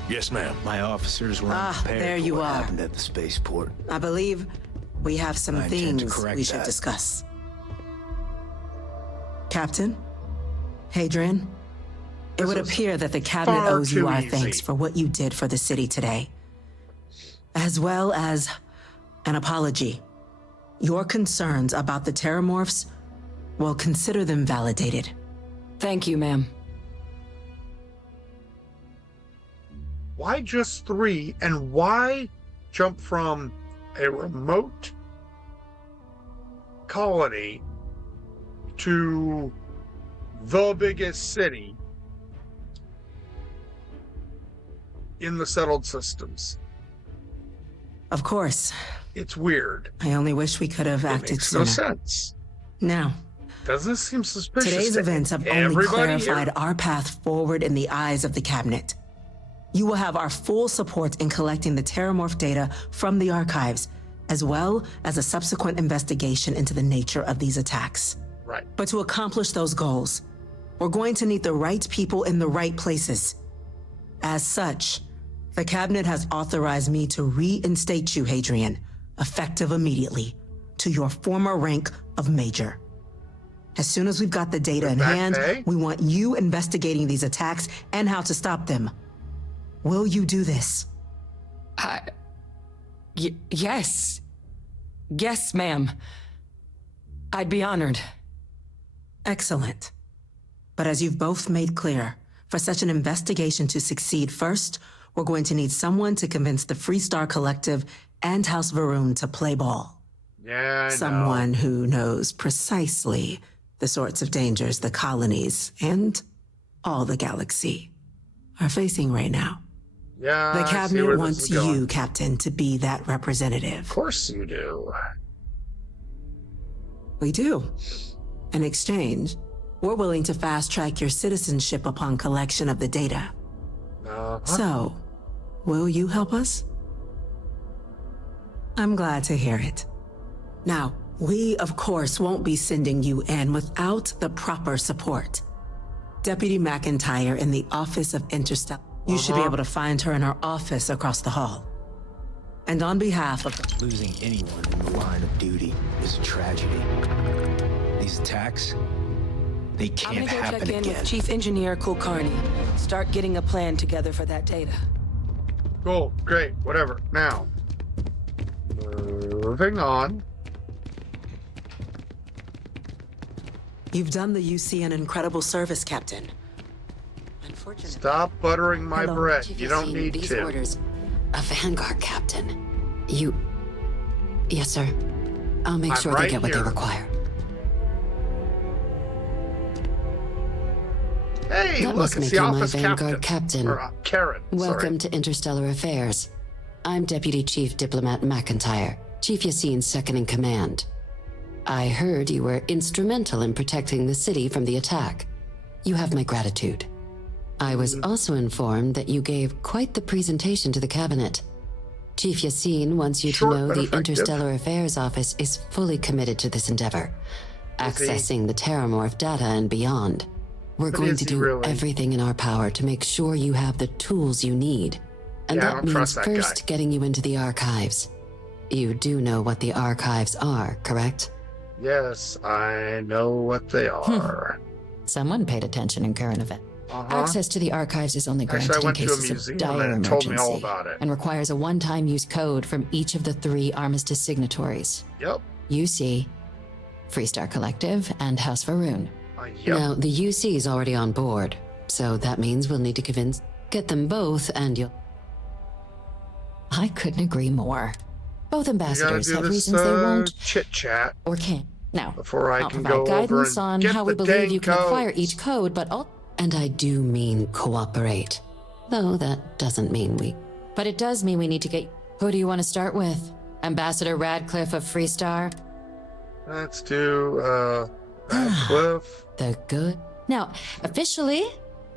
Yes, ma'am. My officers were unprepared there for you what are. happened at the spaceport. I believe we have some I intend to things correct we should that. discuss. Captain? Hadrian? It would appear that the cabinet far owes you too our easy. thanks for what you did for the city today, as well as an apology. Your concerns about the Terramorphs, well, consider them validated. Thank you, ma'am. Why just 3? And why jump from a remote colony to the biggest city in the settled systems? Of course. It's weird. I only wish we could have acted Makes sooner. no sense. Now, Doesn't this seem suspicious? today's to events have only everybody clarified here? our path forward in the eyes of the cabinet. You will have our full support in collecting the Terramorph data from the archives, as well as a subsequent investigation into the nature of these attacks. Right. But to accomplish those goals, we're going to need the right people in the right places. As such, the cabinet has authorized me to reinstate you, Hadrian, effective immediately, to your former rank of Major. As soon as we've got the data in hand, we want you investigating these attacks and how to stop them. Will you do this? Yes. Yes, ma'am. I'd be honored. Excellent. But as you've both made clear, for such an investigation to succeed, first, we're going to need someone to convince the Freestar Collective and House Varun to play ball. Yeah, I know. Someone who knows precisely the sorts of dangers the colonies and all the galaxy are facing right now. Yeah, The I see cabinet where this wants is going. you, Captain, to be that representative. Of course you do. We do. In exchange, we're willing to fast-track your citizenship upon collection of the data. So, will you help us? I'm glad to hear it. Now, we, of course, won't be sending you in without the proper support. Deputy McIntyre in the Office of Interstellar. You should be able to find her in her office across the hall. And on behalf of... Losing anyone in the line of duty is a tragedy. These attacks, they can't I'm gonna go happen check in again. with Chief Engineer Kulkarni. Start getting a plan together for that data. Cool, great, whatever. Now, moving on. You've done the UC an incredible service, Captain. Stop buttering my bread. Chief You don't Yassine, need these to. orders. A Vanguard captain. You... Yes, sir. I'll make I'm sure right they get what here. they require. Hey, That look, must it's make the you my office Vanguard captain. captain. Or, Karen, Welcome to Interstellar Affairs. I'm Deputy Chief Diplomat McIntyre, Chief Yassine's second in command. I heard you were instrumental in protecting the city from the attack. You have my gratitude. I was also informed that you gave quite the presentation to the cabinet. Chief Yassine wants you Short to know but the effective. Interstellar Affairs Office is fully committed to this endeavor, accessing the Terramorph data and beyond. We're But going is to he do really? everything in our power to make sure you have the tools you need. And Yeah, I that don't means trust that first guy. getting you into the archives. You do know what the archives are, correct? Yes, I know what they are. Someone paid attention in current event. Uh-huh. Access to the archives is only Actually, granted I in went to a cases of museum dire and it told me all emergency about it. and requires a one-time use code from each of the 3 Armistice signatories. Yep. UC, Freestar Collective, and House Varun. Yep. Now, the UC is already on board, so that means we'll need to get them both, and you'll... I couldn't agree more. Both ambassadors do have this, reasons they won't chit-chat or can't. Now, before I I'll can provide go over guidance and on get how the we believe dang you can acquire codes. each code, but and I do mean cooperate. Though that doesn't mean we... But it does mean we need to get... Who do you want to start with? Ambassador Radcliffe of Freestar? Let's do, Radcliffe. The good... Now, officially,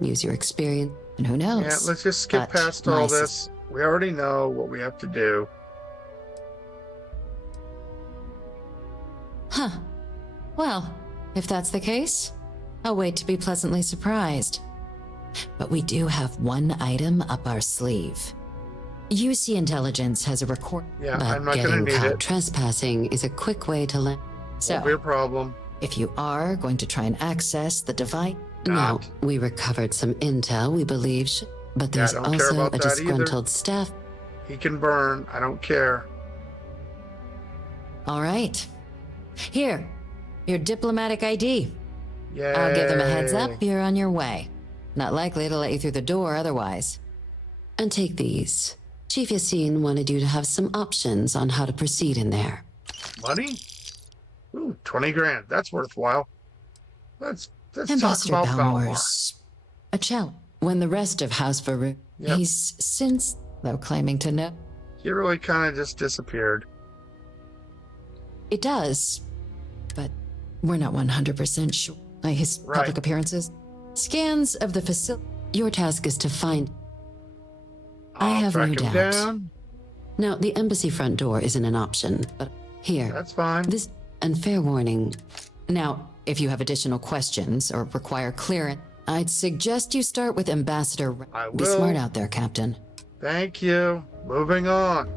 use your experience, and who knows? Yeah, let's just skip But past all my this. We already know what we have to do. Huh. Well, if that's the case, I'll wait to be pleasantly surprised. But we do have one item up our sleeve. UC Intelligence has a record, Yeah, but I'm not gonna getting need caught it. trespassing is a quick way to let... So, Won't be a problem. if you are going to try and access the device... Now, we recovered some intel we believe but Yeah, I there's don't care also about a that either. disgruntled staff... He can burn. I don't care. All right. Here, your diplomatic ID. Yay. I'll give them a heads up, you're on your way. Not likely to let you through the door otherwise. And take these. Chief Yassine wanted you to have some options on how to proceed in there. Money? Ooh, 20 grand. That's worthwhile. Let's talk Ambassador about Balmor. Balmor's a challenge. When the rest of House Varun, Yep. he's since, though claiming to know. He really kind of just disappeared. It does, but we're not 100% sure. Like his public appearances, scans of the facility. Your task is to find. I have track no him doubt. down. Now, the embassy front door isn't an option, but here. That's fine. This, and fair warning. Now, if you have additional questions or require clearance, I'd suggest you start with Ambassador. I Be will. smart out there, Captain. Thank you. Moving on.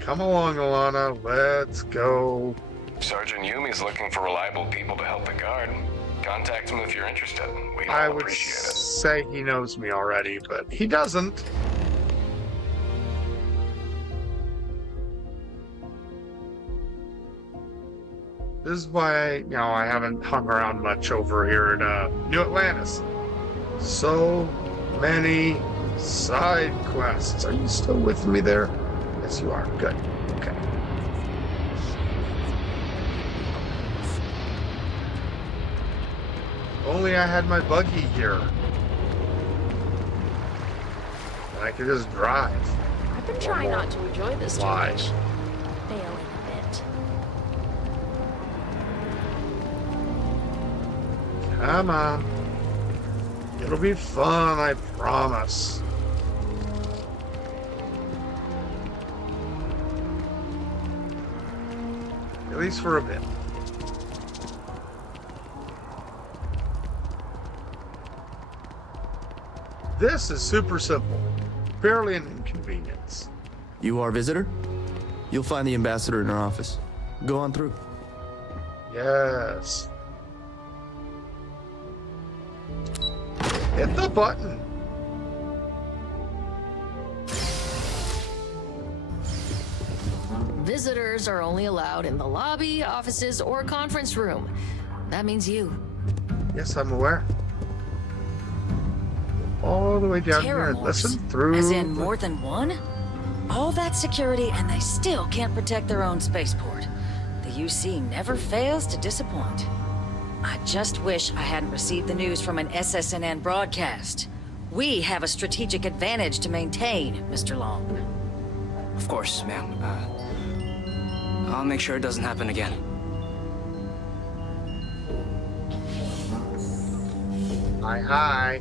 Come along, Alana. Let's go. Sergeant Yumi's looking for reliable people to help the guard. Contact him if you're interested. We'd I all would appreciate it. say he knows me already, but he doesn't. This is why, I haven't hung around much over here at New Atlantis. So many side quests. Are you still with me there? Yes, you are. Good. Okay. Only I had my buggy here. And I could just drive. I've been trying not to enjoy this too Why? much. Failing a bit. Come on. It'll be fun, I promise. At least for a bit. This is super simple. Barely an inconvenience. You are a visitor? You'll find the ambassador in her office. Go on through. Yes. Hit the button. Visitors are only allowed in the lobby, offices, or conference room. That means you. Yes, I'm aware. All the way down here and listen through. As in more than one? All that security and they still can't protect their own spaceport. The UC never fails to disappoint. I just wish I hadn't received the news from an SSNN broadcast. We have a strategic advantage to maintain, Mr. Long. Of course, ma'am. I'll make sure it doesn't happen again. Hi.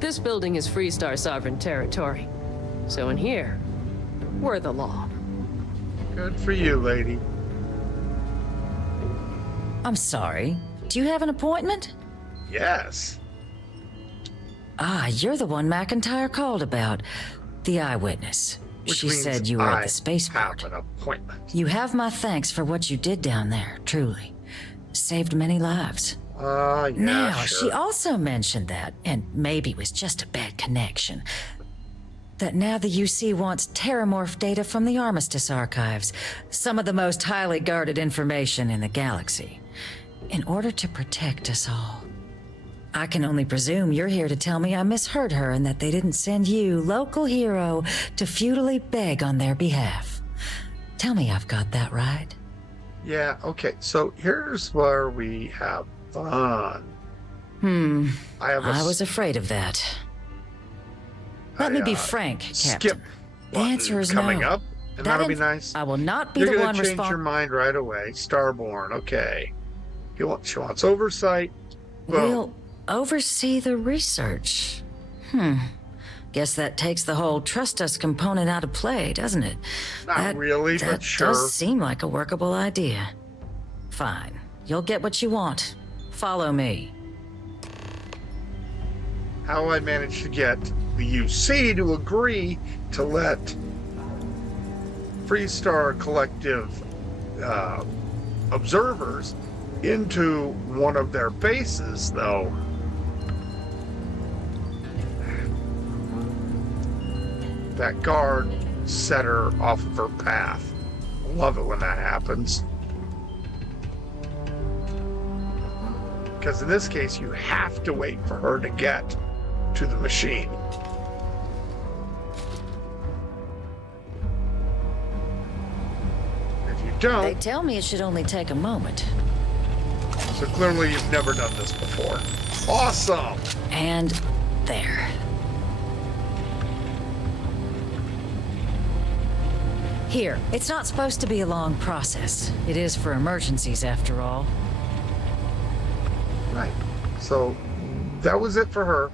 This building is Freestar sovereign territory. So in here, we're the law. Good for you, lady. I'm sorry. Do you have an appointment? Yes. Ah, you're the one McIntyre called about. The eyewitness. She said you were at the spaceport. Have an appointment. You have my thanks for what you did down there, truly. Saved many lives. Yeah, now, sure. she also mentioned that, and maybe it was just a bad connection, that now the UC wants terramorph data from the Armistice archives, some of the most highly guarded information in the galaxy, in order to protect us all. I can only presume you're here to tell me I misheard her and that they didn't send you, local hero, to futilely beg on their behalf. Tell me I've got that right. Yeah, okay. So here's where we have fun. I was afraid of that. Let me be frank, Captain. Skip The answer is coming no. up, and that'll be nice. I will not be You're the gonna one change your responsible. mind right away. Starborn, okay. She wants oversight. Boom. We'll oversee the research. Guess that takes the whole trust us component out of play, doesn't it? Not really, that but sure. does seem like a workable idea. Fine. You'll get what you want. Follow me. How I managed to get the UC to agree to let Freestar Collective observers into one of their bases, though. That guard set her off of her path. Love it when that happens. Because in this case, you have to wait for her to get to the machine. If you don't... They tell me it should only take a moment. So clearly you've never done this before. Awesome! And there. Here, it's not supposed to be a long process. It is for emergencies, after all. Right. So that was it for her.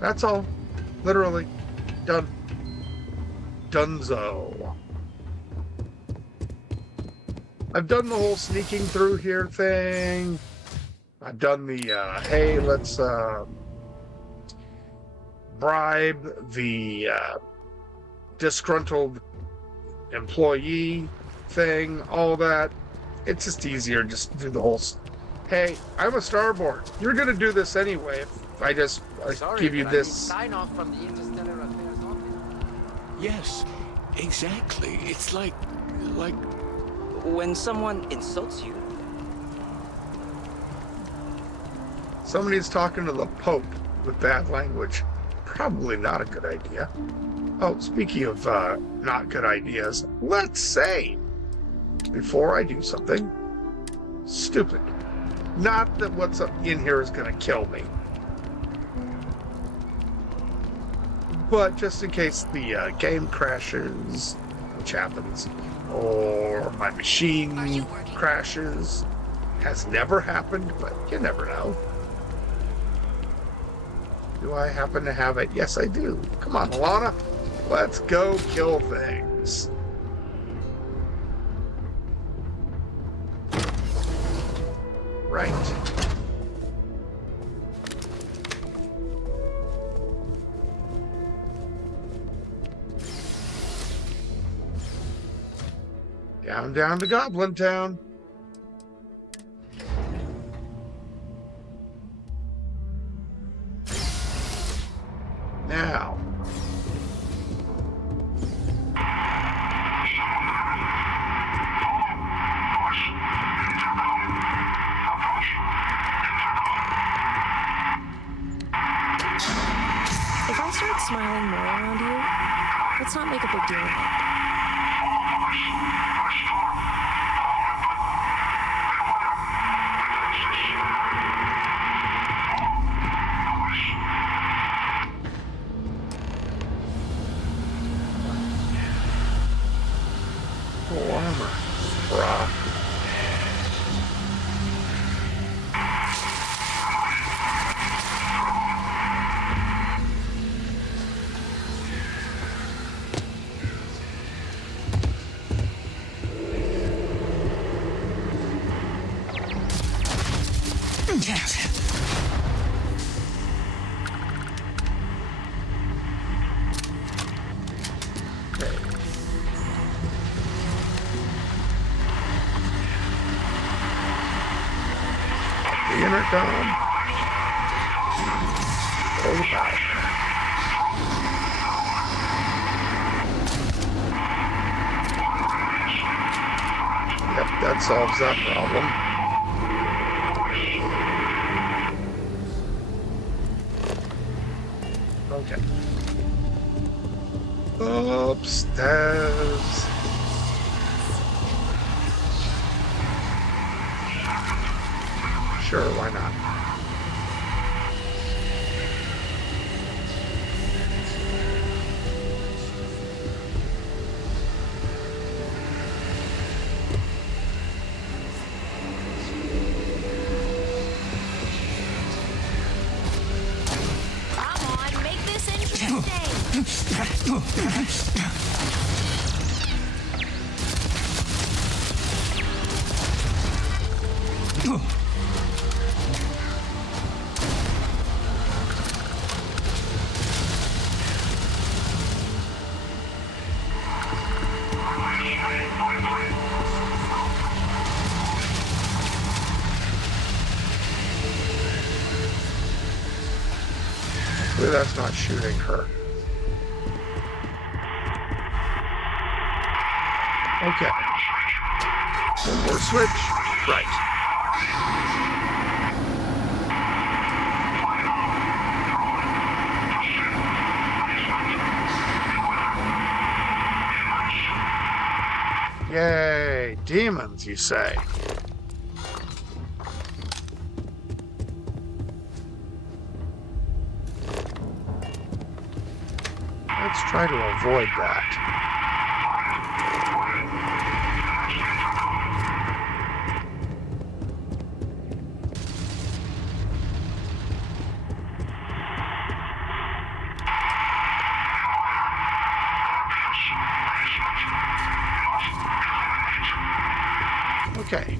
That's all. Literally. Done. Dunzo. I've done the whole sneaking through here thing. I've done the, hey, let's bribe the disgruntled employee thing, all that. It's just easier just to do the whole... Hey, I'm a starboard. You're going to do this anyway if I just give you this... Sign off from the Interstellar Affairs office. Yes, exactly. It's like... When someone insults you. Somebody's talking to the Pope with bad language. Probably not a good idea. Oh, speaking of not good ideas, let's say, before I do something stupid, not that what's in here is going to kill me, but just in case the game crashes, which happens, or my machine crashes, has never happened, but you never know. Do I happen to have it? Yes, I do. Come on, Alana. Let's go kill things. Right. Down to Goblin Town. Now. If I start smiling more around you, let's not make a big deal of it. Armor. Rock. The intercom. Pull the power. Yep, that solves that problem. Okay. Upstairs. Sure, why not? Come on, make this interesting. Hopefully that's not shooting her. Okay. One more switch. Right. Yay, demons, you say? Let's try to avoid that. Okay.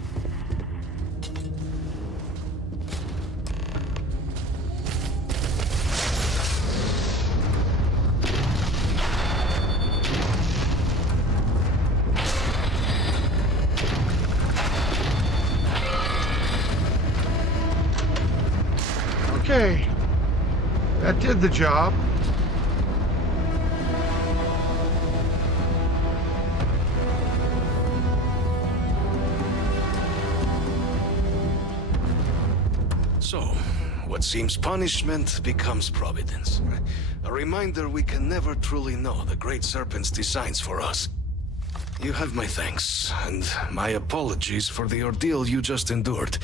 Okay. That did the job. So, what seems punishment becomes providence. A reminder we can never truly know the Great Serpent's designs for us. You have my thanks, and my apologies for the ordeal you just endured.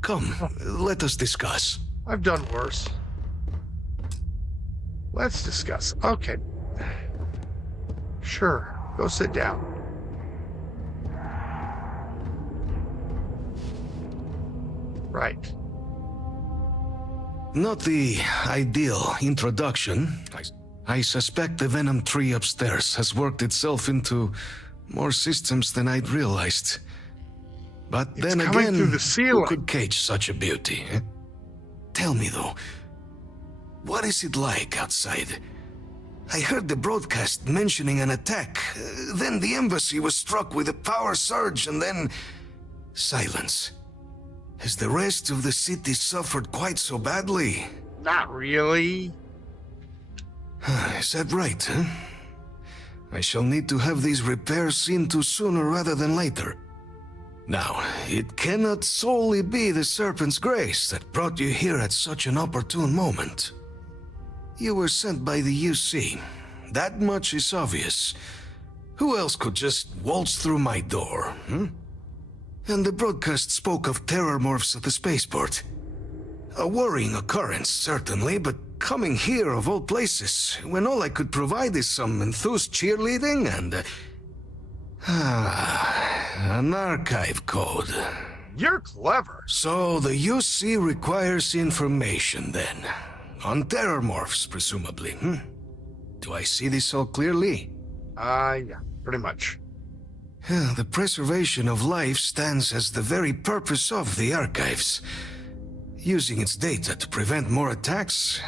Come, let us discuss. I've done worse. Let's discuss. Okay. Sure, go sit down. Right. Not the ideal introduction. I suspect the Venom tree upstairs has worked itself into more systems than I'd realized. But It's then coming again, through the ceiling. who could cage such a beauty? Eh? Tell me though, what is it like outside? I heard the broadcast mentioning an attack. Then the embassy was struck with a power surge and then... silence. Has the rest of the city suffered quite so badly? Not really. Is that right, huh? I shall need to have these repairs seen to sooner rather than later. Now, it cannot solely be the Serpent's grace that brought you here at such an opportune moment. You were sent by the UC. That much is obvious. Who else could just waltz through my door, hmm? And the broadcast spoke of terror morphs at the spaceport. A worrying occurrence, certainly, but coming here of all places, when all I could provide is some enthused cheerleading and... an archive code. You're clever. So the UC requires information, then. On terror morphs, presumably, hmm? Do I see this all clearly? Yeah, pretty much. The preservation of life stands as the very purpose of the archives. Using its data to prevent more attacks,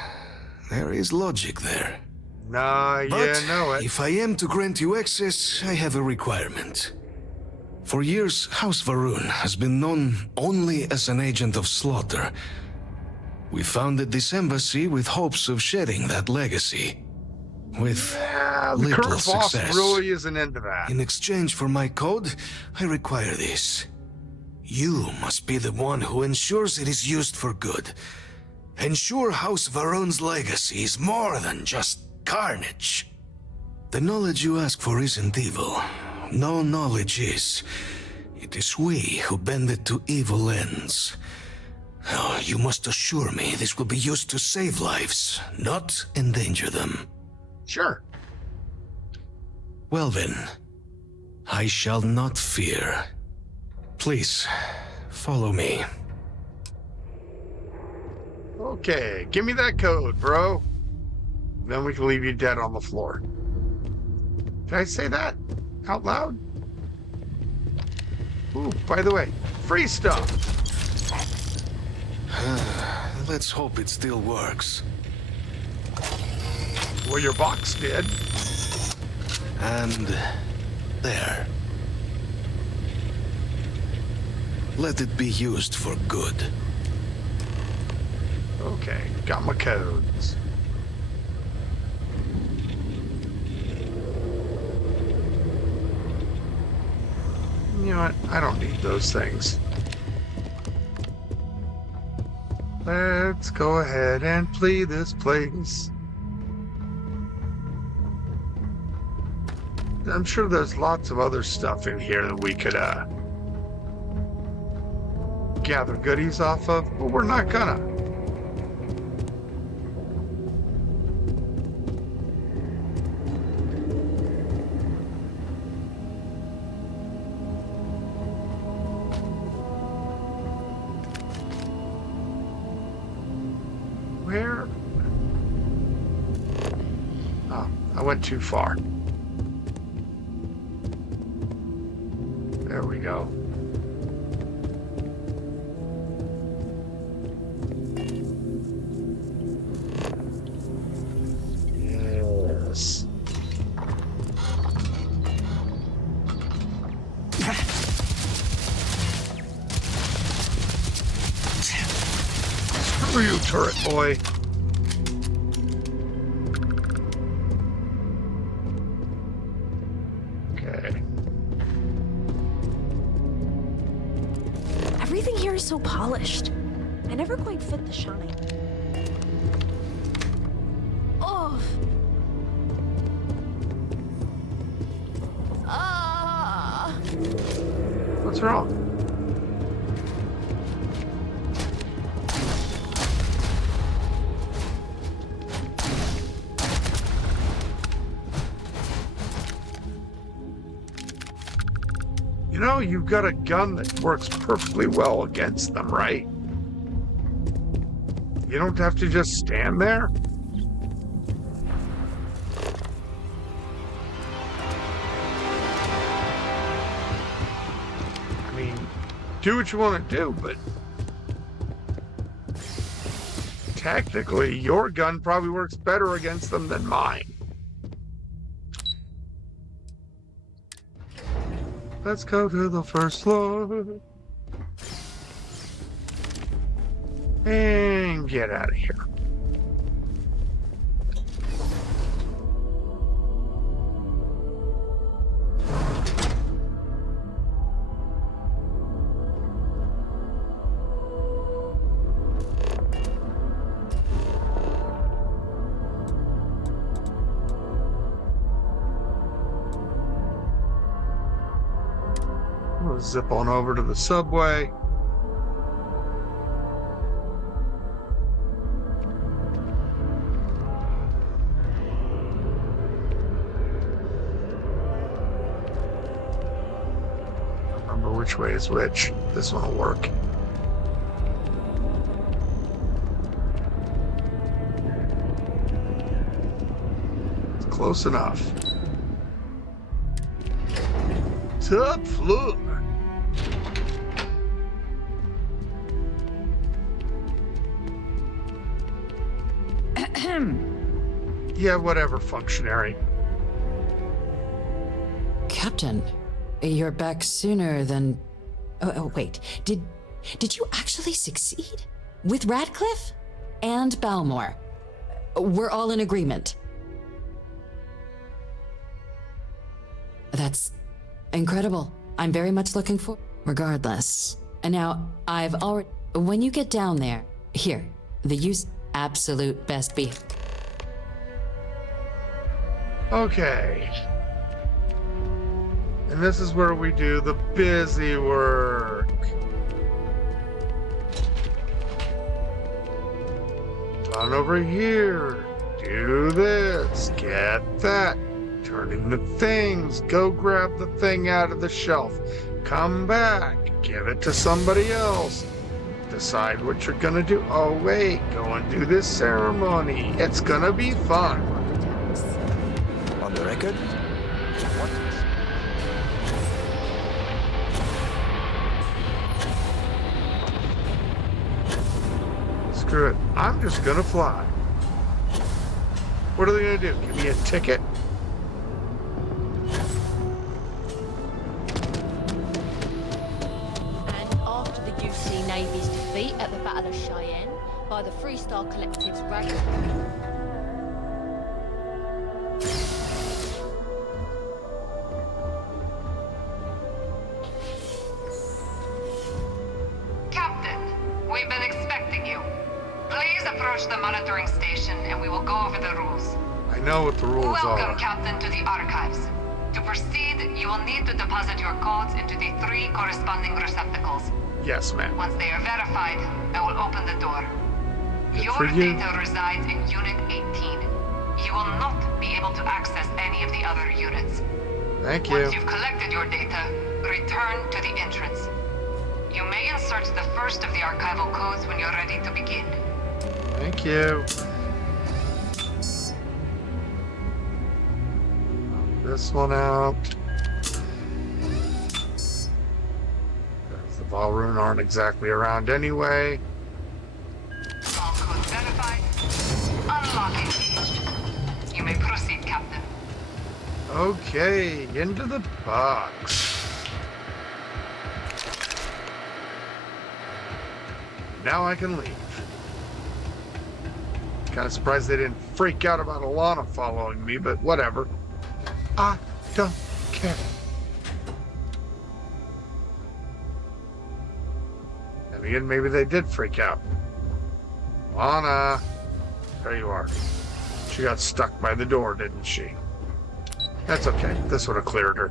there is logic there. Nah, But yeah, know it. if I am to grant you access, I have a requirement. For years, House Varun has been known only as an agent of slaughter. We founded this embassy with hopes of shedding that legacy. With the little current boss success. really isn't into that. In exchange for my code, I require this. You must be the one who ensures it is used for good. Ensure House Varun's legacy is more than just carnage. The knowledge you ask for isn't evil. No knowledge is. It is we who bend it to evil ends. Oh, you must assure me this will be used to save lives, not endanger them. Sure. Well then, I shall not fear. Please, follow me. Okay, give me that code, bro. Then we can leave you dead on the floor. Did I say that out loud? Ooh, by the way, free stuff. Let's hope it still works. Well, your box did. And there. Let it be used for good. Okay, got my codes. You know what? I don't need those things. Let's go ahead and flee this place. I'm sure there's lots of other stuff in here that we could gather goodies off of, but we're not gonna. Where? Oh, I went too far. There we go. Yes. Screw you, turret boy. Okay. Everything here is so polished. I never quite fit the shine. Oh. Ah. What's wrong? You know, you've got a gun that works perfectly well against them, right? You don't have to just stand there. I mean, do what you want to do, but technically, your gun probably works better against them than mine. Let's go to the first floor. And get out of here. We'll zip on over to the subway. Remember which way is which. This one will work. It's close enough. Top floor. Yeah, whatever, functionary. Captain, you're back sooner than... Oh, wait. Did you actually succeed? With Radcliffe? And Balmore? We're all in agreement. That's incredible. I'm very much looking forward. Regardless. And now, I've already... When you get down there, here, the use absolute best be. Okay. And this is where we do the busy work. On over here. Do this. Get that. Turn in the things. Go grab the thing out of the shelf. Come back. Give it to somebody else. Decide what you're gonna do. Oh, wait. Go and do this ceremony. It's gonna be fun. On the record? What? Screw it. I'm just gonna fly. What are they gonna do? Give me a ticket? And after the UC Navy's defeat at the Battle of Cheyenne by the Freestar Collective's Ragged... We've been expecting you. Please approach the monitoring station and we will go over the rules. I know what the rules are. Welcome, Captain, to the archives. To proceed, you will need to deposit your codes into the 3 corresponding receptacles. Yes, ma'am. Once they are verified, I will open the door. Good Your for you. data resides in Unit 18. You will not be able to access any of the other units. Thank you. Once you've collected your data, return to the entrance. You may insert the first of the archival codes when you're ready to begin. Thank you. This one out. The ballroom aren't exactly around anyway. All codes verified. Unlock engaged. You may proceed, Captain. Okay, into the box. Now I can leave. Kind of surprised they didn't freak out about Alana following me, but whatever. I don't care. And again, maybe they did freak out. Alana, there you are. She got stuck by the door, didn't she? That's okay. This would have cleared her.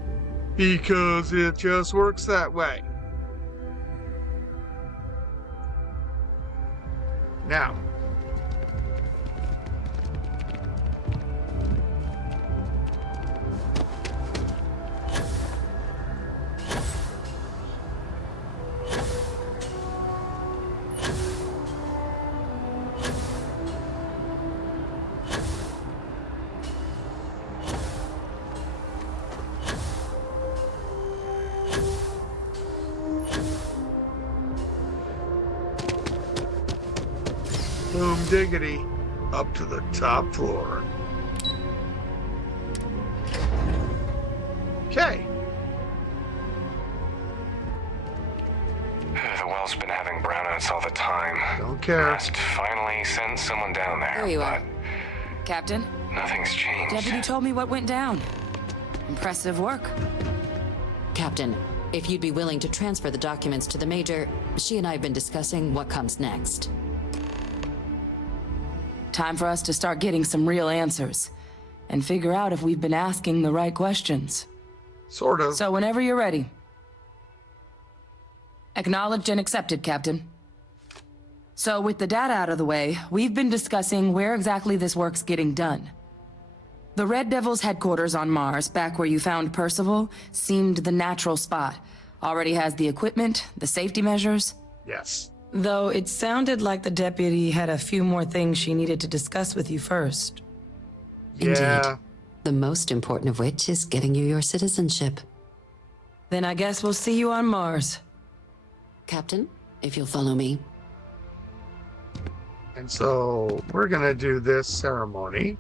Because it just works that way. Now, boom diggity, up to the top floor. Okay. Terminal's been having brownouts all the time. Don't care. Must finally send someone down there. There you are. Captain? Nothing's changed. Deputy told me what went down. Impressive work. Captain, if you'd be willing to transfer the documents to the Major, she and I have been discussing what comes next. Time for us to start getting some real answers and figure out if we've been asking the right questions. Sort of. So whenever you're ready. Acknowledged and accepted, Captain. So with the data out of the way, we've been discussing where exactly this work's getting done. The Red Devil's headquarters on Mars, back where you found Percival, seemed the natural spot. Already has the equipment, the safety measures. Yes. Though it sounded like the deputy had a few more things she needed to discuss with you first. Indeed. The most important of which is getting you your citizenship. Then I guess we'll see you on Mars. Captain, if you'll follow me. And so we're gonna do this ceremony.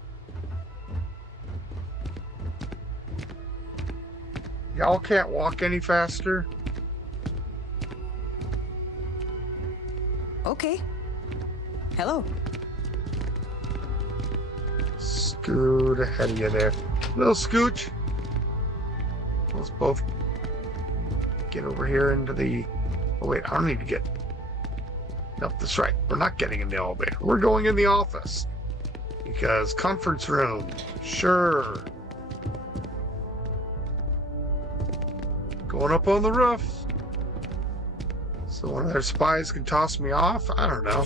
Y'all can't walk any faster? Okay. Hello. Scoot ahead of you there. Little scooch. Let's both get over here into the... Oh wait, I don't need to get... Nope, that's right. We're not getting in the elevator. We're going in the office. Because conference room. Sure. Going up on the roof. So one of their spies can toss me off? I don't know.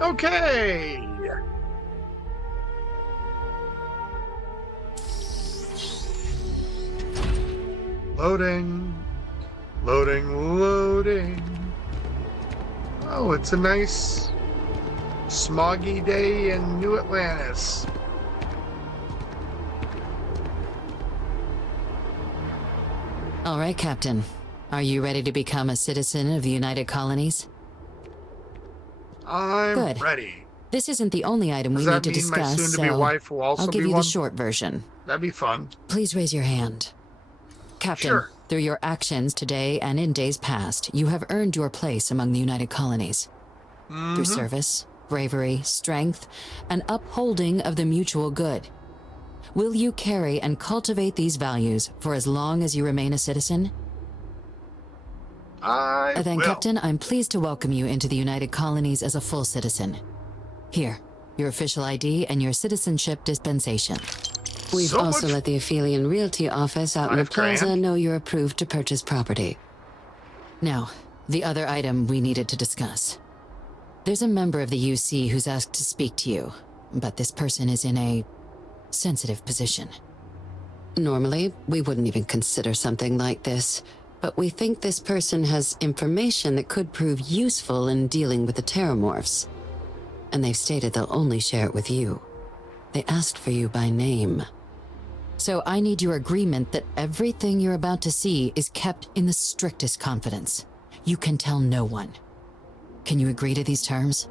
Okay. Loading. Loading, loading. Oh, it's a nice smoggy day in New Atlantis. All right, Captain. Are you ready to become a citizen of the United Colonies? I'm Good. ready. This isn't the only item we Does need that to mean my discuss, soon-to-be so wife will also I'll give be you one? the short version. That'd be fun. Please raise your hand. Captain, Sure. through your actions today and in days past, you have earned your place among the United Colonies. Through service, bravery, strength, and upholding of the mutual good. Will you carry and cultivate these values for as long as you remain a citizen? Then, will. Captain, I'm pleased to welcome you into the United Colonies as a full citizen. Here, your official ID and your citizenship dispensation. We've So also much- let the Aphelion Realty office out in the $5 grand. plaza know you're approved to purchase property. Now, the other item we needed to discuss. There's a member of the UC who's asked to speak to you, but this person is in a sensitive position. Normally, we wouldn't even consider something like this, but we think this person has information that could prove useful in dealing with the Terramorphs. And they've stated they'll only share it with you. They asked for you by name. So I need your agreement that everything you're about to see is kept in the strictest confidence. You can tell no one. Can you agree to these terms?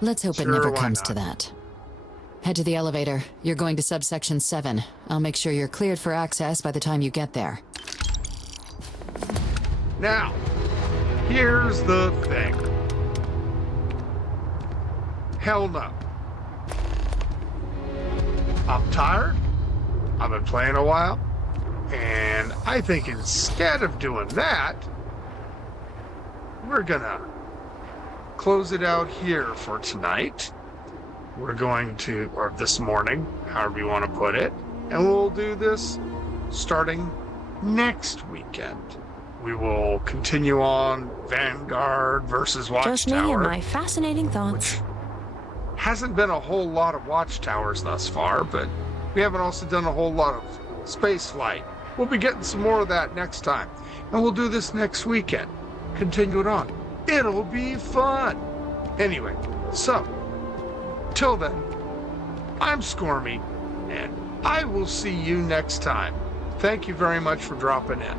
Let's hope it Sure, never why comes not? to that. Head to the elevator. You're going to subsection 7. I'll make sure you're cleared for access by the time you get there. Now, here's the thing. Hell no. I'm tired. I've been playing a while. And I think instead of doing that, we're gonna close it out here for tonight. We're going to, or this morning, however you want to put it. And we'll do this starting next weekend. We will continue on Vanguard versus Watchtower. Just me and my fascinating thoughts. Hasn't been a whole lot of Watchtowers thus far, but we haven't also done a whole lot of space flight. We'll be getting some more of that next time. And we'll do this next weekend. Continue it on. It'll be fun. Anyway, so, till then, I'm Scormy, and I will see you next time. Thank you very much for dropping in.